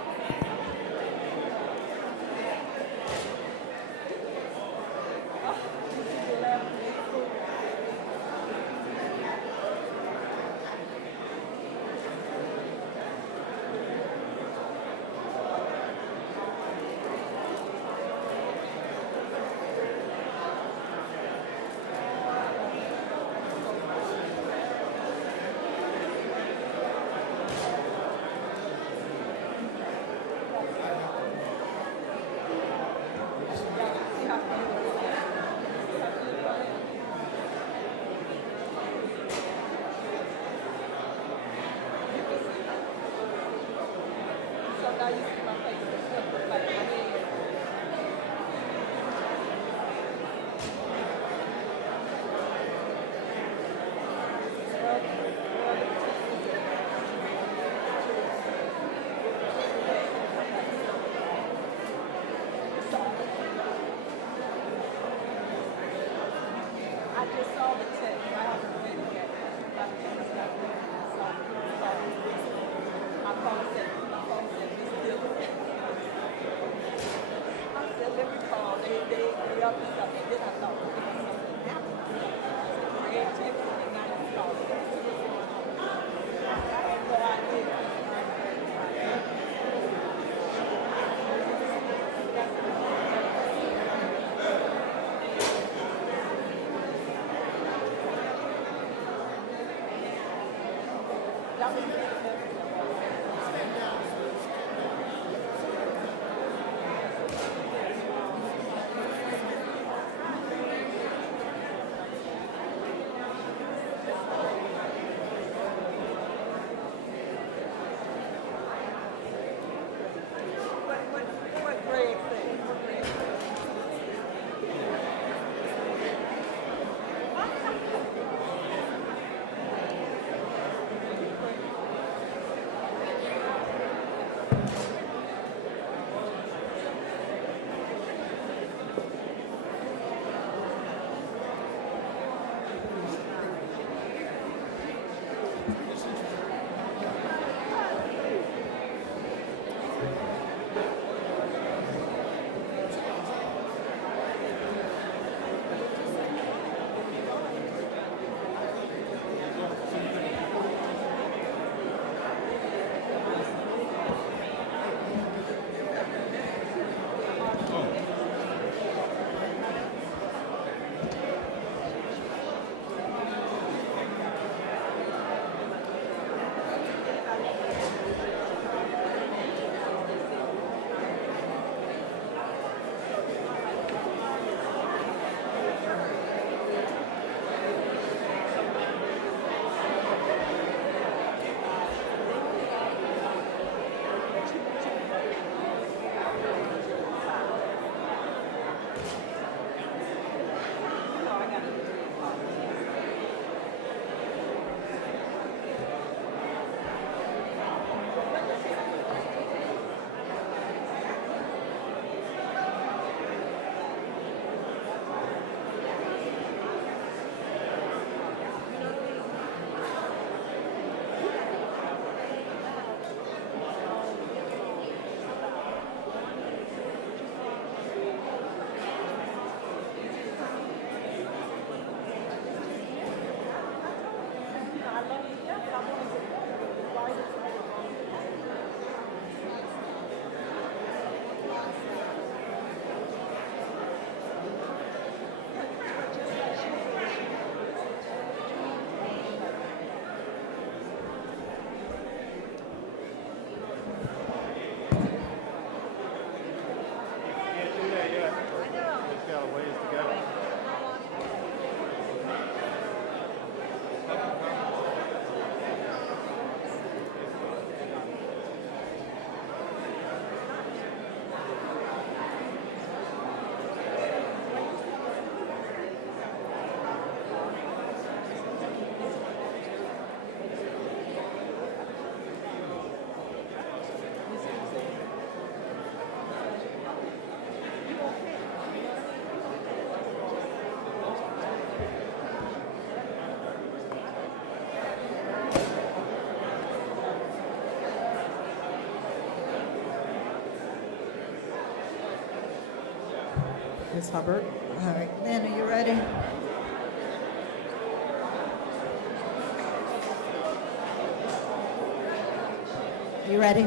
Ms. Hubbard? All right, Lynn, are you ready? You ready?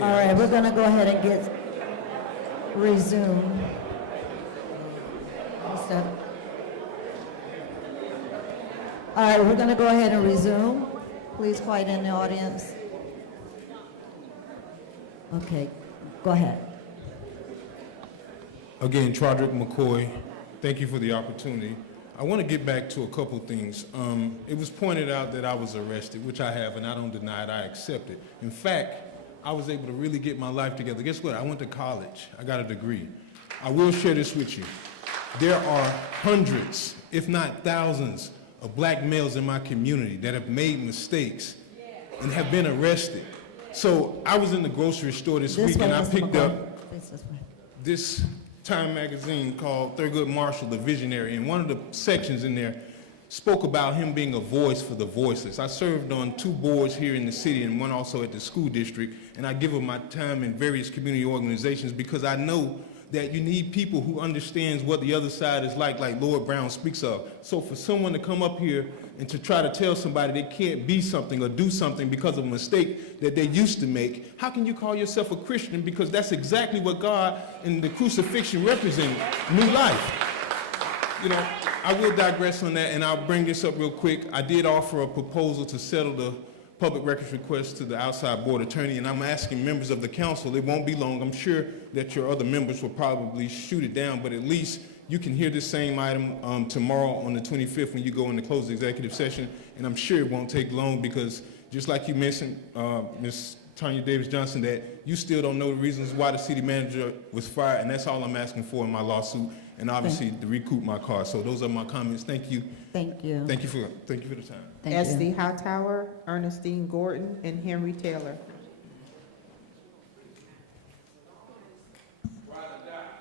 All right, we're gonna go ahead and resume. All right, we're gonna go ahead and resume. Please quiet in the audience. Okay, go ahead. Again, Trodrick McCoy, thank you for the opportunity. I want to get back to a couple things. It was pointed out that I was arrested, which I have, and I don't deny it, I accept it. In fact, I was able to really get my life together. Guess what? I went to college. I got a degree. I will share this with you. There are hundreds, if not thousands, of black males in my community that have made mistakes and have been arrested. So I was in the grocery store this week and I picked up this Time magazine called Thurgood Marshall, the Visionary, and one of the sections in there spoke about him being a voice for the voiceless. I served on 2 boards here in the city and one also at the school district, and I give up my time in various community organizations because I know that you need people who understands what the other side is like Lord Brown speaks of. So for someone to come up here and to try to tell somebody they can't be something or do something because of a mistake that they used to make, how can you call yourself a Christian? Because that's exactly what God and the crucifixion represent, new life. You know, I will digress on that, and I'll bring this up real quick. I did offer a proposal to settle the public records request to the outside board attorney, and I'm asking members of the council, it won't be long, I'm sure that your other members will probably shoot it down, but at least you can hear this same item tomorrow on the 25th when you go into closed executive session, and I'm sure it won't take long because just like you mentioned, Ms. Tanya Davis-Johnson, that you still don't know the reasons why the city manager was fired, and that's all I'm asking for in my lawsuit, and obviously to recoup my car. So those are my comments. Thank you. Thank you. Thank you for the time. Thank S.D. you. Hightower, Ernestine Gordon, and Henry Taylor.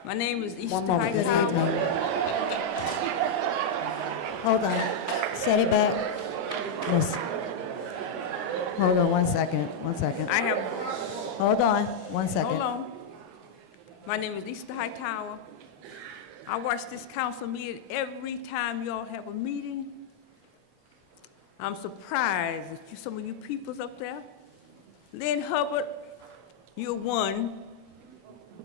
My name is Easter One moment. Hightower. Hold on. Set it back. Yes. Hold on 1 second. 1 second. I have, Hold on 1 second. hold on. My name is Easter Hightower. I watch this council meeting every time y'all have a meeting. I'm surprised that some of you peoples up there. Lynn Hubbard, you're one.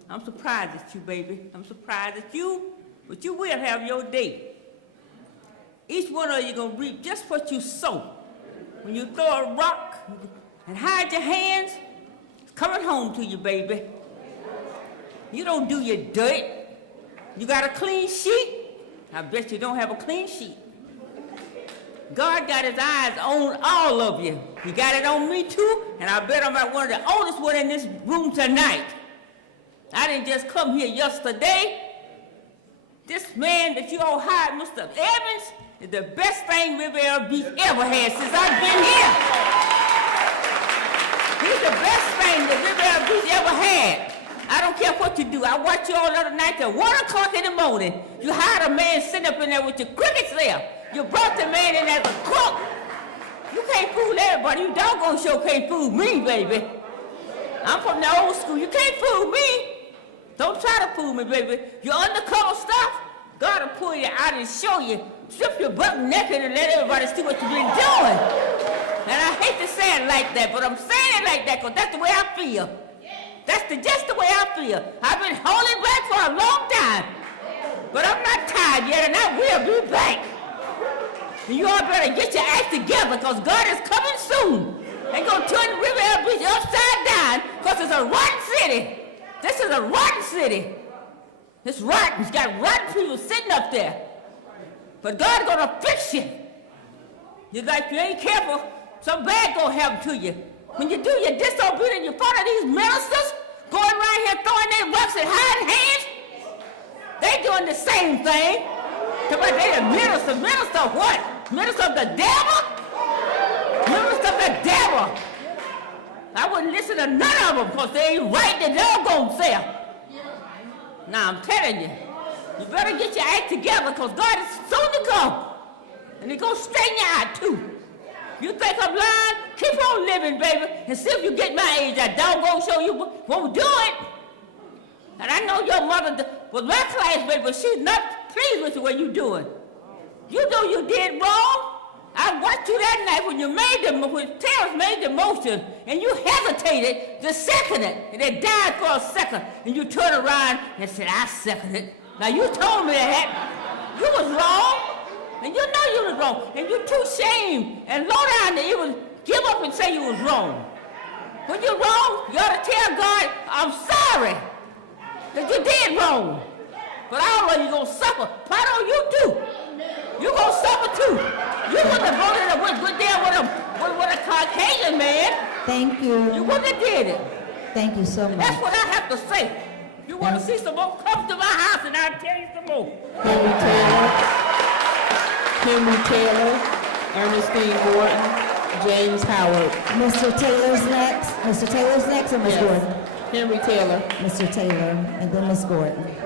I'm surprised at you, baby. I'm surprised at you, but you will have your day. Each one of you gonna reap just what you sow. When you throw a rock and hide your hands, it's coming home to you, baby. You don't do your dirt. You got a clean sheet? I bet you don't have a clean sheet. God got his eyes on all of you. He got it on me too, and I bet I'm one of the oldest one in this room tonight. I didn't just come here yesterday. This man that you all hired, Mr. Evans, is the best thing Riviera Beach ever had since I've been here. He's the best thing that Riviera Beach ever had. I don't care what you do. I watched you all the other night till 1 o'clock in the morning. You hired a man sitting up in there with your crickets there. You brought the man in as a cook. You can't fool everybody. You doggone sure can't fool me, baby. I'm from the old school. You can't fool me. Don't try to fool me, baby. Your undercover stuff, God will pull you out and show you. Strip your butt naked and let everybody see what you've been doing. And I hate to say it like that, but I'm saying it like that because that's the way I feel. That's just the way I feel. I've been holding back for a long time, but I'm not tired yet, and I will be back. And you all better get your act together, because God is coming soon. They're going to turn Riviera Beach upside down, because it's a rotten city. This is a rotten city. It's rotten. It's got rotten people sitting up there. But God's going to fix you. You're like, if you ain't careful, something bad going to happen to you. When you do your disobedience, you follow these ministers going around here throwing their rocks and hiding hands. They doing the same thing. But they a minister. Minister of what? Minister of the devil? Minister of the devil. I wouldn't listen to none of them because they ain't right the doggone self. Now I'm telling you, You better get your act together, because God is soon to come. And He's going to straighten you out, too. You think I'm lying? Keep on living, baby, and see if you get my age. That doggone show you won't do it. And I know your mother was my classmate, but she's not pleased with the way you're doing. You know you did wrong. I watched you that night when Terrence made the motion, and you hesitated to second it, and it died for a second, and you turned around and said, I second it. Now you told me that. You was wrong, and you know you was wrong, and you're too ashamed and low down that you would give up and say you was wrong. When you're wrong, you ought to tell God, I'm sorry that you did wrong. But all of you gonna suffer. Part on you too. You gonna suffer too. You wouldn't have voted and went good there with a Caucasian man. Thank you. You wouldn't have did it. Thank you so much. That's what I have to say. You want to see some more? Come to my house and I'll tell you some more. Henry Taylor, Ernestine Gordon, James Howard. Mr. Taylor's next. Mr. Taylor's next, or Ms. Yes. Gordon? Henry Taylor. Mr. Taylor, and then Ms. Gordon.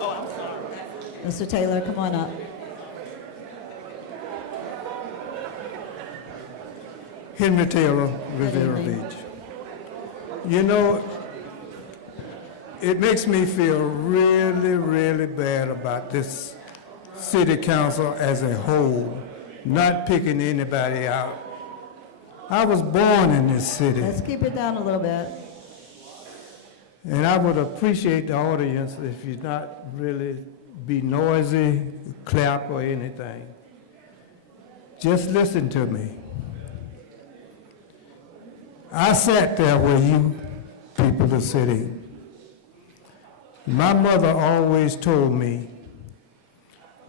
Oh, I'm sorry. Mr. Taylor, come on up. Henry Taylor, Riviera Beach. You know, it makes me feel really, really bad about this city council as a whole, not picking anybody out. I was born in this city, Let's keep it down a little bit. and I would appreciate the audience if you not really be noisy, clap, or anything. Just listen to me. I sat there where you people are sitting. My mother always told me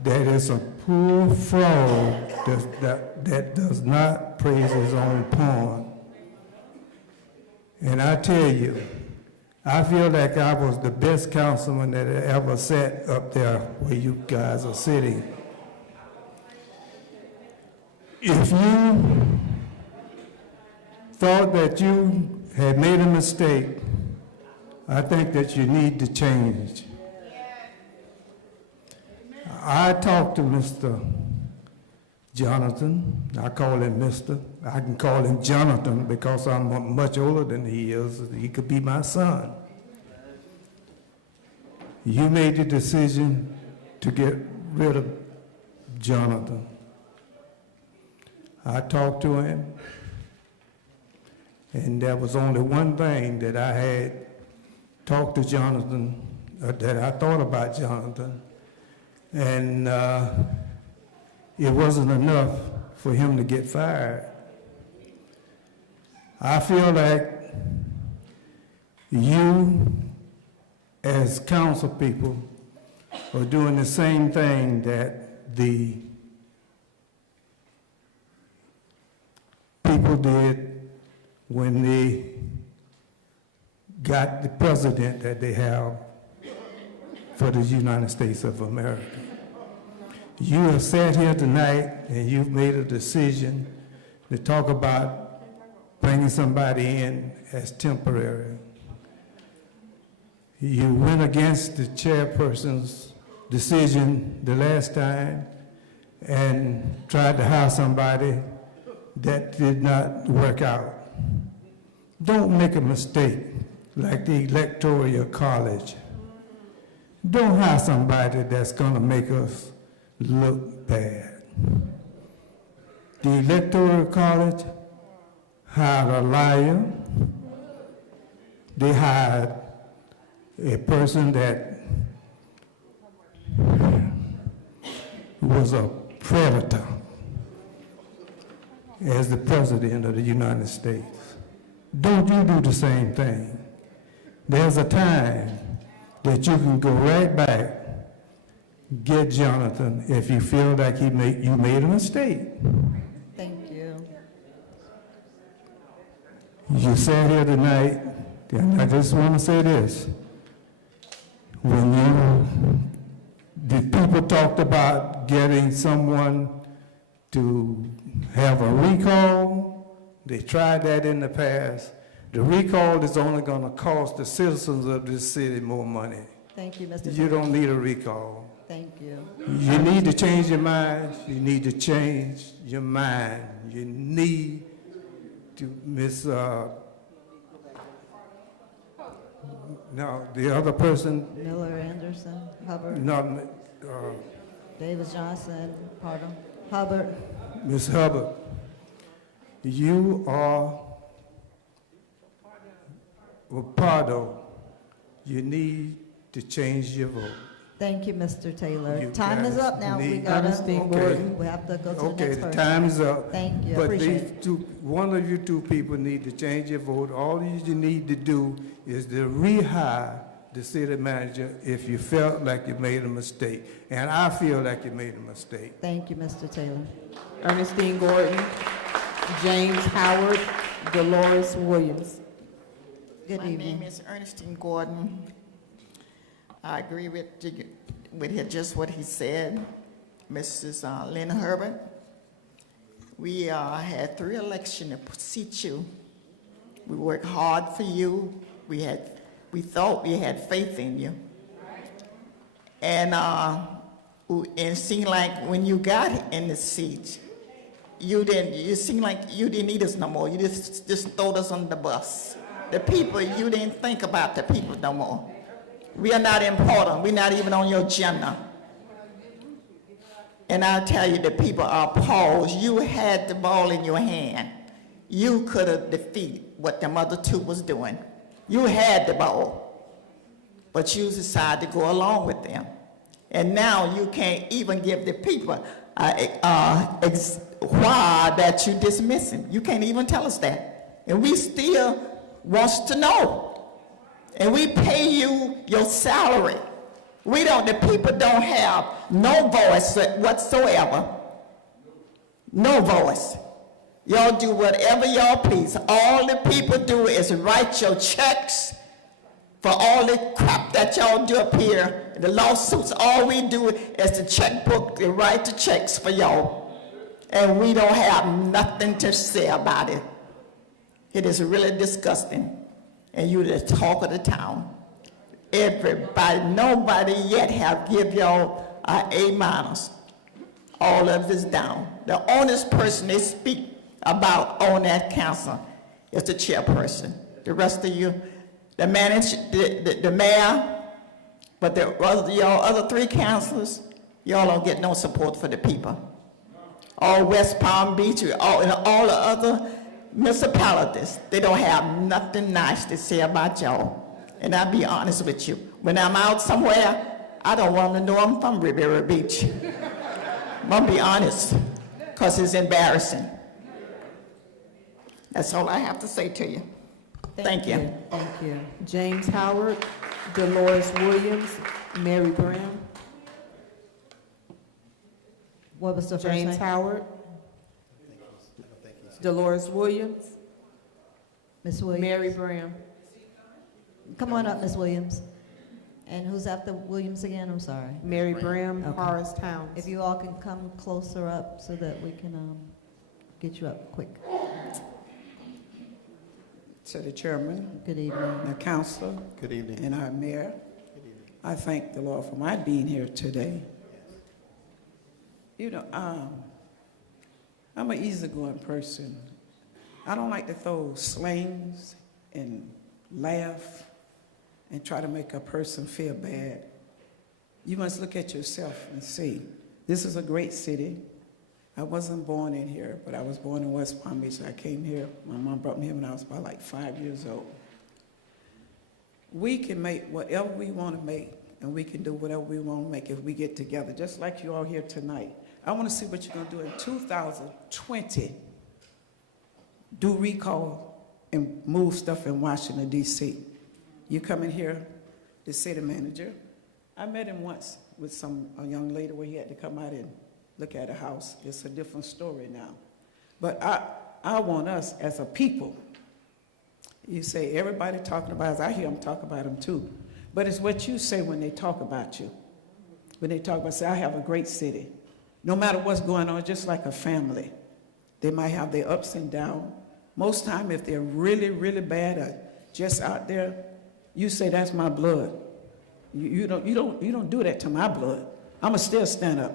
that it's a poor frog that does not praise his own pond. And I tell you, I feel like I was the best councilman that ever sat up there where you guys are sitting. If you thought that you had made a mistake, I think that you need to change. I talked to Mr. Jonathan. I call him Mr. I can call him Jonathan because I'm much older than he is. He could be my son. You made the decision to get rid of Jonathan. I talked to him. And there was only one thing that I had talked to Jonathan, that I thought about Jonathan, and it wasn't enough for him to get fired. I feel like you, as council people, are doing the same thing that the people did when they got the president that they have for the United States of America. You have sat here tonight and you've made a decision to talk about bringing somebody in as temporary. You went against the chairperson's decision the last time and tried to hire somebody that did not work out. Don't make a mistake like the Electoral College. Don't hire somebody that's going to make us look bad. The Electoral College hired a liar. They hired a person that was a predator as the President of the United States. Don't you do the same thing. There's a time that you can go right back, get Jonathan if you feel like you made a mistake. Thank you. You sat here tonight, and I just want to say this. When the people talked about getting someone to have a recall, they tried that in the past. The recall is only going to cost the citizens of this city more money. Thank you, Mr. You Taylor. don't need a recall. Thank you. You need to change your mind. You need to change your mind. You need to, no, the other person, Miller, Anderson, Hubbard, no, Davis Johnson, pardon, Hubbard. Ms. Hubbard, you are, Pardo, you need to change your vote. Thank you, Mr. Taylor. You Time is guys up now. We need- gotta, Ernestine Gordon. we have to go to the Okay, next the person. time is up. Thank you, I But appreciate these it. two, one of you two people need to change your vote. All you need to do is to rehire the city manager if you felt like you made a mistake. And I feel like you made a mistake. Thank you, Mr. Taylor. Ernestine Gordon, James Howard, Dolores Williams. Good My evening. name is Ernestine Gordon. I agree with just what he said. Mrs. Lynn Herbert, we had 3 elections to seat you. We worked hard for you. We thought we had faith in you. And it seemed like when you got in the seat, you seemed like you didn't need us no more. You just throwed us on the bus. The people, you didn't think about the people no more. We are not important. We're not even on your agenda. And I'll tell you, the people are appalled. You had the ball in your hand. You could have defeated what them other 2 was doing. You had the ball. But you decided to go along with them. And now you can't even give the people why that you dismiss him. You can't even tell us that. And we still wants to know. And we pay you your salary. The people don't have no voice whatsoever. No voice. Y'all do whatever y'all please. All the people do is write your checks for all the crap that y'all do up here. The lawsuits, all we do is the checkbook, they write the checks for y'all. And we don't have nothing to say about it. It is really disgusting. And you the talk of the town. Everybody, nobody yet have give y'all A-. All of this down. The honest person they speak about on that council is the chairperson. The rest of you, the manager, the mayor, but y'all other 3 councilors, y'all don't get no support for the people. All West Palm Beach, and all the other municipalities, they don't have nothing nice to say about y'all. And I'll be honest with you. When I'm out somewhere, I don't want them to know I'm from Riviera Beach. I'm gonna be honest, because it's embarrassing. That's all I have to say to you. Thank you. Thank you. James Howard, Dolores Williams, Mary Graham. What was the first James name? Howard, Dolores Williams, Ms. Williams? Mary Graham. Come on up, Ms. Williams. And who's after Williams again? I'm sorry. Mary Graham, Okay. Horace Towns. If you all can come closer up so that we can get you up quick. To the chairman, Good evening. the council, Good evening. and our mayor, I thank the Lord for my being here today. You know, I'm an easygoing person. I don't like to throw slangs and laugh and try to make a person feel bad. You must look at yourself and see, this is a great city. I wasn't born in here, but I was born in West Palm Beach. I came here, my mom brought me here when I was about like 5 years old. We can make whatever we want to make, and we can do whatever we want to make if we get together, just like you all here tonight. I want to see what you're going to do in 2020. Do recall and move stuff in Washington, D.C. You come in here, the city manager. I met him once with a young lady where he had to come out and look at a house. It's a different story now. But I want us as a people, you say everybody talking about us, I hear them talk about them too. But it's what you say when they talk about you. When they talk about, say, I have a great city. No matter what's going on, just like a family. They might have their ups and downs. Most time, if they're really, really bad or just out there, you say, that's my blood. You don't do that to my blood. I'ma still stand up.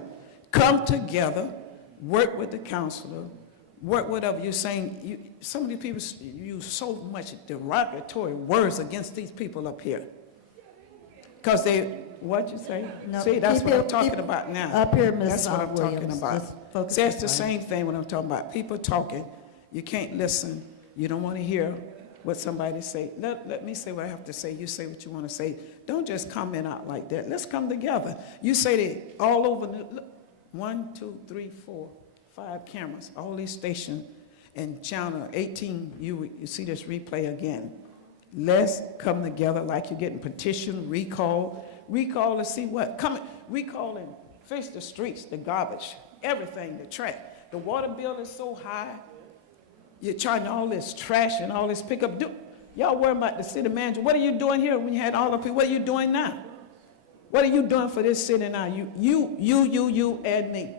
Come together, work with the counselor, work whatever you're saying. Some of these people use so much derogatory words against these people up here. Because what you say? No, See, that's what I'm keep talking about now. up here, Ms. That's what I'm talking Williams. about. Let's focus See, it's on the that. same thing when I'm talking about. People talking, you can't listen. You don't want to hear what somebody say. Let me say what I have to say. You say what you want to say. Don't just comment out like that. Let's come together. You say that all over the, 1, 2, 3, 4, 5 cameras, all these stations, and channel 18, you see this replay again. Let's come together like you're getting petition, recall to see what, recall and fix the streets, the garbage, everything, the trash. The water bill is so high. You're charging all this trash and all this pickup. Y'all worry about the city manager. What are you doing here when you had all the people? What are you doing now? What are you doing for this city now? You and me.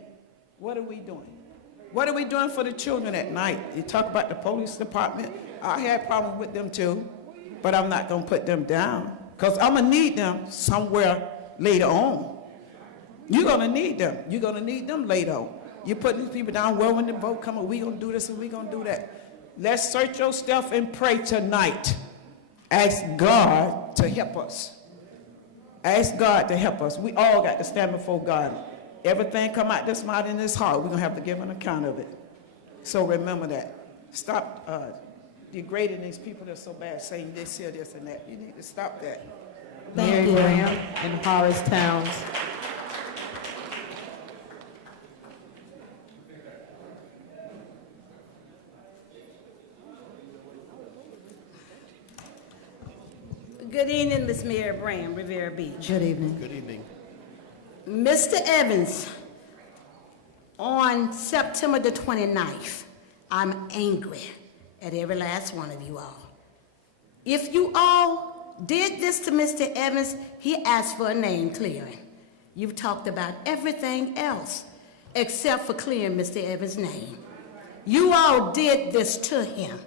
What are we doing? What are we doing for the children at night? You talk about the police department. I had problems with them too, but I'm not going to put them down because I'm going to need them somewhere later on. You're going to need them. You're going to need them later on. You put these people down, well, when the vote comes, we going to do this and we going to do that. Let's search your stuff and pray tonight. Ask God to help us. Ask God to help us. We all got to stand before God. Everything come out this mouth and this heart, we're going to have to give an account of it. So remember that. Stop degrading these people that are so bad, saying this here, this, and that. You need to stop that. Mary Graham and Horace Towns. Good evening, Miss Mary Graham, Riviera Beach. Good evening. Good evening. Mr. Evans, on September the 29th, I'm angry at every last one of you all. If you all did this to Mr. Evans, he asked for a name clearing. You've talked about everything else except for clearing Mr. Evans' name. You all did this to him.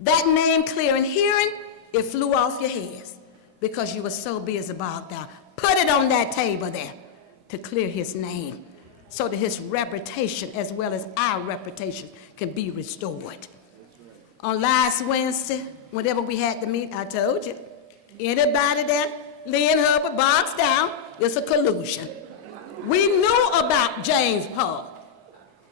That name clearing hearing, it flew off your heads because you were so busy bogged down. Put it on that table there to clear his name so that his reputation as well as our reputation can be restored. On last Wednesday, whenever we had the meeting, I told you, anybody that Lynn Hubbard bogs down, it's a collusion. We knew about James Paul.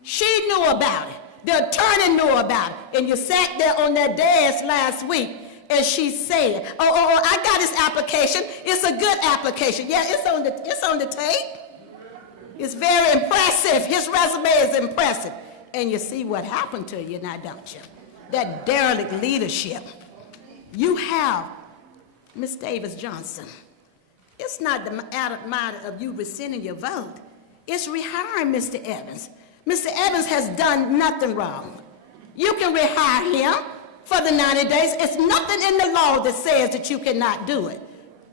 She knew about it. The attorney knew about it. And you sat there on that dais last week and she said, oh, I got his application. It's a good application. Yeah, it's on the tape. It's very impressive. His resume is impressive. And you see what happened to you now, don't you? That derelict leadership. You have Ms. Davis Johnson. It's not the matter of you rescinding your vote. It's rehiring Mr. Evans. Mr. Evans has done nothing wrong. You can rehire him for the 90 days. It's nothing in the law that says that you cannot do it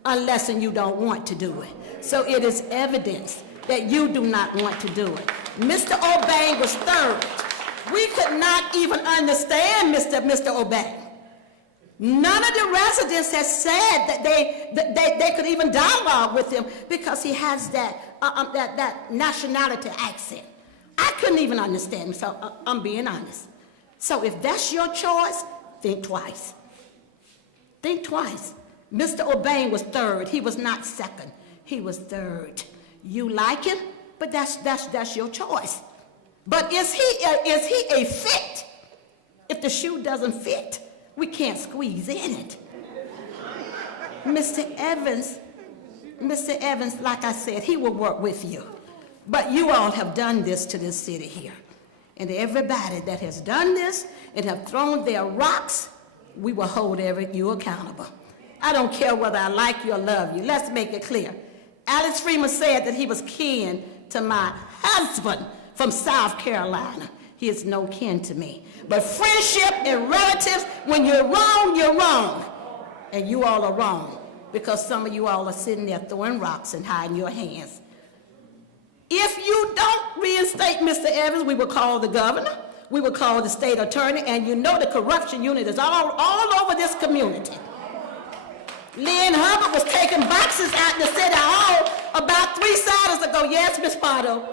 unless you don't want to do it. So it is evidence that you do not want to do it. Mr. O'Bain was third. We could not even understand Mr. O'Bain. None of the residents has said that they could even dialogue with him because he has that nationality accent. I couldn't even understand him, so I'm being honest. So if that's your choice, think twice. Think twice. Mr. O'Bain was third. He was not second. He was third. You like him, but that's your choice. But is he a fit? If the shoe doesn't fit, we can't squeeze in it. Mr. Evans, like I said, he will work with you. But you all have done this to this city here. And everybody that has done this and have thrown their rocks, we will hold you accountable. I don't care whether I like you or love you. Let's make it clear. Alex Freeman said that he was kin to my husband from South Carolina. He is no kin to me. But friendship and relatives, when you're wrong, you're wrong. And you all are wrong because some of you all are sitting there throwing rocks and hiding your hands. If you don't reinstate Mr. Evans, we will call the governor, we will call the state attorney, and you know the corruption unit is all over this community. Lynn Hubbard was taking boxes out the city hall about 3 Saturdays ago. Yes, Miss Pardo,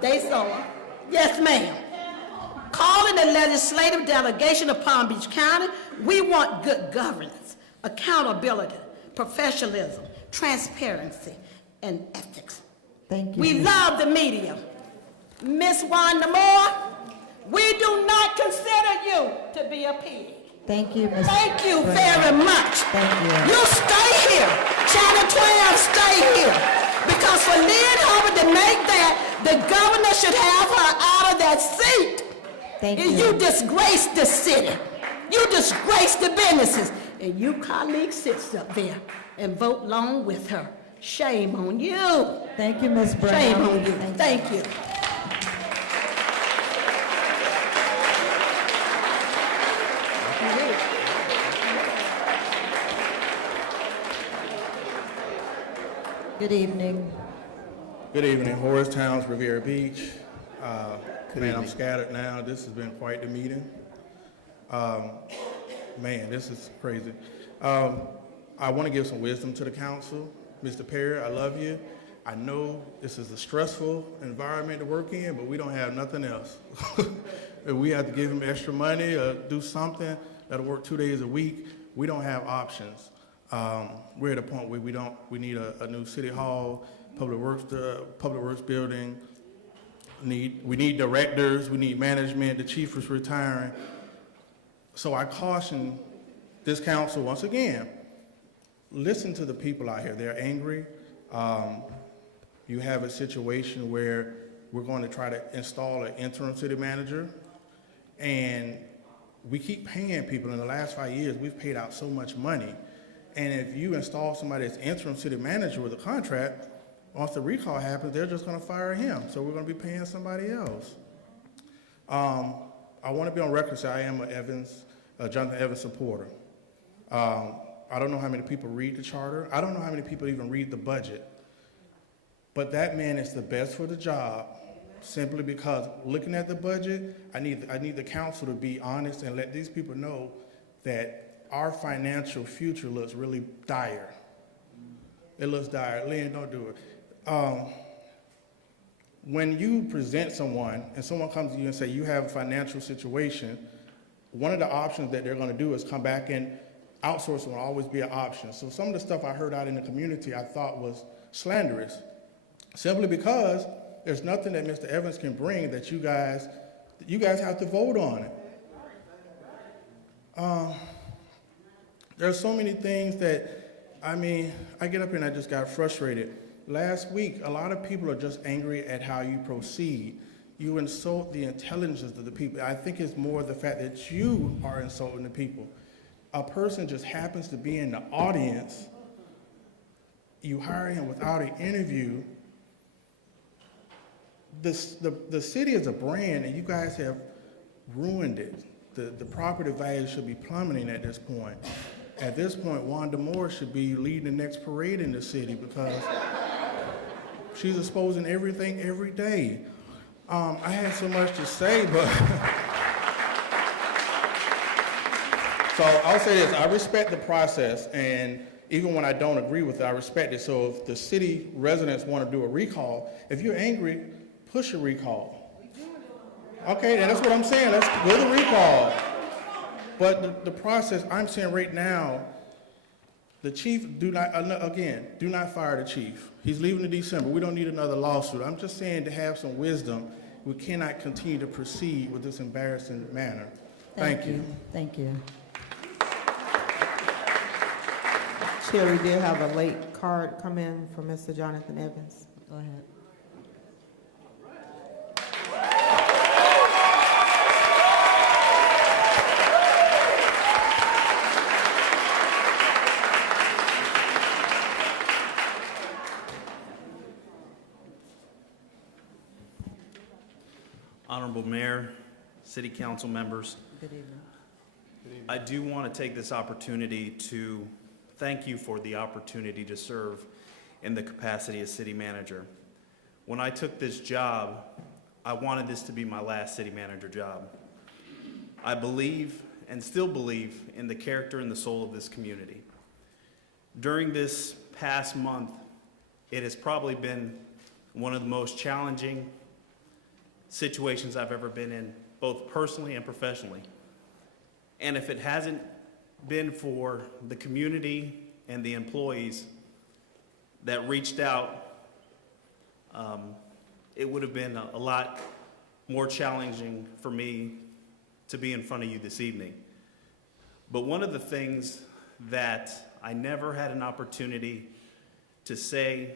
they saw her. Yes, ma'am. Calling the legislative delegation of Palm Beach County, we want good governance, accountability, professionalism, transparency, and ethics. Thank you. We love the media. Miss Wanda Moore, we do not consider you to be a pig. Thank you, Ms. Thank you very much. Thank you. You stay here. Channel 12, stay here. Because for Lynn Hubbard to make that, the governor should have her out of that seat. Thank And you disgrace the city. You disgrace the businesses. And you colleague sits up there and vote along with her. Shame on you. Thank you, Ms. Brown. Shame on you. Thank you. Good evening. Good evening, Horace Towns, Riviera Beach. Man, I'm scattered now. This has been quite the meeting. Man, this is crazy. I want to give some wisdom to the council. Mr. Perry, I love you. I know this is a stressful environment to work in, but we don't have nothing else. If we have to give him extra money or do something that'll work 2 days a week, we don't have options. We're at a point where we need a new city hall, public works building. We need directors, we need management, the chief is retiring. So I caution this council once again, listen to the people out here, they're angry. You have a situation where we're going to try to install an interim city manager, and we keep paying people. In the last 5 years, we've paid out so much money. And if you install somebody as interim city manager with a contract, once the recall happens, they're just going to fire him. So we're going to be paying somebody else. I want to be on record say I am a Jonathan Evans supporter. I don't know how many people read the charter. I don't know how many people even read the budget. But that man is the best for the job, simply because looking at the budget, I need the council to be honest and let these people know that our financial future looks really dire. It looks dire. Lynn, don't do it. When you present someone and someone comes to you and say you have a financial situation, one of the options that they're going to do is come back and outsourcing will always be an option. So some of the stuff I heard out in the community I thought was slanderous, simply because there's nothing that Mr. Evans can bring that you guys have to vote on it. There's so many things that, I get up here and I just got frustrated. Last week, a lot of people are just angry at how you proceed. You insult the intelligence of the people. I think it's more the fact that you are insulting the people. A person just happens to be in the audience, you hire him without an interview. The city is a brand, and you guys have ruined it. The property value should be plummeting at this point. At this point, Wanda Moore should be leading the next parade in the city because she's exposing everything every day. I had so much to say, but so I'll say this, I respect the process, and even when I don't agree with it, I respect it. So if the city residents want to do a recall, if you're angry, push a recall. Okay, then that's what I'm saying, let's go to recall. But the process, I'm saying right now, the chief, do not fire the chief. He's leaving in December. We don't need another lawsuit. I'm just saying to have some wisdom. We cannot continue to proceed with this embarrassing manner. Thank you. Thank you. Chair, we did have a late card come in from Mr. Jonathan Evans. Go ahead. Honorable Mayor, City Council members. Good evening. I do want to take this opportunity to thank you for the opportunity to serve in the capacity as city manager. When I took this job, I wanted this to be my last city manager job. I believe and still believe in the character and the soul of this community. During this past month, it has probably been one of the most challenging situations I've ever been in, both personally and professionally. And if it hasn't been for the community and the employees that reached out, it would have been a lot more challenging for me to be in front of you this evening. But one of the things that I never had an opportunity to say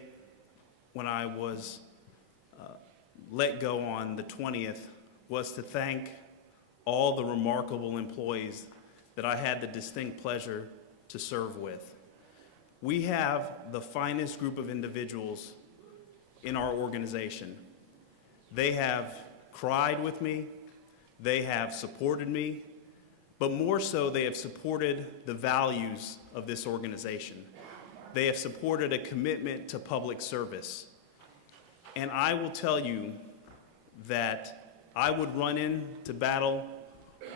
when I was let go on the 20th was to thank all the remarkable employees that I had the distinct pleasure to serve with. We have the finest group of individuals in our organization. They have cried with me, they have supported me, but more so they have supported the values of this organization. They have supported a commitment to public service. And I will tell you that I would run into battle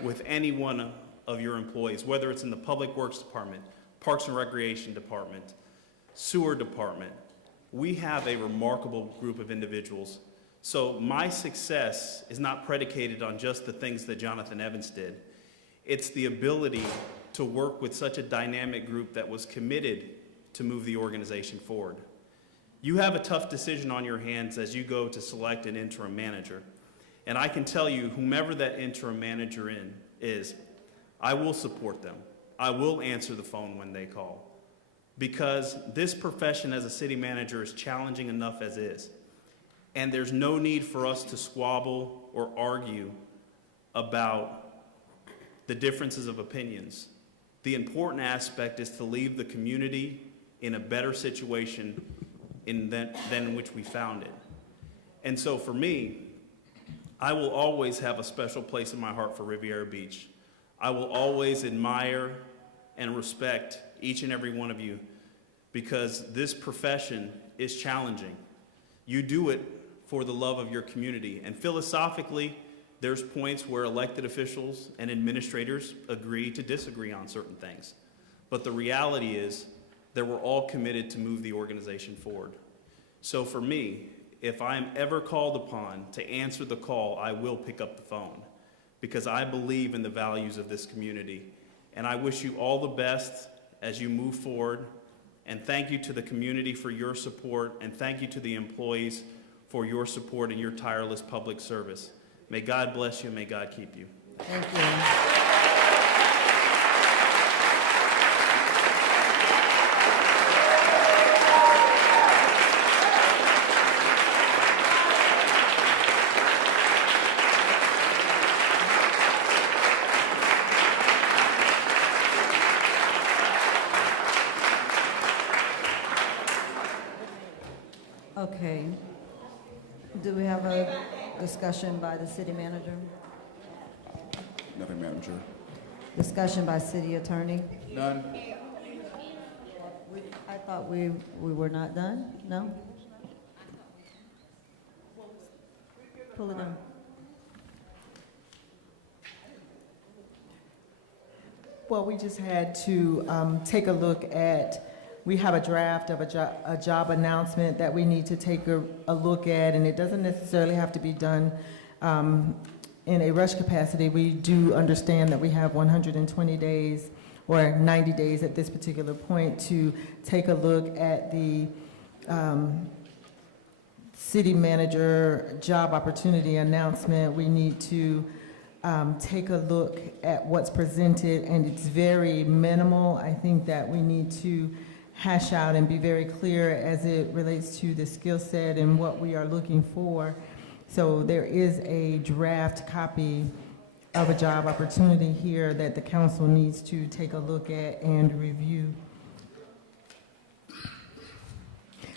with any one of your employees, whether it's in the Public Works Department, Parks and Recreation Department, Sewer Department. We have a remarkable group of individuals. So my success is not predicated on just the things that Jonathan Evans did. It's the ability to work with such a dynamic group that was committed to move the organization forward. You have a tough decision on your hands as you go to select an interim manager. And I can tell you, whomever that interim manager is, I will support them. I will answer the phone when they call. Because this profession as a city manager is challenging enough as is. And there's no need for us to squabble or argue about the differences of opinions. The important aspect is to leave the community in a better situation than in which we found it. And so for me, I will always have a special place in my heart for Riviera Beach. I will always admire and respect each and every one of you because this profession is challenging. You do it for the love of your community. And philosophically, there's points where elected officials and administrators agree to disagree on certain things. But the reality is that we're all committed to move the organization forward. So for me, if I'm ever called upon to answer the call, I will pick up the phone because I believe in the values of this community. And I wish you all the best as you move forward. And thank you to the community for your support, and thank you to the employees for your support and your tireless public service. May God bless you and may God keep you. Thank you. Okay. Do we have a discussion by the city manager? Nothing, Madam Chair. Discussion by city attorney? None. I thought we were not done? No? Pull it down. Well, we just had to take a look at, we have a draft of a job announcement that we need to take a look at, and it doesn't necessarily have to be done in a rush capacity. We do understand that we have 120 days or 90 days at this particular point to take a look at the city manager job opportunity announcement. We need to take a look at what's presented, and it's very minimal. I think that we need to hash out and be very clear as it relates to the skill set and what we are looking for. So there is a draft copy of a job opportunity here that the council needs to take a look at and review.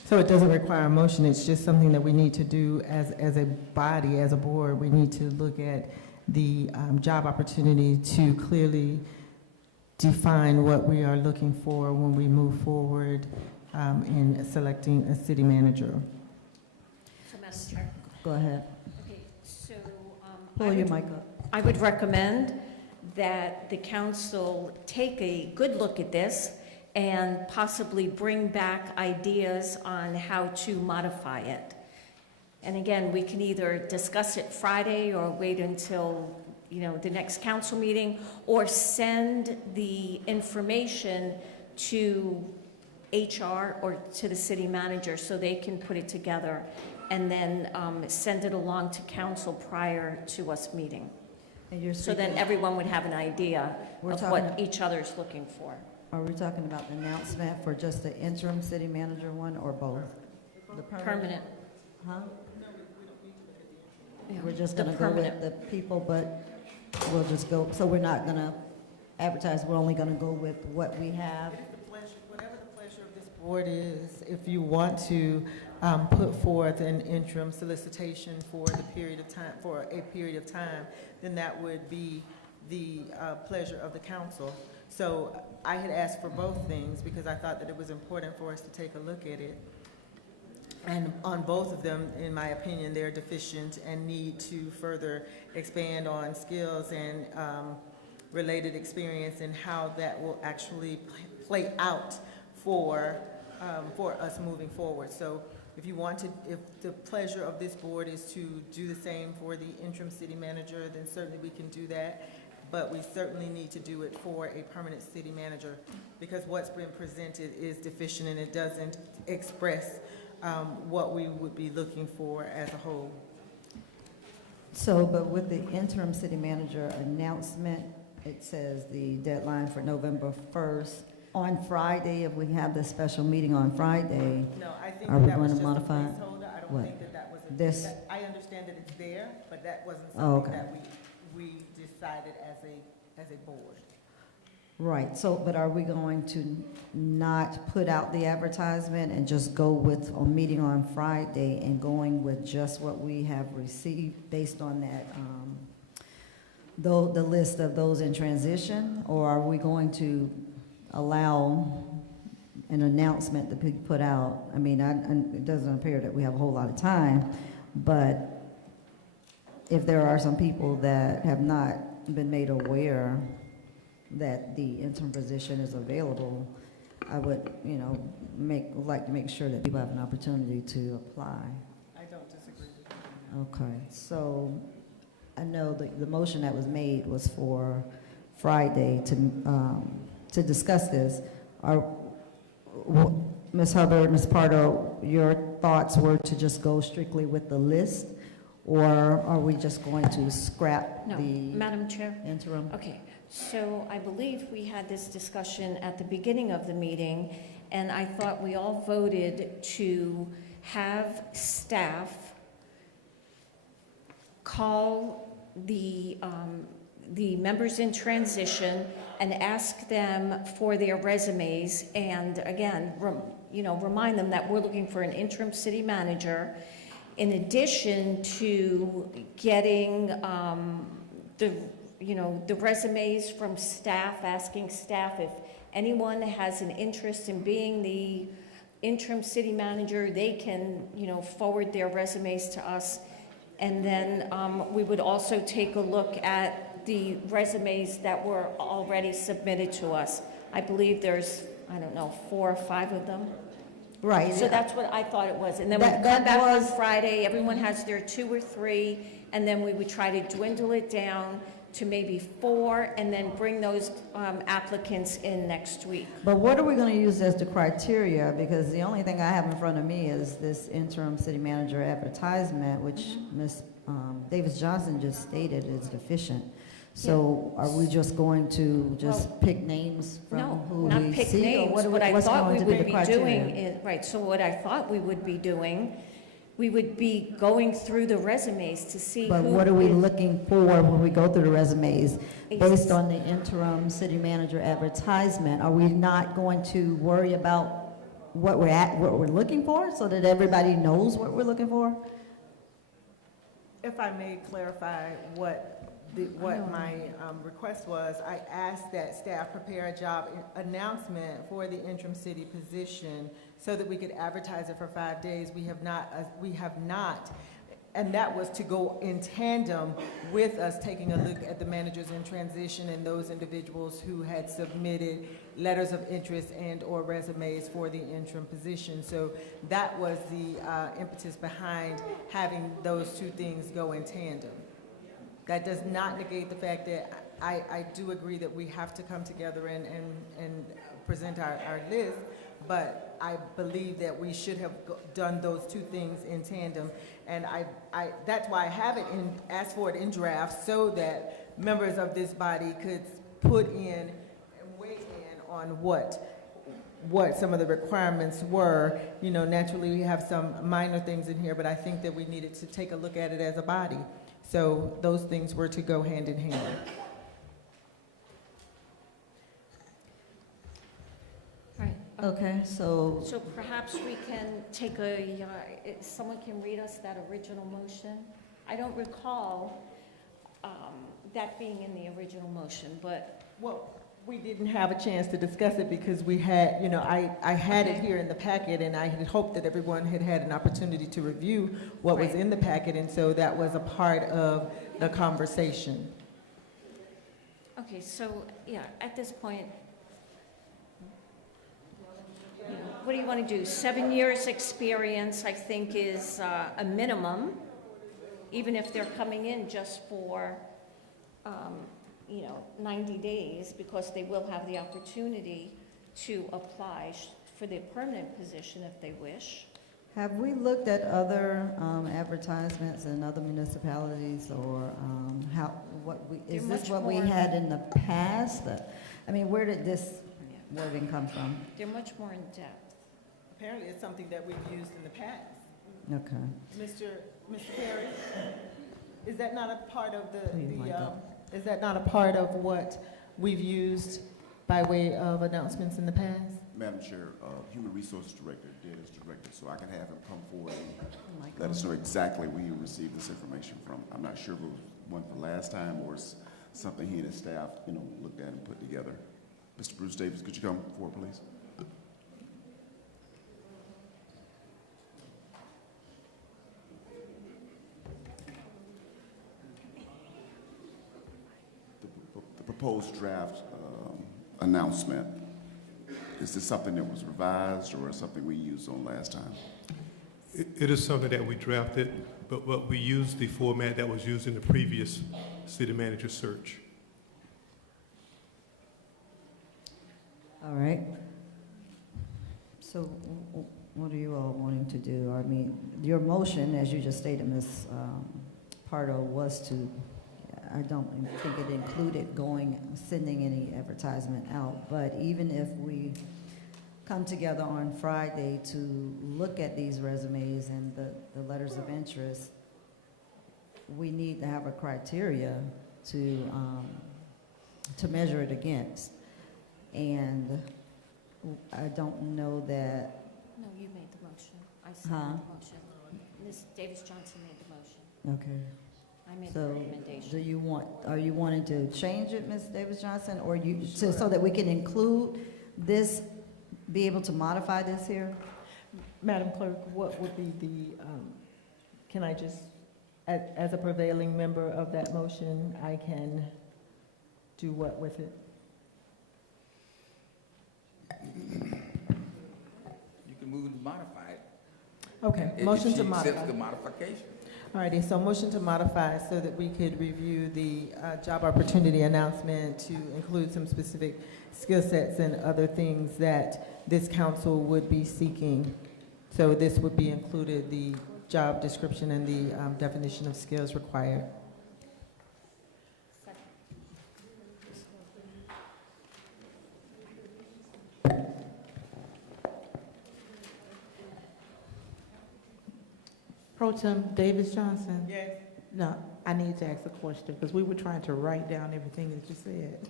So it doesn't require a motion, it's just something that we need to do as a body, as a board. We need to look at the job opportunity to clearly define what we are looking for when we move forward in selecting a city manager. So, Madam Chair. Go ahead. Okay, so Pull your mic up. I would recommend that the council take a good look at this and possibly bring back ideas on how to modify it. And again, we can either discuss it Friday or wait until, the next council meeting, or send the information to HR or to the city manager so they can put it together and then send it along to council prior to us meeting. And you're So then speaking- everyone would have an idea We're of talking- what each other's looking for. Are we talking about the announcement for just the interim city manager one or both? The Permanent. Huh? Yeah, We're just the gonna go with permanent. the people, but we'll just go, so we're not gonna advertise, we're only gonna go with what we have? Whatever the pleasure of this board is, if you want to put forth an interim solicitation for a period of time, then that would be the pleasure of the council. So I had asked for both things because I thought that it was important for us to take a look at it. And on both of them, in my opinion, they're deficient and need to further expand on skills and related experience and how that will actually play out for us moving forward. So if the pleasure of this board is to do the same for the interim city manager, then certainly we can do that. But we certainly need to do it for a permanent city manager because what's been presented is deficient and it doesn't express what we would be looking for as a whole. So, but with the interim city manager announcement, it says the deadline for November 1st. On Friday, if we have this special meeting on Friday, No, I think are we that was going to just a modify it? placeholder. I don't What? think that was This? I understand that it's there, but that wasn't Oh, something okay. that we decided as a board. Right, so, but are we going to not put out the advertisement and just go with a meeting on Friday and going with just what we have received based on that, the list of those in transition? Or are we going to allow an announcement to be put out? I mean, it doesn't appear that we have a whole lot of time, but if there are some people that have not been made aware that the interim position is available, I would, like to make sure that people have an opportunity to apply. I don't disagree with you. Okay, so I know the motion that was made was for Friday to discuss this. Ms. Hubbard, Ms. Pardo, your thoughts were to just go strictly with the list, or are we just going to scrap No, the Madam Chair? interim? Okay, so I believe we had this discussion at the beginning of the meeting, and I thought we all voted to have staff call the members in transition and ask them for their resumes, and again, remind them that we're looking for an interim city manager, in addition to getting the resumes from staff, asking staff if anyone has an interest in being the interim city manager, they can, forward their resumes to us. And then we would also take a look at the resumes that were already submitted to us. I believe there's, 4 or 5 of them. Right. So that's what I thought it was. And then we That come back on was- Friday, everyone has their 2 or 3, and then we would try to dwindle it down to maybe 4, and then bring those applicants in next week. But what are we going to use as the criteria? Because the only thing I have in front of me is this interim city manager advertisement, which Ms. Davis Johnson just stated is deficient. So are we just going to just pick names from who No, we not pick see? Or names. What I what's thought going we to be would the be criteria? doing is, right, so what I thought we would be doing, we would be going through the resumes to see who. But what are we is- looking for when we go through the resumes? Based on the interim city manager advertisement, are we not going to worry about what we're looking for, so that everybody knows what we're looking for? If I may clarify what my request was, I asked that staff prepare a job announcement for the interim city position so that we could advertise it for 5 days. We have not And that was to go in tandem with us taking a look at the managers in transition and those individuals who had submitted letters of interest and/or resumes for the interim position. So that was the impetus behind having those two things go in tandem. That does not negate the fact that I do agree that we have to come together and present our list, but I believe that we should have done those two things in tandem. And that's why I have it asked for it in draft, so that members of this body could put in and weigh in on what some of the requirements were. You know, naturally we have some minor things in here, but I think that we needed to take a look at it as a body. So those things were to go hand in hand. Right. Okay, so So perhaps we can take someone can read us that original motion? I don't recall that being in the original motion, but. Well, we didn't have a chance to discuss it because we had, you know, I had it here in the packet, and I had hoped that everyone had had an opportunity to review what was in the packet, and so that was a part of the conversation. Okay, so, yeah, at this point, you know, what do you want to do? 7 years experience, I think, is a minimum, even if they're coming in just for, 90 days, because they will have the opportunity to apply for the permanent position if they wish. have we looked at other advertisements in other municipalities, or is this what we had in the past? I mean, where did this wording come from? They're much more in depth. Apparently, it's something that we've used in the past. Okay. Mr. Perry, is that not a part of is that not a part of what we've used by way of announcements in the past? Madam Chair, Human Resources Director did as directed, so I can have him come forward and let us know exactly where you received this information from. I'm not sure if it was one for last time or something he and his staff, looked at and put together. Mr. Bruce Davis, could you come forward, please? The proposed draft announcement, is this something that was revised or something we used on last time? It is something that we drafted, but we used the format that was used in the previous city manager search. All right. So what are you all wanting to do? I mean, your motion, as you just stated, Ms. Pardo, was to, I don't think it included sending any advertisement out, but even if we come together on Friday to look at these resumes and the letters of interest, we need to have a criteria to measure it against. And I don't know that. No, you made the motion. I seconded the motion. Ms. Davis-Johnson made the motion. Okay. I made the recommendation. Are you wanting to change it, Ms. Davis-Johnson, or so that we can include this, be able to modify this here? Madam Clerk, what would be can I just, as a prevailing member of that motion, I can do what with it? You can move to modify it. Okay, If motion she to modify. accepts the modification. All righty, so motion to modify so that we could review the job opportunity announcement to include some specific skill sets and other things that this council would be seeking. So this would be included, the job description and the definition of skills required. Pro Tem Davis Johnson? Yes. No, I need to ask a question, because we were trying to write down everything that you said.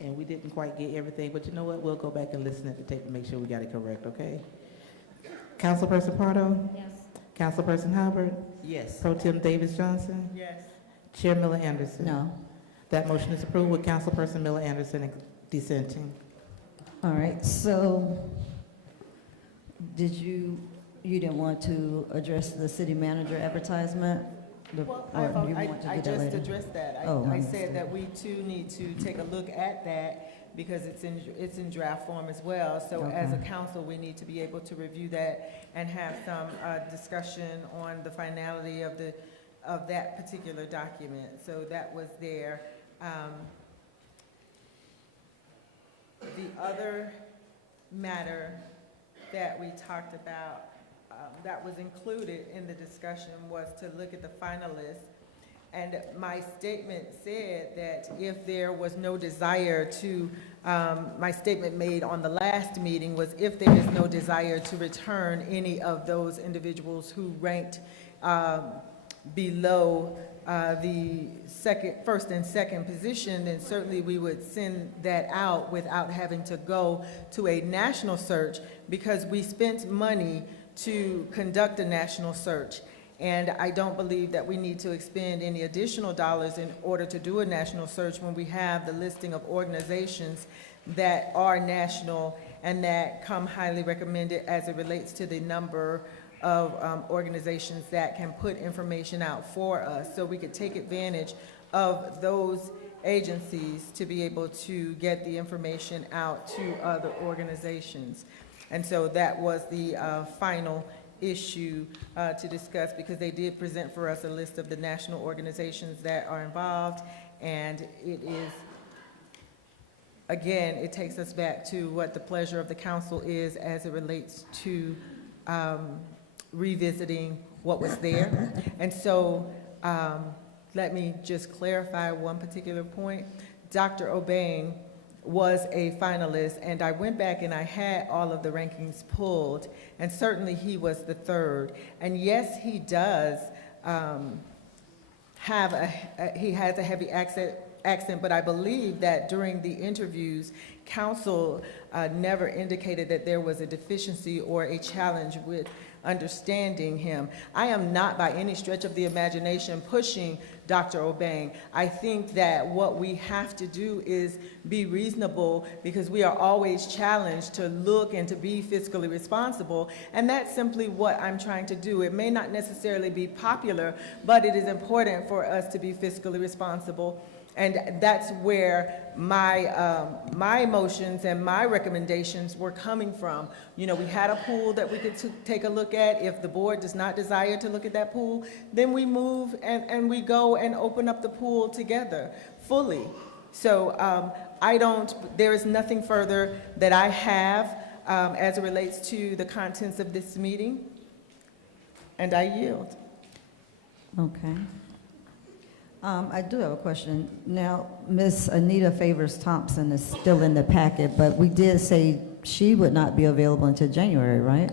And we didn't quite get everything, but you know what? We'll go back and listen at the tape to make sure we got it correct, okay? Councilperson Pardo? Yes. Councilperson Hubbard? Yes. Pro Tem Davis Johnson? Yes. Chair Miller Anderson? No. That motion is approved with Councilperson Miller Anderson dissenting. All right, so did you You didn't want to address the city manager advertisement? Well, Or you I want to I do that just later? addressed that. Oh, I understood. said that we too need to take a look at that because it's in draft form as well. So as a Okay. council, we need to be able to review that and have some discussion on the finality of that particular document. So that was there. The other matter that we talked about that was included in the discussion was to look at the finalists. And my statement said that if there was no desire to, my statement made on the last meeting was if there is no desire to return any of those individuals who ranked below the first and second position, then certainly we would send that out without having to go to a national search, because we spent money to conduct a national search. And I don't believe that we need to expend any additional dollars in order to do a national search when we have the listing of organizations that are national and that come highly recommended as it relates to the number of organizations that can put information out for us. So we could take advantage of those agencies to be able to get the information out to other organizations. And so that was the final issue to discuss, because they did present for us a list of the national organizations that are involved, and it is, again, it takes us back to what the pleasure of the council is as it relates to revisiting what was there. And so let me just clarify one particular point. Dr. Obeng was a finalist, and I went back and I had all of the rankings pulled, and certainly he was the third. And yes, he does have he has a heavy accent, but I believe that during the interviews, council never indicated that there was a deficiency or a challenge with understanding him. I am not by any stretch of the imagination pushing Dr. Obeng. I think that what we have to do is be reasonable, because we are always challenged to look and to be fiscally responsible, and that's simply what I'm trying to do. It may not necessarily be popular, but it is important for us to be fiscally responsible. And that's where my motions and my recommendations were coming from. You know, we had a pool that we could take a look at. If the board does not desire to look at that pool, then we move and we go and open up the pool together fully. So there is nothing further that I have as it relates to the contents of this meeting, and I yield. Okay. I do have a question. Now, Ms. Anita Favors Thompson is still in the packet, but we did say she would not be available until January, right?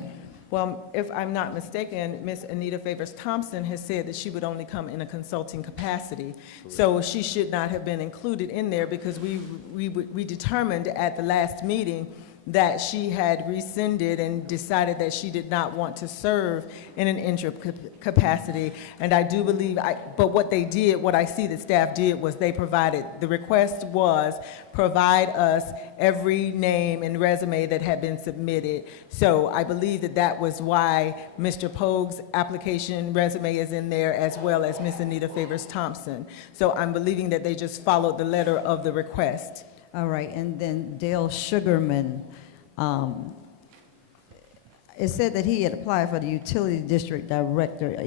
Well, if I'm not mistaken, Ms. Anita Favors Thompson has said that she would only come in a consulting capacity. So she should not have been included in there, because we determined at the last meeting that she had rescinded and decided that she did not want to serve in an interim capacity. And I do believe, but what they did, what I see the staff did, was they provided, the request was provide us every name and resume that had been submitted. So I believe that that was why Mr. Pogue's application resume is in there, as well as Ms. Anita Favors Thompson. So I'm believing that they just followed the letter of the request. All right, and then Dale Sugarman, it said that he had applied for the utility district director.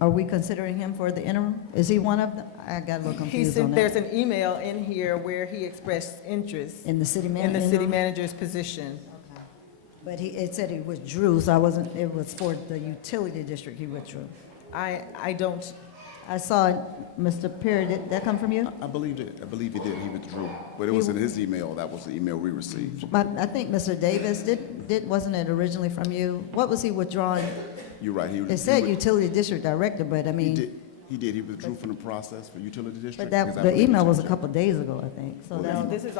Are we considering him for the interim? Is he one of them? I got a little confused on that. There's an email in here where he expressed interest In the city in manager? the city manager's position. But it said he withdrew, so it was for the utility district he withdrew. I don't. I saw Mr. Perry, did that come from you? I believe it. I believe he did. He withdrew. But it was in his email. That was the email we received. I think Mr. Davis, wasn't it originally from you? What was he withdrawing? You're right. It said utility district director, but I mean. He did. He withdrew from the process for utility district. But the email was a couple days ago, I think. So No, this is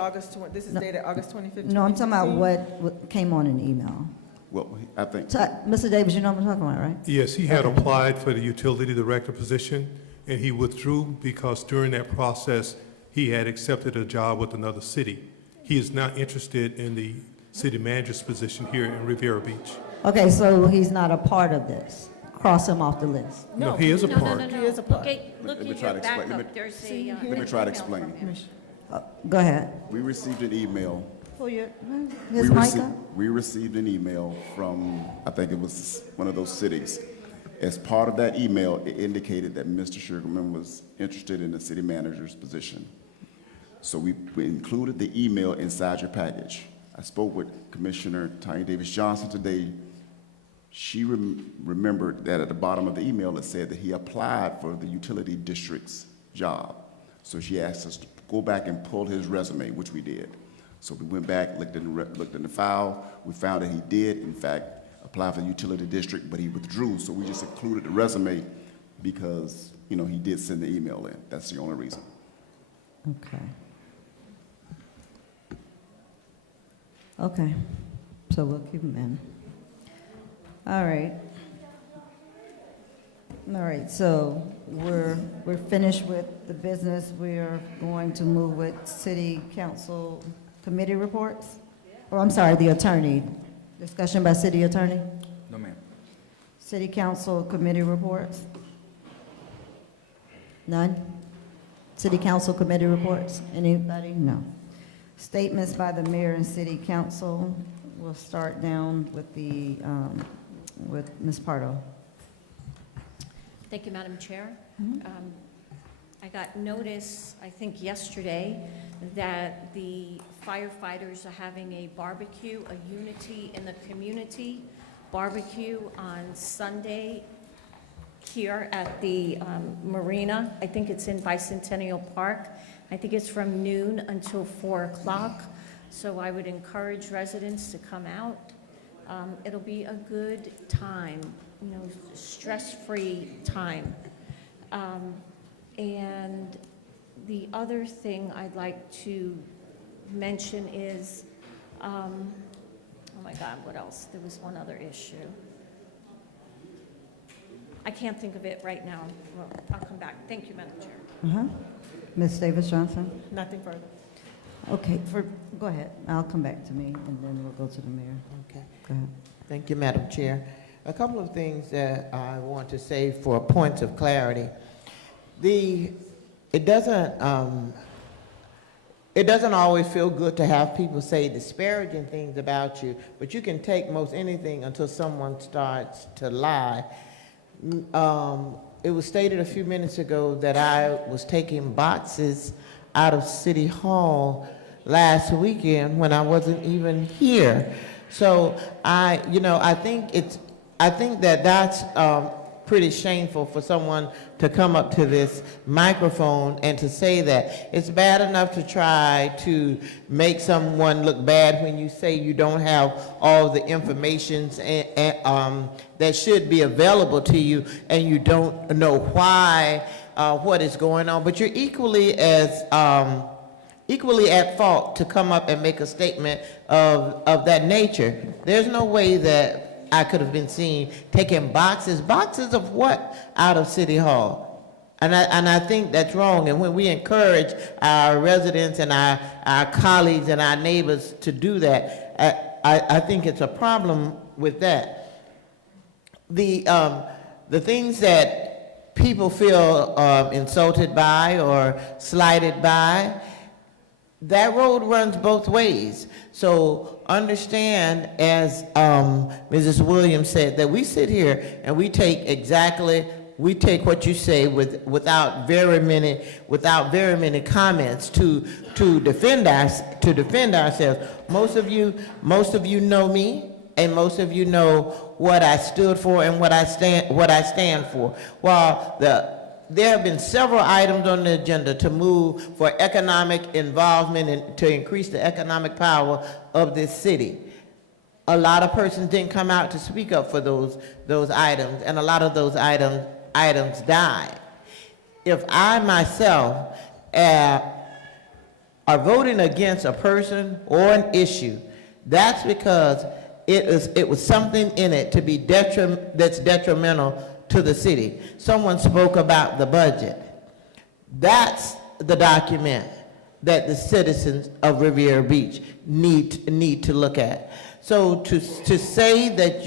this is dated August 25th. No, I'm talking about what came on in the email. Well, I think. So, Mr. Davis, you know what I'm talking about, right? Yes, he had applied for the utility director position, and he withdrew because during that process, he had accepted a job with another city. He is not interested in the city manager's position here in Riviera Beach. Okay, so he's not a part of this. Cross him off the list. No, he is a part. No. He is a part. Look Let me at try your to explain. backup, there's a. Let me try to explain. Go ahead. We received an email. Pull his We mic received, up. we received an email from, I think it was one of those cities. As part of that email, it indicated that Mr. Sugarman was interested in the city manager's position. So we included the email inside your package. I spoke with Commissioner Tanya Davis Johnson today. She remembered that at the bottom of the email, it said that he applied for the utility district's job. So she asked us to go back and pull his resume, which we did. So we went back, looked in the file. We found that he did, in fact, apply for the utility district, but he withdrew. So we just included the resume because, you know, he did send the email in. That's the only reason. Okay. Okay, so we'll keep him in. All right. All right, so we're finished with the business. We're going to move with city council committee reports? Or I'm sorry, the attorney. Discussion by city attorney? No, ma'am. City council committee reports? None? City council committee reports? Anybody? No. Statements by the mayor and city council. We'll start down with the, with Ms. Pardo. Thank you, Madam Chair. I got notice, I think yesterday, that the firefighters are having a barbecue, a unity in the community barbecue on Sunday here at the marina. I think it's in Bicentennial Park. I think it's from noon until 4 o'clock. So I would encourage residents to come out. It'll be a good time, you know, stress-free time. And the other thing I'd like to mention is, oh my God, what else? There was one other issue. I can't think of it right now. Well, I'll come back. Thank you, Madam Chair. Ms. Davis Johnson? Nothing further. Okay, go ahead. I'll come back to me, and then we'll go to the mayor. Okay. Go ahead. Thank you, Madam Chair. A couple of things that I want to say for points of clarity. It doesn't always feel good to have people say disparaging things about you, but you can take most anything until someone starts to lie. It was stated a few minutes ago that I was taking boxes out of City Hall last weekend when I wasn't even here. So I think that that's pretty shameful for someone to come up to this microphone and to say that. It's bad enough to try to make someone look bad when you say you don't have all the information that should be available to you and you don't know why, what is going on. But you're equally at fault to come up and make a statement of that nature. There's no way that I could have been seen taking boxes of what out of City Hall? And I think that's wrong. And when we encourage our residents and our colleagues and our neighbors to do that, I think it's a problem with that. The things that people feel insulted by or slighted by, that road runs both ways. So understand, as Mrs. Williams said, that we sit here and we take what you say without very many comments to defend ourselves. Most of you know me, and most of you know what I stood for and what I stand for. While there have been several items on the agenda to move for economic involvement and to increase the economic power of this city. A lot of persons didn't come out to speak up for those items, and a lot of those items died. If I myself are voting against a person or an issue, that's because it was something in it to be that's detrimental to the city. Someone spoke about the budget. That's the document that the citizens of Riviera Beach need to look at. So to say that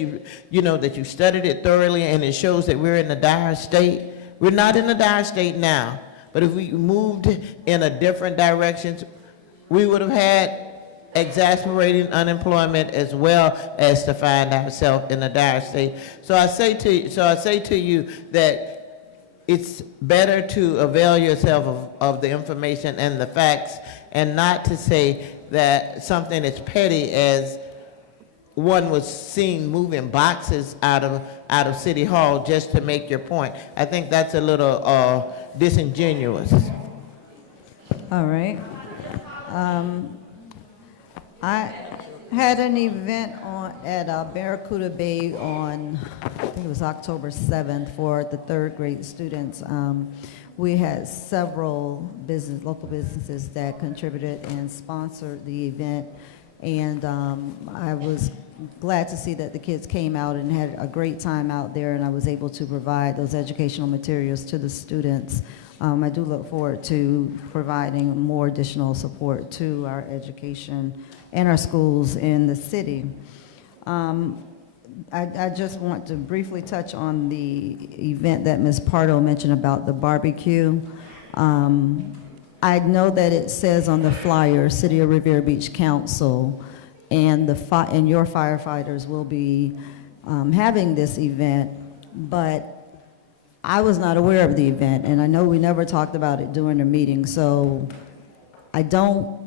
that you studied it thoroughly and it shows that we're in a dire state, we're not in a dire state now. But if we moved in a different direction, we would have had exasperating unemployment as well as to find ourselves in a dire state. So I say to you that it's better to avail yourself of the information and the facts, and not to say that something as petty as one was seen moving boxes out of City Hall just to make your point. I think that's a little disingenuous. All right. I had an event at Barracuda Bay on, I think it was October 7th, for the third grade students. We had several local businesses that contributed and sponsored the event, and I was glad to see that the kids came out and had a great time out there, and I was able to provide those educational materials to the students. I do look forward to providing more additional support to our education and our schools in the city. I just want to briefly touch on the event that Ms. Pardo mentioned about the barbecue. I know that it says on the flyer, City of Riviera Beach Council, and your firefighters will be having this event, but I was not aware of the event, and I know we never talked about it during the meeting, so I don't,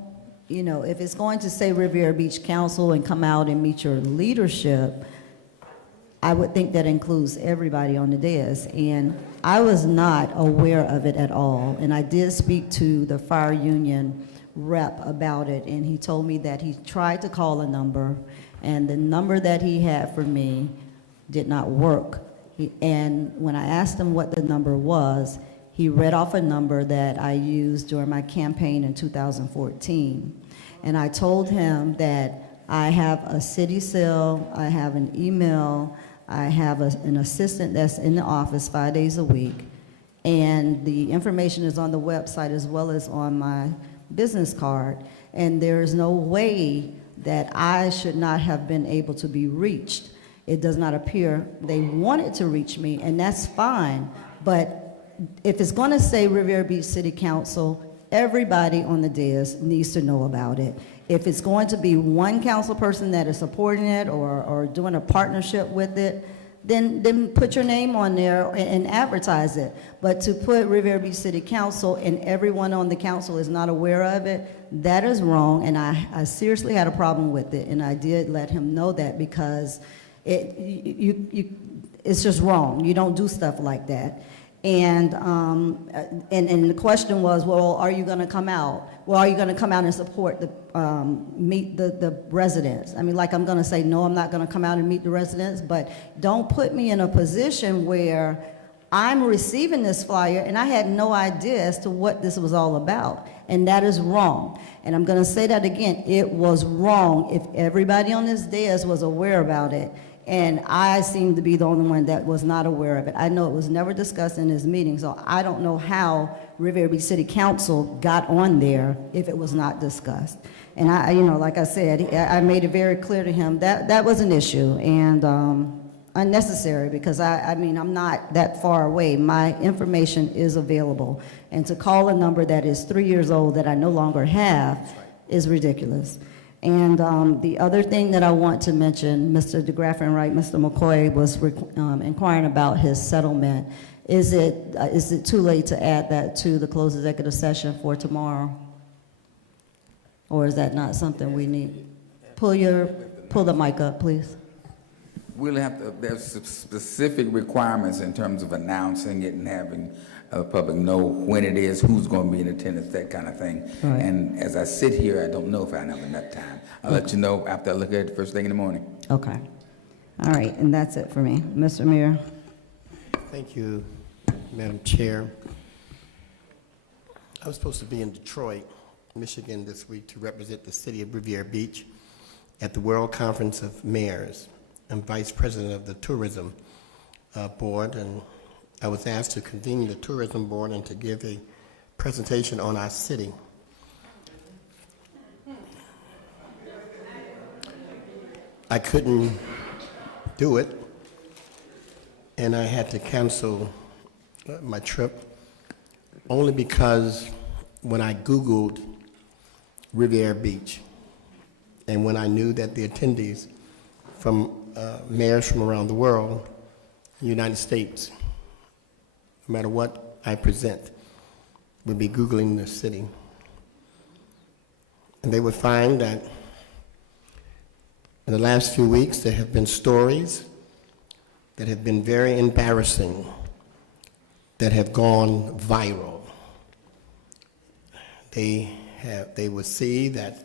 if it's going to say Riviera Beach Council and come out and meet your leadership, I would think that includes everybody on the dais, and I was not aware of it at all, and I did speak to the fire union rep about it, and he told me that he tried to call a number, and the number that he had for me did not work. And when I asked him what the number was, he read off a number that I used during my campaign in 2014. And I told him that I have a city cell, I have an email, I have an assistant that's in the office 5 days a week, and the information is on the website as well as on my business card, and there is no way that I should not have been able to be reached. It does not appear they wanted to reach me, and that's fine, but if it's going to say Riviera Beach City Council, everybody on the dais needs to know about it. If it's going to be one council person that is supporting it or doing a partnership with it, then put your name on there and advertise it. But to put Riviera Beach City Council and everyone on the council is not aware of it, that is wrong, and I seriously had a problem with it, and I did let him know that, because it's just wrong. You don't do stuff like that. And the question was, well, are you going to come out? Well, are you going to come out and support meet the residents? I mean, like, I'm going to say, no, I'm not going to come out and meet the residents, but don't put me in a position where I'm receiving this flyer and I had no idea as to what this was all about. And that is wrong. And I'm going to say that again. It was wrong. If everybody on this dais was aware about it, and I seem to be the only one that was not aware of it. I know it was never discussed in this meeting, so I don't know how Riviera Beach City Council got on there if it was not discussed. And like I said, I made it very clear to him that that was an issue, and unnecessary, because I mean, I'm not that far away. My information is available, and to call a number that is 3 years old that I no longer have is ridiculous. And the other thing that I want to mention, Mr. DeGraff and Wright, Mr. McCoy was inquiring about his settlement. Is it too late to add that to the closed executive session for tomorrow? Or is that not something we need? Pull the mic up, please. We'll have to, there's specific requirements in terms of announcing it and having the public know when it is, who's going to be in attendance, that kind of thing. Right. And as I sit here, I don't know if I have enough time. I'll let you know after I look at it first thing in the morning. Okay. All right, and that's it for me. Mr. Mayor. Thank you, Madam Chair. I was supposed to be in Detroit, Michigan this week to represent the city of Riviera Beach at the World Conference of Mayors. I'm Vice President of the Tourism Board, and I was asked to convene the Tourism Board and to give a presentation on our city. I couldn't do it, and I had to cancel my trip, only because when I Googled Riviera Beach, and when I knew that the attendees from mayors from around the world, the United States, no matter what I present, would be Googling the city. And they would find that in the last few weeks there have been stories that have been very embarrassing, that have gone viral. They would see that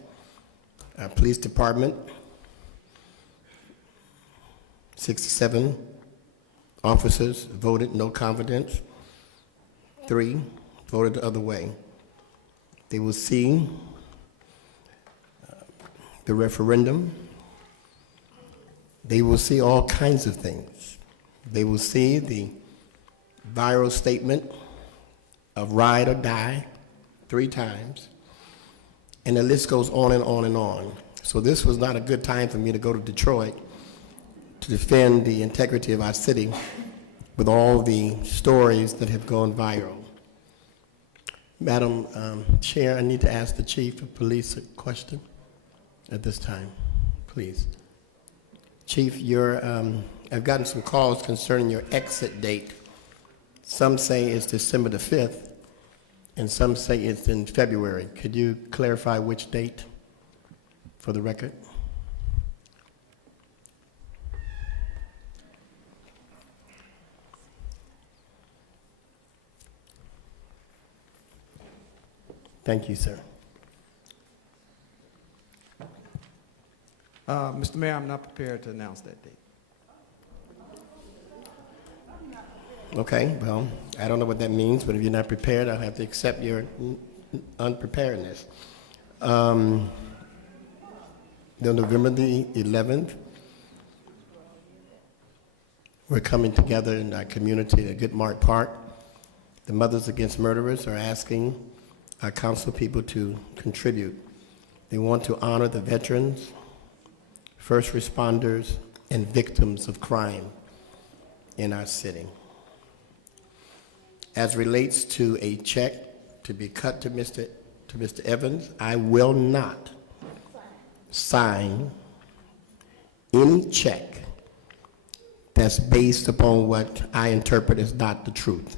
our police department, 67 officers voted no confidence, 3 voted the other way. They will see the referendum. They will see all kinds of things. They will see the viral statement of ride or die 3 times, and the list goes on and on and on. So this was not a good time for me to go to Detroit to defend the integrity of our city with all the stories that have gone viral. Madam Chair, I need to ask the Chief of Police a question at this time, please. Chief, I've gotten some calls concerning your exit date. Some say it's December the 5th, and some say it's in February. Could you clarify which date for the record? Thank you, sir. Mr. Mayor, I'm not prepared to announce that date. Okay, well, I don't know what that means, but if you're not prepared, I'll have to accept your unpreparedness. Then November the 11th, we're coming together in our community at Goodmark Park. The Mothers Against Murderers are asking our council people to contribute. They want to honor the veterans, first responders, and victims of crime in our city. As relates to a check to be cut to Mr. Evans, I will not sign any check that's based upon what I interpret as not the truth.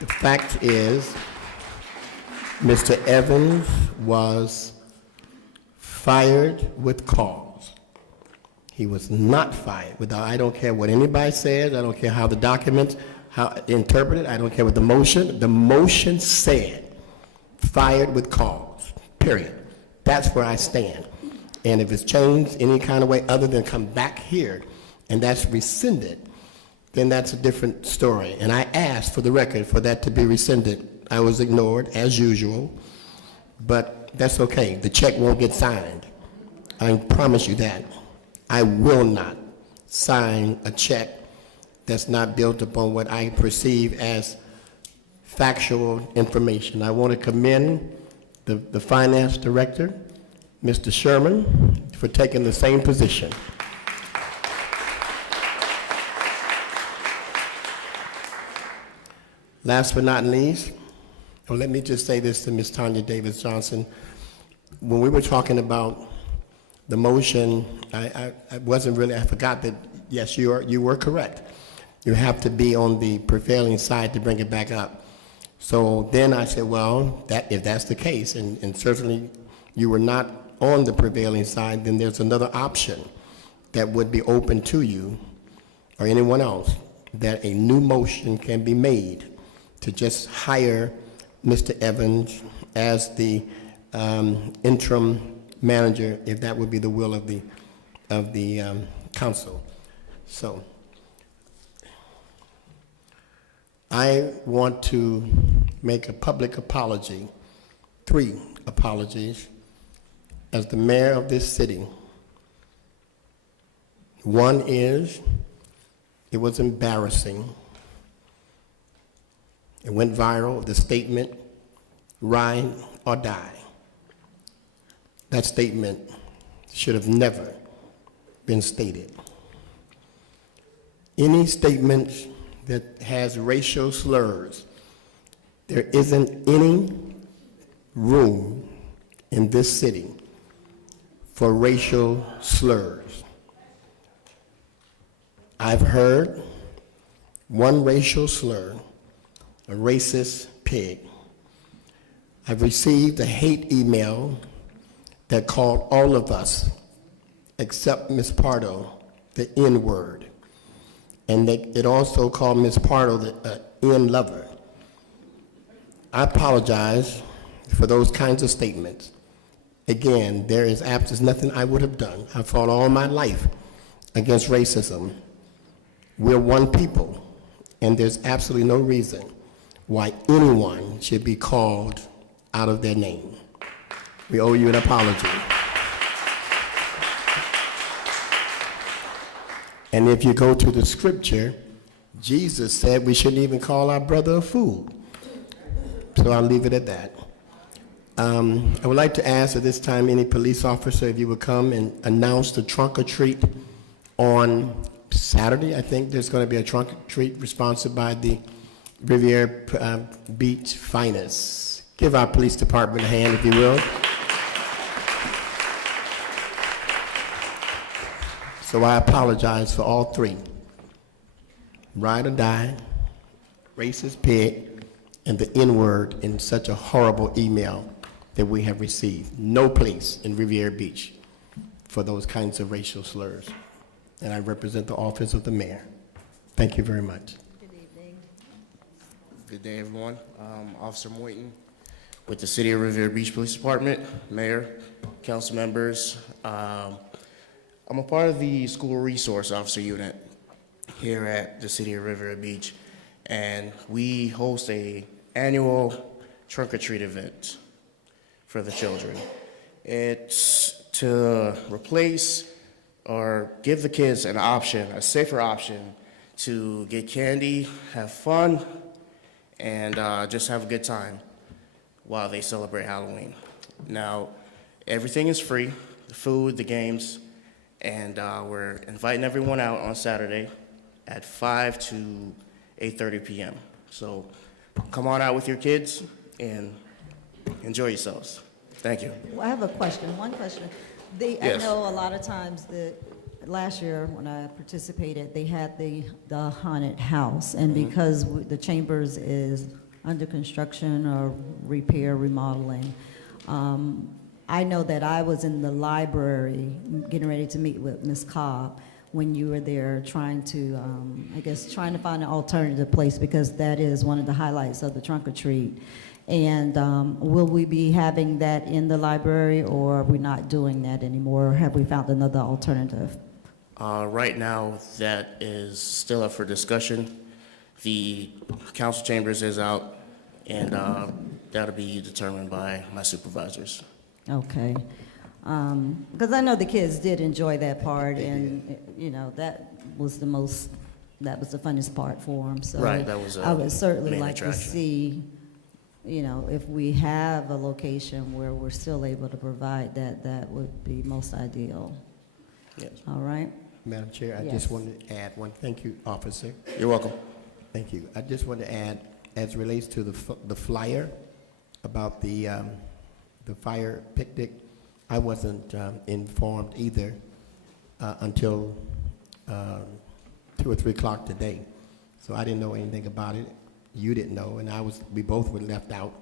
The fact is, Mr. Evans was fired with cause. He was not fired without, I don't care what anybody says, I don't care how the documents, how interpreted, I don't care what the motion said, fired with cause, period. That's where I stand. And if it's changed any kind of way other than come back here and that's rescinded, then that's a different story. And I asked for the record for that to be rescinded. I was ignored, as usual, but that's okay. The check won't get signed. I promise you that. I will not sign a check that's not built upon what I perceive as factual information. I want to commend the finance director, Mr. Sherman, for taking the same position. Last but not least, well, let me just say this to Ms. Tanya Davis Johnson. When we were talking about the motion, I forgot that, yes, you were correct. You have to be on the prevailing side to bring it back up. So then I said, well, if that's the case, and certainly you were not on the prevailing side, then there's another option that would be open to you or anyone else, that a new motion can be made to just hire Mr. Evans as the interim manager, if that would be the will of the council. So I want to make a public apology, 3 apologies, as the mayor of this city. One is, it was embarrassing. It went viral, the statement, ride or die. That statement should have never been stated. Any statements that has racial slurs, there isn't any room in this city for racial slurs. I've heard one racial slur, a racist pig. I've received a hate email that called all of us, except Ms. Pardo, the N-word. And it also called Ms. Pardo the N-lover. I apologize for those kinds of statements. Again, there's nothing I would have done. I fought all my life against racism. We're one people, and there's absolutely no reason why anyone should be called out of their name. We owe you an apology. And if you go to the scripture, Jesus said we shouldn't even call our brother a fool. So I'll leave it at that. I would like to ask at this time any police officer if you would come and announce the trunk or treat on Saturday. I think there's going to be a trunk or treat sponsored by the Riviera Beach Finest. Give our police department a hand, if you will. So I apologize for all three. Ride or die, racist pig, and the N-word in such a horrible email that we have received. No place in Riviera Beach for those kinds of racial slurs. And I represent the office of the mayor. Thank you very much. Good evening. Good day, everyone. Officer Moyton with the City of Riviera Beach Police Department, Mayor, council members. I'm a part of the School Resource Officer Unit here at the City of Riviera Beach, and we host a annual trunk or treat event for the children. It's to replace or give the kids an option, a safer option, to get candy, have fun, and just have a good time while they celebrate Halloween. Now, everything is free, the food, the games, and we're inviting everyone out on Saturday at 5 to 8:30 p.m. So come on out with your kids and enjoy yourselves. Thank you. Well, I have a question, one question. I Yes. know a lot of times last year when I participated, they had the haunted house, and because the Chambers is under construction or repair, remodeling, I know that I was in the library getting ready to meet with Ms. Cobb when you were there trying to, trying to find an alternative place, because that is one of the highlights of the trunk or treat. And will we be having that in the library, or are we not doing that anymore? Or have we found another alternative? Right now, that is still up for discussion. The council chambers is out, and that'll be determined by my supervisors. Okay. Because I know the kids did enjoy that part, and, that was the funnest part for them. So Right, that was I would certainly main like to attraction. see, if we have a location where we're still able to provide that, that would be most ideal. Yes. All right? Madam Chair, I Yes. just wanted to add one. Thank you, officer. You're welcome. Thank you. I just want to add, as it relates to the flyer about the fire picnic, I wasn't informed either until 2 or 3 o'clock today. So I didn't know anything about it. You didn't know, and we both were left out.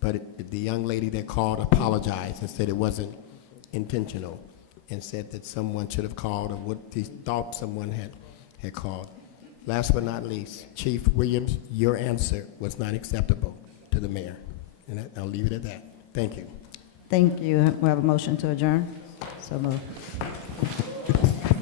But the young lady that called apologized and said it wasn't intentional, and said that someone should have called, or what they thought someone had called. Last but not least, Chief Williams, your answer was not acceptable to the mayor. And I'll leave it at that. Thank you. Thank you. We have a motion to adjourn. So moved.